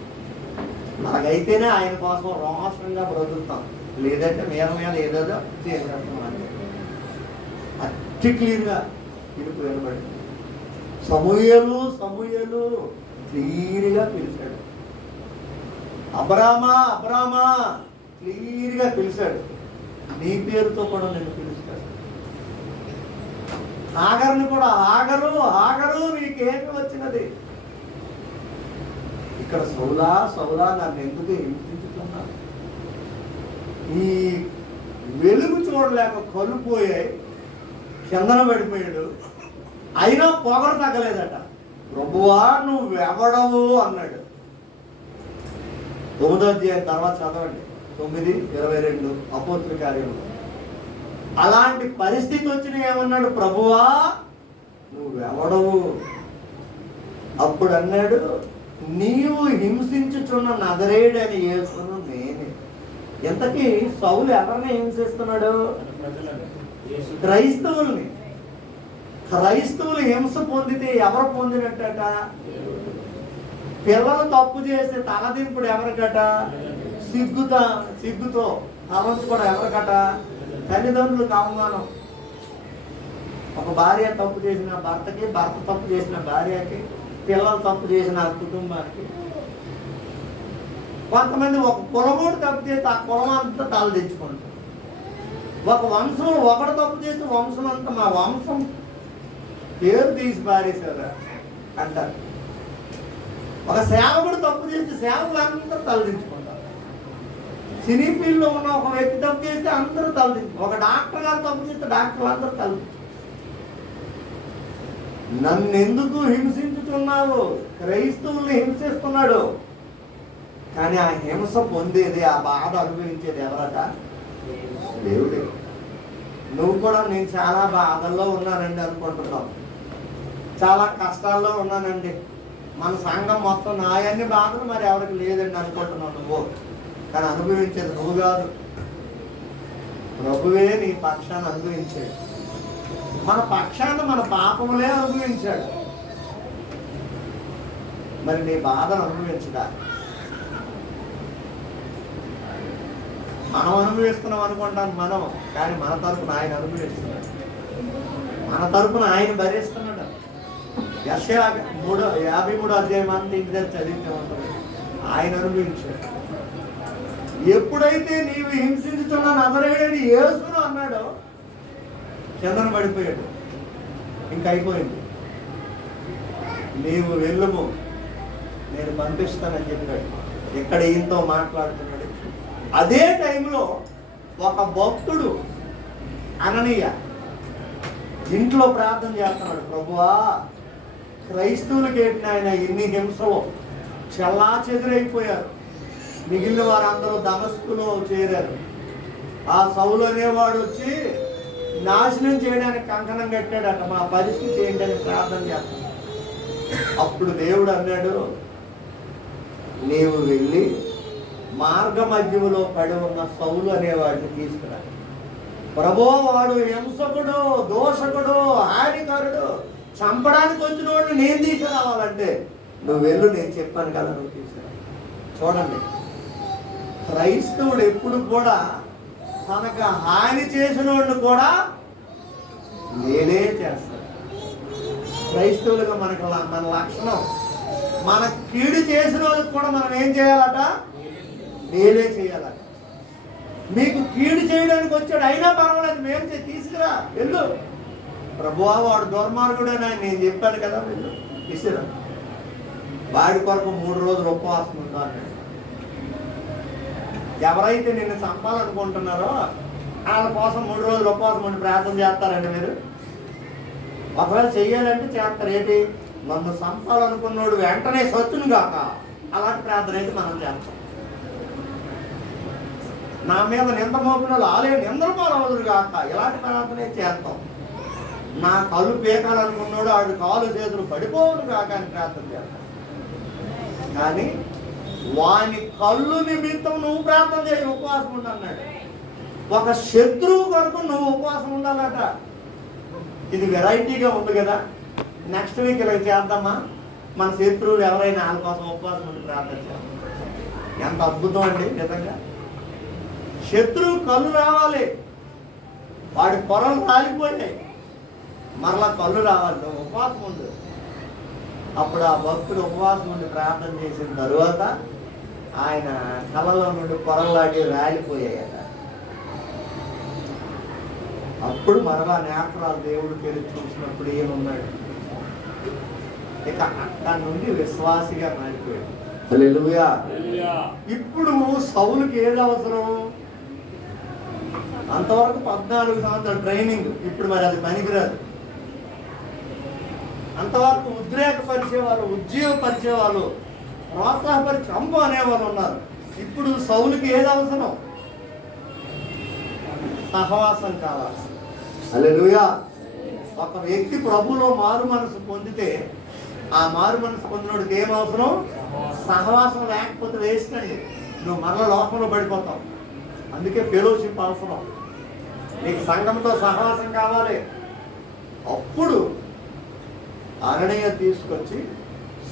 అలాగైతేనే ఆయన కోసం రోషంగా బ్రతుకుతాం. లేదంటే మీద ఏదో చేసేస్తాం అంటే అతి క్లియర్గా పిలుపు వినబడింది. సమూయేలు క్లియర్గా పిలిచాడు. అబ్రామా క్లియర్గా పిలిచాడు. నీ పేరుతో కూడా నేను పిలుస్తాడు. హాగరుని కూడా హాగరు నీకేమి వచ్చినది? ఇక్కడ సౌలా నన్ను ఎందుకు హింసించుతున్నా? ఈ వెలుగు చూడలేక కళ్ళు పోయాయి, కిందన పడిపోయాడు. అయినా పొగరు తగ్గలేదట. ప్రభువా నువ్వెవడవు అన్నాడు. 9వ అధ్యాయం తర్వాత చదవండి, 9:22 అపోస్తుల కార్యంలో. అలాంటి పరిస్థితి వచ్చిన ఏమన్నాడు? ప్రభువా నువ్వెవడవు? అప్పుడు అన్నాడు, నీవు హింసించుచున్న నజరేయుడని యేసును నేనే. ఇంతకీ సౌలు ఎవరిని హింసిస్తున్నాడు? క్రైస్తవులు హింస పొందితే ఎవరు పొందినట్టట? పిల్లలు తప్పు చేస్తే తలదింపుడు ఎవరికట? సిగ్గుతో తలంచుకోవడం ఎవరికట? తల్లిదండ్రులకు అవమానం. ఒక భార్య తప్పు చేసిన భర్తకి, భర్త తప్పు చేసిన భార్యకి, పిల్లలు తప్పు చేసిన కుటుంబానికి. కొంతమంది ఒక కులమోడు తప్పు చేస్తే ఆ కులం అంతా తల తెచ్చుకుంటారు. ఒక వంశం ఒకడు తప్పు చేస్తే వంశం అంతా మా వంశం పేరు తీసి పారేశారు అంటారు. ఒక సేవకుడు తప్పు చేస్తే సేవకులందరూ తలదించుకుంటారు. సినీ ఫీల్డ్లో ఉన్న ఒక వ్యక్తి తప్పు చేస్తే అందరూ తలదించు. ఒక డాక్టర్ గారు తప్పు చేస్తే డాక్టర్లు అందరూ తలదించు. నన్నెందుకు హింసించుతున్నావు? క్రైస్తవుల్ని హింసిస్తున్నాడు. కానీ ఆ హింస పొందేది, ఆ బాధ అనుభవించేది ఎవరట? దేవుడే. నువ్వు కూడా నేను చాలా బాధల్లో ఉన్నానండి అనుకుంటున్నావు. చాలా కష్టాల్లో ఉన్నానండి, మన సంఘం మొత్తం నాయన్ని బాధలు మరి ఎవరికి లేదండి అనుకుంటున్నావు నువ్వు. కానీ అనుభవించేది నువ్వు కాదు, ప్రభువే నీ పక్షాన్ని అనుభవించాడు. మన పక్షాన్ని మన పాపములే అనుభవించాడు. మరి నీ బాధను అనుభవించడా? మనం అనుభవిస్తున్నాం అనుకుంటాను మనం, కానీ మన తరపున ఆయన అనుభవిస్తున్నాడు. మన తరపున ఆయన భరిస్తున్నాడు. యెషయా 53వ అధ్యాయం అంతా ఇంటి దగ్గర చదివితే ఉంటుంది. ఆయన అనుభవించాడు. ఎప్పుడైతే నీవు హింసించుతున్న నజరేయుడని యేసును అన్నాడో కిందన పడిపోయాడు. ఇంకా అయిపోయింది. నీవు వెళ్ళుము, నేను పంపిస్తానని చెప్పాడు. ఇక్కడ ఈయనతో మాట్లాడుతున్నాడు. అదే టైంలో ఒక భక్తుడు అననీయ ఇంట్లో ప్రార్థన చేస్తున్నాడు. ప్రభువా క్రైస్తవులకి ఏంటి ఆయన ఎన్ని హింసలు, చెల్లా చెదురైపోయారు. మిగిలిన వారందరూ దమస్కులో చేరారు. ఆ సౌలు అనేవాడు వచ్చి నాశనం చేయడానికి కంకణం కట్టాడట. మా పరిస్థితి ఏంటని ప్రార్థన చేస్తున్నాడు. అప్పుడు దేవుడు అన్నాడు, నీవు వెళ్ళి మార్గ మధ్యములో పడి ఉన్న సౌలు అనేవాడిని తీసుకురా. ప్రభో వాడు హింసకుడు, దోషకుడు, హానికరుడు, చంపడానికి వచ్చిన వాడిని నేను తీసుకురావాలంటే నువ్వు వెళ్ళు, నేను చెప్పాను కదా నువ్వు తీసుకురా. చూడండి, క్రైస్తవుడు ఎప్పుడు కూడా తనకు హాని చేసిన వాడిని కూడా నేనే చేస్తాడు. క్రైస్తవులుగా మన లక్షణం, మన కీడు చేసిన వాళ్ళకి కూడా మనం ఏం చేయాలట? నేనే చేయాలట. మీకు కీడు చేయడానికి వచ్చాడు, అయినా పర్వాలేదు, మేము తీసుకురా, వెళ్ళు. ప్రభువా వాడు దుర్మార్గుడని నేను చెప్పాను కదా, వెళ్ళు తీసుకురా. వాడి కొరకు 3 రోజులు ఉపవాసం ఉంటాను. ఎవరైతే నిన్ను చంపాలనుకుంటున్నారో వాళ్ళ కోసం 3 రోజులు ఉపవాసం ఉండి ప్రార్థన చేస్తారండి మీరు? ఒకవేళ చెయ్యాలంటే చేస్తారు. ఏంటి? నన్ను చంపాలనుకున్నాడు వెంటనే సత్తును కాక, అలాంటి ప్రార్థన అయితే మనం చేస్తాం. నా మీద నింద మోపిన వాళ్ళు ఆలయ నిందలు మారవదురు కాక, ఇలాంటి ప్రార్థనే చేస్తాం. నా కళ్ళు పీకాలనుకున్నాడు ఆడు కాలు చేతులు పడిపోవును కాక అని ప్రార్థన చేస్తాం. కానీ వాని కళ్ళు నిమిత్తం నువ్వు ప్రార్థన చేయి, ఉపవాసం ఉండన్నాడు. ఒక శత్రువు కొరకు నువ్వు ఉపవాసం ఉండాలట. ఇది వెరైటీగా ఉంది కదా. నెక్స్ట్ వీక్ ఇలా చేద్దామా? మన శత్రువులు ఎవరైనా వాళ్ళ కోసం ఉపవాసం ఉండి ప్రార్థన చేద్దాం. ఎంత అద్భుతం అండి నిజంగా. శత్రువు కళ్ళు రావాలి, వాడి పొరలు రాలిపోయాయి, మరలా కళ్ళు రావాలి. నువ్వు ఉపవాసం ఉండు. అప్పుడు ఆ భక్తుడు ఉపవాసం ఉండి ప్రార్థన చేసిన తరువాత ఆయన కళ్ళలో నుండి పొరలాంటి రాలిపోయాయట. అప్పుడు మరలా నేత్రాలు దేవుడు తెరిచి చూసినప్పుడు ఏమున్నాడు, ఇక అక్కడి నుండి విశ్వాసిగా మారిపోయాడు. హల్లెలూయా. ఇప్పుడు సౌలుకి ఏది అవసరం? అంతవరకు 14 సంవత్సరాల ట్రైనింగ్, ఇప్పుడు మరి అది పనికిరాదు. అంతవరకు ఉద్రేకపరిచేవాళ్ళు, ఉజ్జీవపరిచేవాళ్ళు, ప్రోత్సాహపరిచి అమ్ము అనేవాళ్ళు ఉన్నారు. ఇప్పుడు సౌలుకి ఏది అవసరం? సహవాసం కావాలి. హల్లెలూయా. ఒక వ్యక్తి ప్రభువులో మారు మనసు పొందితే ఆ మారు మనసు పొందినోడికి ఏం అవసరం? సహవాసం లేకపోతే వేస్ట్ అండి, నువ్వు మరల లోకంలో పడిపోతావు. అందుకే ఫెలోషిప్ అవసరం. నీకు సంఘంతో సహవాసం కావాలి. అప్పుడు అననీయ తీసుకొచ్చి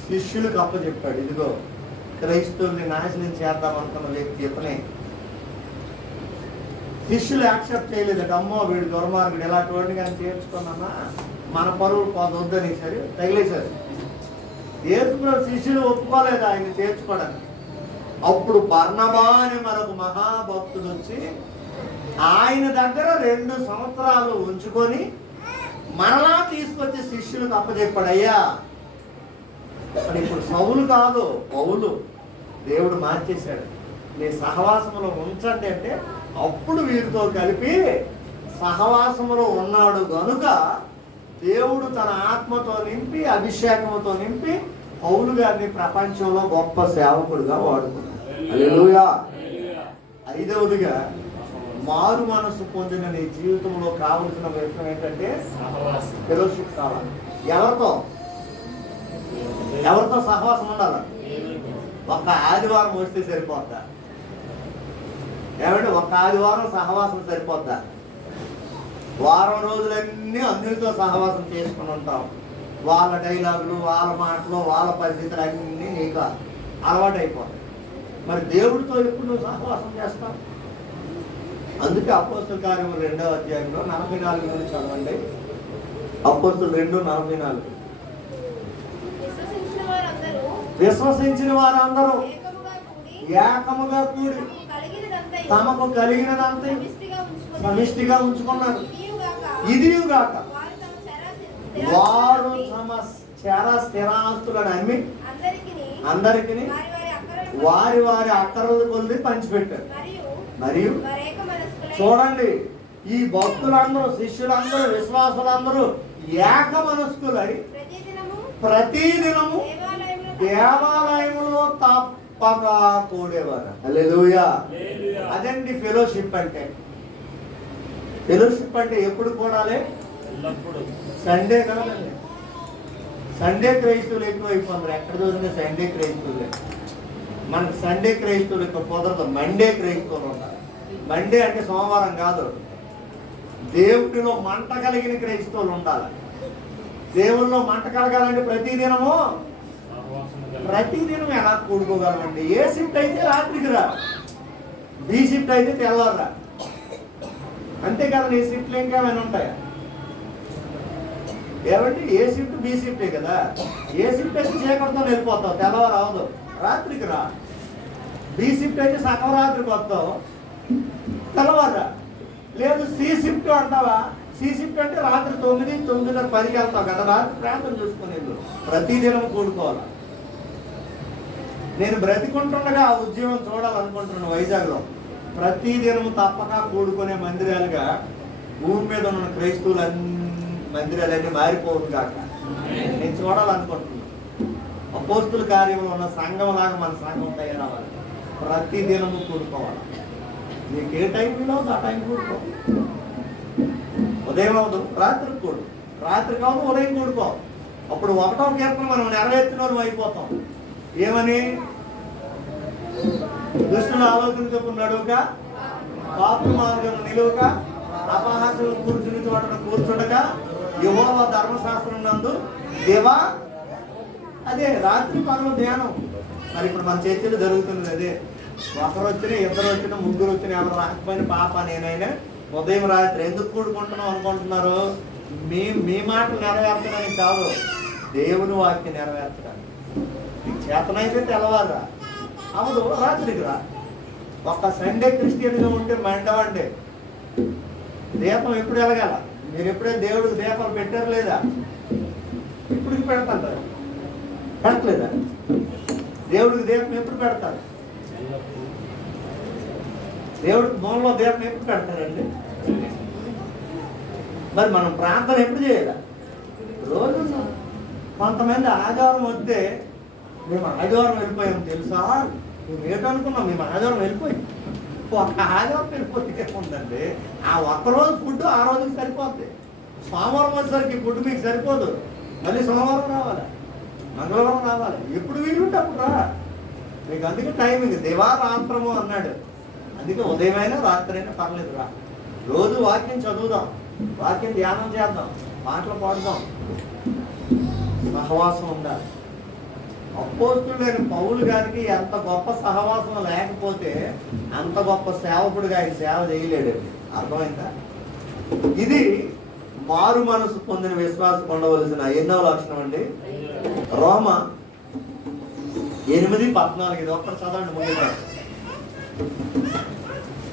శిష్యులకు అప్పచెప్పాడు, ఇదిగో క్రైస్తవుల్ని నాశనం చేద్దామనుకున్న వ్యక్తి ఇతనే. శిష్యులు యాక్సెప్ట్ చేయలేదట. అమ్మో వీడు దుర్మార్గుడు, ఇలాంటి వాడిని కానీ చేర్చుకున్నామా మన పరువులు వద్దని సరే తగిలేశారు. యేసుప్రభు శిష్యులు ఒప్పుకోలేదు ఆయన చేర్చుకోవడానికి. అప్పుడు బర్నబా అని మరొక మహాభక్తుడు వచ్చి ఆయన దగ్గర 2 సంవత్సరాలు ఉంచుకొని మరలా తీసుకొచ్చి శిష్యులకు అప్పచెప్పాడు. అయ్యా మరి ఇప్పుడు సౌలు కాదు పౌలు, దేవుడు మార్చేశాడు. నీ సహవాసములో ఉంచండి అంటే అప్పుడు వీరితో కలిపి సహవాసములో ఉన్నాడు గనుక దేవుడు తన ఆత్మతో నింపి అభిషేకంతో నింపి పౌలు గారిని ప్రపంచంలో గొప్ప సేవకుడుగా వాడుకున్నాడు. హల్లెలూయా. 5వదిగా మారు మనసు పొందిన నీ జీవితంలో కావలసిన విషయం ఏంటంటే ఫెలోషిప్ కావాలి. ఎవరితో సహవాసం ఉండాలి? ఒక్క ఆదివారం వస్తే సరిపోద్దా? ఏమంటే ఒక్క ఆదివారం సహవాసం సరిపోద్దా? వారం రోజులన్నీ అందరితో సహవాసం చేసుకుని ఉంటాం. వాళ్ళ డైలాగులు, వాళ్ళ మాటలు, వాళ్ళ పరిస్థితులు అన్నీ నీకు అలవాటు అయిపోతాయి. మరి దేవుడితో ఎప్పుడు నువ్వు సహవాసం చేస్తావు? అందుకే అపోస్తల కార్యం 2వ అధ్యాయంలో 44 నుండి చదవండి. అపోస్తలు 2:44. విశ్వసించిన వారందరూ ఏకముగా కూడి తమకు కలిగినదంతా సమిష్టిగా ఉంచుకున్నారు. ఇదిగాక వారు తమ స్థిరాస్తులను అమ్మి అందరికి వారి వారి అక్కరలు కొలిది పంచిపెట్టారు. మరియు చూడండి, ఈ భక్తులందరూ, శిష్యులందరూ, విశ్వాసులందరూ ఏక మనస్కులై ప్రతిదినము దేవాలయంలో తప్పక కూడేవారు. హల్లెలూయా. అదండి ఫెలోషిప్ అంటే. ఫెలోషిప్ అంటే ఎప్పుడు కూడాలి? సండే కాదండి. సండే క్రైస్తవులు ఎక్కువైపోతారు. ఎక్కడ చూసినా సండే క్రైస్తవులే. మనకు సండే క్రైస్తవులు ఎక్కువ కుదరదు, మండే క్రైస్తవులు ఉంటారు. మండే అంటే సోమవారం కాదు, దేవుడిలో మంట కలిగిన క్రైస్తవులు ఉండాలి. దేవుల్లో మంట కలగాలంటే ప్రతిదినం ఎలా కూడుకోగలమండి? ఏ షిఫ్ట్ అయితే రాత్రికి రా, బి షిఫ్ట్ అయితే తెల్లారా. అంతేకాదు, ఈ షిఫ్ట్లు ఇంకేమైనా ఉంటాయా? ఏమంటే ఏ షిఫ్ట్ బి షిఫ్టే కదా. ఏ షిఫ్ట్ అయితే చీకటితో వెళ్ళిపోతావు, తెల్లవారు అవదు, రాత్రికి రా. బి షిఫ్ట్ అయితే సగం రాత్రికి వస్తావు, తెల్లవారా. లేదు సి షిఫ్ట్ అంటావా? సి షిఫ్ట్ అంటే రాత్రి 9, 9:30, 10కి వెళ్తావు కదా. రాత్రి ప్రాంతం చూసుకుని ప్రతిదినం కూడుకోవాలి. నేను బ్రతికుంటుండగా ఆ ఉద్యోగం చూడాలనుకుంటున్నాను వైజాగ్లో. ప్రతిదినం తప్పక కూడుకునే మందిరాలుగా భూమి మీద ఉన్న క్రైస్తవులన్నీ మందిరాలన్నీ మారిపోవు కాక నేను చూడాలనుకుంటున్నాను. అపోస్తుల కార్యంలో ఉన్న సంఘం లాగా మన సంఘం తయారవ్వాలి. ప్రతిదినము కూడుకోవాలి. నీకు ఏ టైం వీలవుతుంది ఆ టైం కూడుకో. ఉదయం అవదు, రాత్రి కూడు, రాత్రి కాదు ఉదయం కూడుకో. అప్పుడు 1వ కీర్తన మనం నెరవేర్చిన వాళ్ళు అయిపోతాం. ఏమని? దుష్టుల ఆలోచన చొప్పున నడువక, పాప మార్గం నిలువక, అపహాసులు కూర్చుని చోటన కూర్చుండక, యెహోవా ధర్మశాస్త్రం నందు దేవా. అదే రాత్రి పగలు ధ్యానం. మరి ఇప్పుడు మన చర్చలు జరుగుతున్నది అదే. ఒకరు వచ్చినా, ఇద్దరు వచ్చినా, ముగ్గురు వచ్చినా, ఎవరు రాకపోయిన పాప నేనైనా ఉదయం రాత్రి ఎందుకు కూడుకుంటున్నాం అనుకుంటున్నారు? మీ మాటలు నెరవేర్చడానికి కాదు, దేవుని వాక్యం నెరవేర్చడానికి. నీకు చేతనైతే తెల్లవారురా, అవదు రాత్రికి రా. ఒక సండే క్రిస్టియన్గా ఉంటే మండవండి. దీపం ఎప్పుడు వెలగాల? మీరు ఎప్పుడే దేవుడికి దీపాలు పెట్టారు లేదా? ఇప్పటికి పెడతారు, పెట్టలేదా? దేవుడికి దీపం ఎప్పుడు పెడతారు? దేవుడికి మూలలో దీపం ఎప్పుడు పెడతారండి? మరి మనం ప్రార్థన ఎప్పుడు చేయాలి? రోజు. కొంతమంది ఆదివారం వస్తే మేము ఆదివారం వెళ్ళిపోయాం తెలుసా, మేము ఏంటనుకున్నాం, మేము ఆదివారం వెళ్ళిపోయాం. ఒక ఆదివారం వెళ్ళిపోతే ఏముందండి? ఆ ఒక్కరోజు ఫుడ్ ఆ రోజుకి సరిపోద్ది. సోమవారం వచ్చేసరికి ఫుడ్ మీకు సరిపోదు, మళ్ళీ సోమవారం రావాలి, మంగళవారం రావాలి. ఎప్పుడు వీలుంటే అప్పుడు రా. మీకు అందుకే టైమింగ్ దివారాత్రము అన్నాడు. అందుకే ఉదయమైనా రాత్రి అయినా పర్లేదు రా. రోజు వాక్యం చదువుదాం, వాక్యం ధ్యానం చేద్దాం, పాటలు పాడుదాం, సహవాసం ఉండాలి. అపోస్తులైన పౌలు గారికి ఎంత గొప్ప సహవాసం లేకపోతే అంత గొప్ప సేవకుడిగా ఆయన సేవ చేయలేడు. అర్థమైందా? ఇది మారు మనసు పొందిన విశ్వాసం ఉండవలసిన ఎన్నో లక్షణం అండి. రోమ 8:14 ఇది ఒక్కటి చదవండి ముందుగా.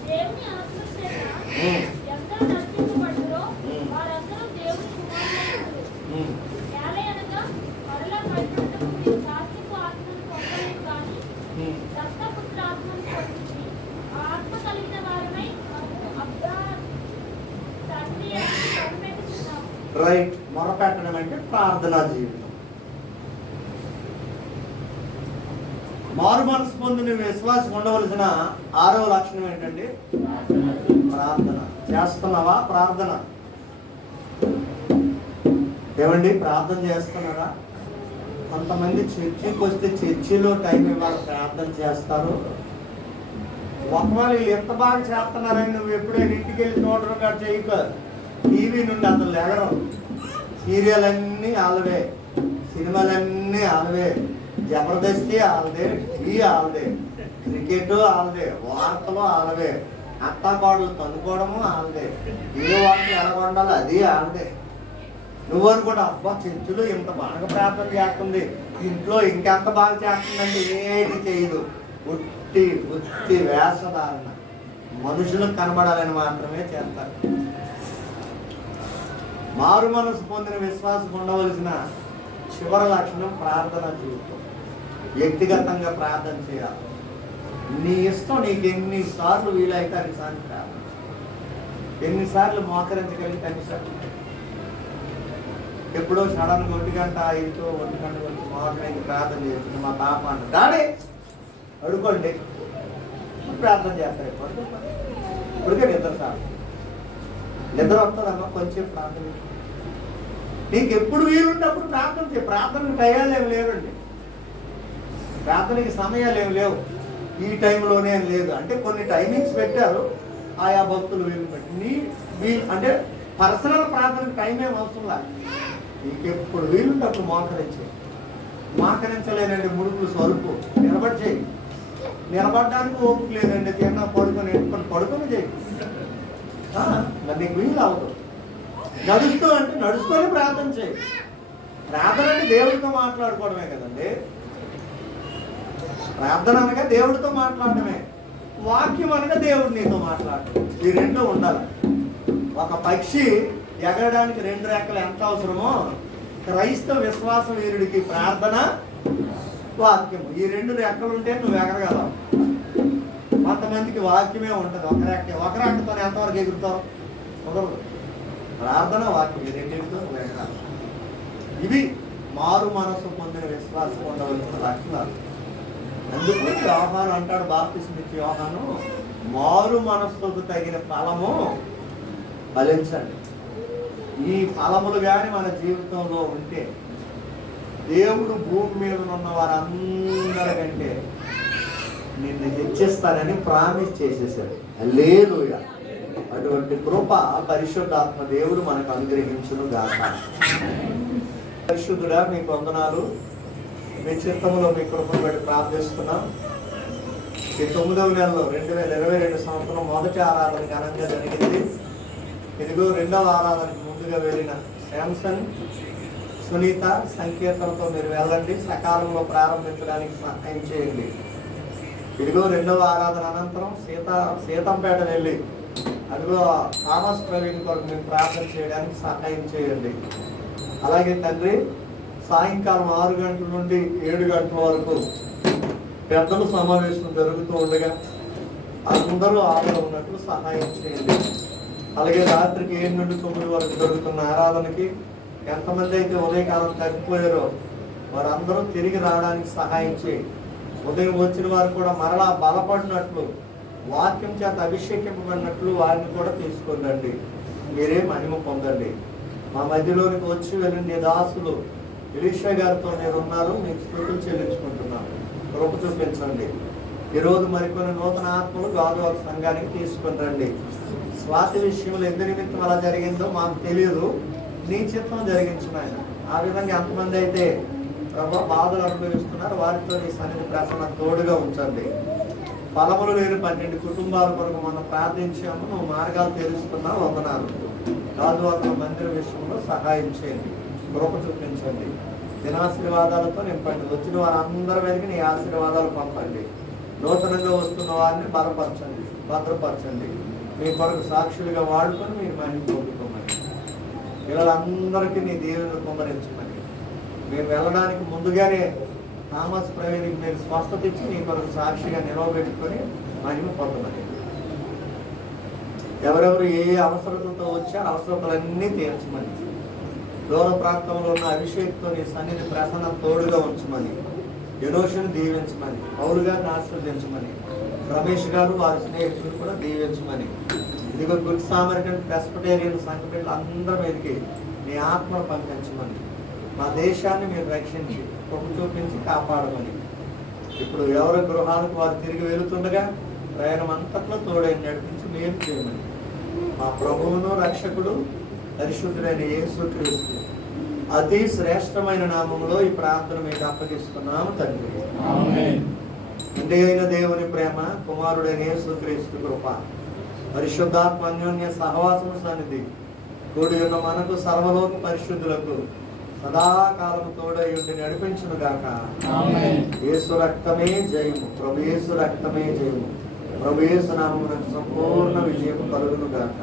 దేవుని ఆత్మచేత ఎందరు నశింపబడుదురో వారందరూ దేవుని కుమారులు. ఏలయనగా మరలా భయపడటకు మీరు శాస్త్రపు ఆత్మను పొందలేదు కానీ దత్తపుత్ర ఆత్మను పొందించి ఆ ఆత్మ కలిగిన వారమై అబ్బా తండ్రి అని మొరపెట్టుచున్నాము. రైట్. మొరపెట్టడం అంటే ప్రార్థనా జీవితం. మారు మనసు పొందిన విశ్వాసం ఉండవలసిన 6వ లక్షణం ఏంటండి? ప్రార్థన. చేస్తున్నావా ప్రార్థన? ఏమండి ప్రార్థన చేస్తున్నారా? కొంతమంది చర్చికి వస్తే చర్చిలో టైం ఇవ్వాలి, ప్రార్థన చేస్తారు. ఒకవేళ వీళ్ళు ఎంత బాగా చేస్తున్నారని నువ్వు ఎప్పుడైనా ఇంటికి వెళ్ళి చూడరుగా చేయక టీవీ నుండి అసలు లేగడం. సీరియల్ అన్నీ ఆలవే, సినిమాలన్నీ ఆలవే, జబర్దస్తి ఆలదే, టీవీ ఆలదే, క్రికెట్ ఆలదే, వార్తలు ఆలవే, అత్తాకోడలు తన్నుకోవడము ఆలదే, ఏ వార్త ఎలా ఉండాలి అది ఆలదే. నువ్వు అనుకోండి అబ్బా చర్చిలో ఇంత బాగా ప్రార్థన చేస్తుంది, ఇంట్లో ఇంకెంత బాగా చేస్తుందంటే ఏది చేయదు. ఉత్తి వేషధారణ, మనుషులకు కనబడాలని మాత్రమే చేస్తారు. మారు మనసు పొందిన విశ్వాసం ఉండవలసిన చివరి లక్షణం ప్రార్థన జీవితం. వ్యక్తిగతంగా ప్రార్థన చేయాలి. నీ ఇష్టం, నీకు ఎన్నిసార్లు వీలైతే అన్నిసార్లు ప్రార్థన, ఎన్నిసార్లు మోకరించగలిగితే అన్నిసార్లు. ఎప్పుడో సడన్ 1 గంట 5 1 గంట వచ్చి మోకరించి ప్రార్థన చేస్తుంది మా పాప అంట, డాడీ అడుకోండి ప్రార్థన చేస్తారు. ఇప్పటికే నిద్ర వస్తుందమ్మా, కొంచెం ప్రార్థన. నీకు ఎప్పుడు వీలుంటప్పుడు ప్రార్థన చేయి. ప్రార్థనకు టయాలు ఏమి లేవండి, ప్రార్థనకి సమయాలు ఏమి లేవు. ఈ టైంలోనే అని లేదు, అంటే కొన్ని టైమింగ్స్ పెట్టారు ఆయా భక్తులు వీలు పెట్టి. నీ వీలు అంటే పర్సనల్ ప్రార్థనకు టైం ఏం అవసరంలా. నీకు ఎప్పుడు వీలుంటప్పుడు మోకరించే. మోకరించలేనండి ముడుపులు స్వల్పు, నిలబడి చేయి. నిలబడడానికి ఓపిక లేదండి, తిన్నా పడుకొని పడుకొని చేయి. మరి నీకు వీలు అవ్వదు. నడుస్తూ అంటే నడుచుకొని ప్రార్థన చేయి. ప్రార్థన అంటే దేవుడితో మాట్లాడుకోవడమే కదండి. ప్రార్థన అనగా దేవుడితో మాట్లాడటమే, వాక్యం అనగా దేవుడు నీతో మాట్లాడటం. ఈ రెండు ఉండాలి. ఒక పక్షి ఎగరడానికి 2 రెక్కలు ఎంత అవసరమో క్రైస్తవ విశ్వాస వీరుడికి ప్రార్థన, వాక్యము, ఈ 2 రెక్కలు ఉంటే నువ్వు ఎగరగలవు. కొంతమందికి వాక్యమే ఉంటుంది, ఒక రెక్కతో ఎంతవరకు ఎగురుతావు? కుదరదు. ప్రార్థన, వాక్యం, ఈ రెండింటితో నువ్వు ఎగరాలి. ఇవి మారు మనసు పొందిన విశ్వాసం ఉండవలసిన లక్షణాలు. అందుకు యోహాను అంటాడు, బాప్తిస్మా ఇచ్చే యోహాను, మారు మనస్సుకు తగిన ఫలము ఫలించండి. ఈ ఫలములు కానీ మన జీవితంలో ఉంటే దేవుడు భూమి మీద ఉన్న వారందరికంటే నిన్ను హెచ్చిస్తానని ప్రామిస్ చేసేసాడు. హల్లెలూయా. అటువంటి కృప పరిశుద్ధాత్మ దేవుడు మనకు అనుగ్రహించును గాక. పరిశుద్ధుడా మీకు వందనాలు. మీ చిత్తంలో మీ కృపను బట్టి ప్రార్థిస్తున్నాం. ఈ 9వ నెలలో 2022 సంవత్సరం మొదటి ఆరాధన ఘనంగా జరిగింది. ఇదిగో రెండవ ఆరాధనకు ముందుగా వెళ్ళిన శాంసన్, సునీత సంకీర్తనతో మీరు వెళ్ళండి, సకాలంలో ప్రారంభించడానికి సహాయం చేయండి. ఇదిగో రెండవ ఆరాధన అనంతరం సీతంపేట వెళ్ళి అదిగో థామస్ ప్రవీణ్ కొరకు మీరు ప్రార్థన చేయడానికి సహాయం చేయండి. అలాగే తండ్రి సాయంకాలం 6 గంటల నుండి 7 గంటల వరకు పెద్దల సమావేశం జరుగుతూ ఉండగా అందరూ ఆదరణ ఉన్నట్లు సహాయం చేయండి. అలాగే రాత్రికి 7 నుండి 9 వరకు జరుగుతున్న ఆరాధనకి ఎంతమంది అయితే ఉదయకాలం తగ్గిపోయారో వారందరూ తిరిగి రావడానికి సహాయం చేయండి. ఉదయం వచ్చిన వారు కూడా మరలా బలపడినట్లు, వాక్యం చేత అభిషేకింపబడినట్లు వారిని కూడా తీసుకుందండి. మీరే మహిమ పొందండి. మా మధ్యలోనికి వచ్చి వెళ్ళిన దాసులు ఎలీషా గారితో మీరు ఉన్నారు, మీకు స్తుతులు చెల్లించుకుంటున్నాను. కృప చూపించండి. ఈరోజు మరికొన్ని నూతన ఆత్మలు గాజువాక సంఘానికి తీసుకుని రండి. స్వాతి విషయంలో ఎందు నిమిత్తం అలా జరిగిందో మాకు తెలియదు, నీ చిత్తం జరిగించిన ఆయన. ఆ విధంగా ఎంతమంది అయితే ప్రభు బాధలు అనుభవిస్తున్నారు వారితో నీ సన్నిధి ప్రసన్న తోడుగా ఉంచండి. ఫలములు లేని 12 కుటుంబాల కొరకు మనం ప్రార్థించాము, నువ్వు మార్గాలు తెలుస్తున్నావు, వందనాలు. గాజువాక మందిర విషయంలో సహాయం చేయండి, కృప చూపించండి. దినాశీర్వాదాలతో నింపండి. వచ్చిన వారందరి మీదకి నీ ఆశీర్వాదాలు పంపండి. నూతనంగా వస్తున్న వారిని బలపరచండి, భద్రపరచండి. మీ కొరకు సాక్షులుగా వాడుకొని మీరు మహిమ పొందుకోమని, పిల్లలందరికీ నీ దీవెనలు కుమ్మరించమని, మేము వెళ్ళడానికి ముందుగానే థామస్ ప్రవీణ్కి మీరు స్వస్థత ఇచ్చి నీ కొరకు సాక్షిగా నిలవబెట్టుకొని మహిమ పొందమని, ఎవరెవరు ఏ అవసరతలతో వచ్చారో అవసరతలన్నీ తీర్చమని, దూర ప్రాంతంలో ఉన్న అభిషేక్తో నీ సన్నిధి ప్రసన్న తోడుగా ఉంచమని, ఎనోషను దీవించమని, పౌలు గారిని ఆశీర్వదించమని, రమేష్ గారు వారి స్నేహితులు కూడా దీవించమని, ఇదిగో గుడ్ సామరిటన్ ప్రెస్బిటేరియన్ సంఘ పిల్లలందరి మీదకి నీ ఆత్మను పంపించమని, మా దేశాన్ని మీరు రక్షించి కృప చూపించి కాపాడమని, ఇప్పుడు ఎవరి గృహాలకు వారు తిరిగి వెళుతుండగా ప్రయాణం అంతట్లో తోడై నడిపించి మేలు చేయమని, మా ప్రభువును రక్షకుడు పరిశుద్ధుడైన యేసుక్రీస్తు అతి శ్రేష్టమైన నామములో ఈ ప్రార్థన మీకు అప్పగిస్తున్నాము తండ్రి. తండ్రి అయిన దేవుని ప్రేమ, కుమారుడైన యేసుక్రీస్తు కృప, పరిశుద్ధాత్మ అన్యోన్య సహవాసము సన్నిధి కూడి ఉన్న మనకు సర్వలోక పరిశుద్ధులకు సదాకాలం తోడై ఉండి నడిపించును గాక. యేసు రక్తమే జయము, ప్రభు యేసు రక్తమే జయము, ప్రభు యేసు నామమునకు సంపూర్ణ విజయం కలుగును గాక.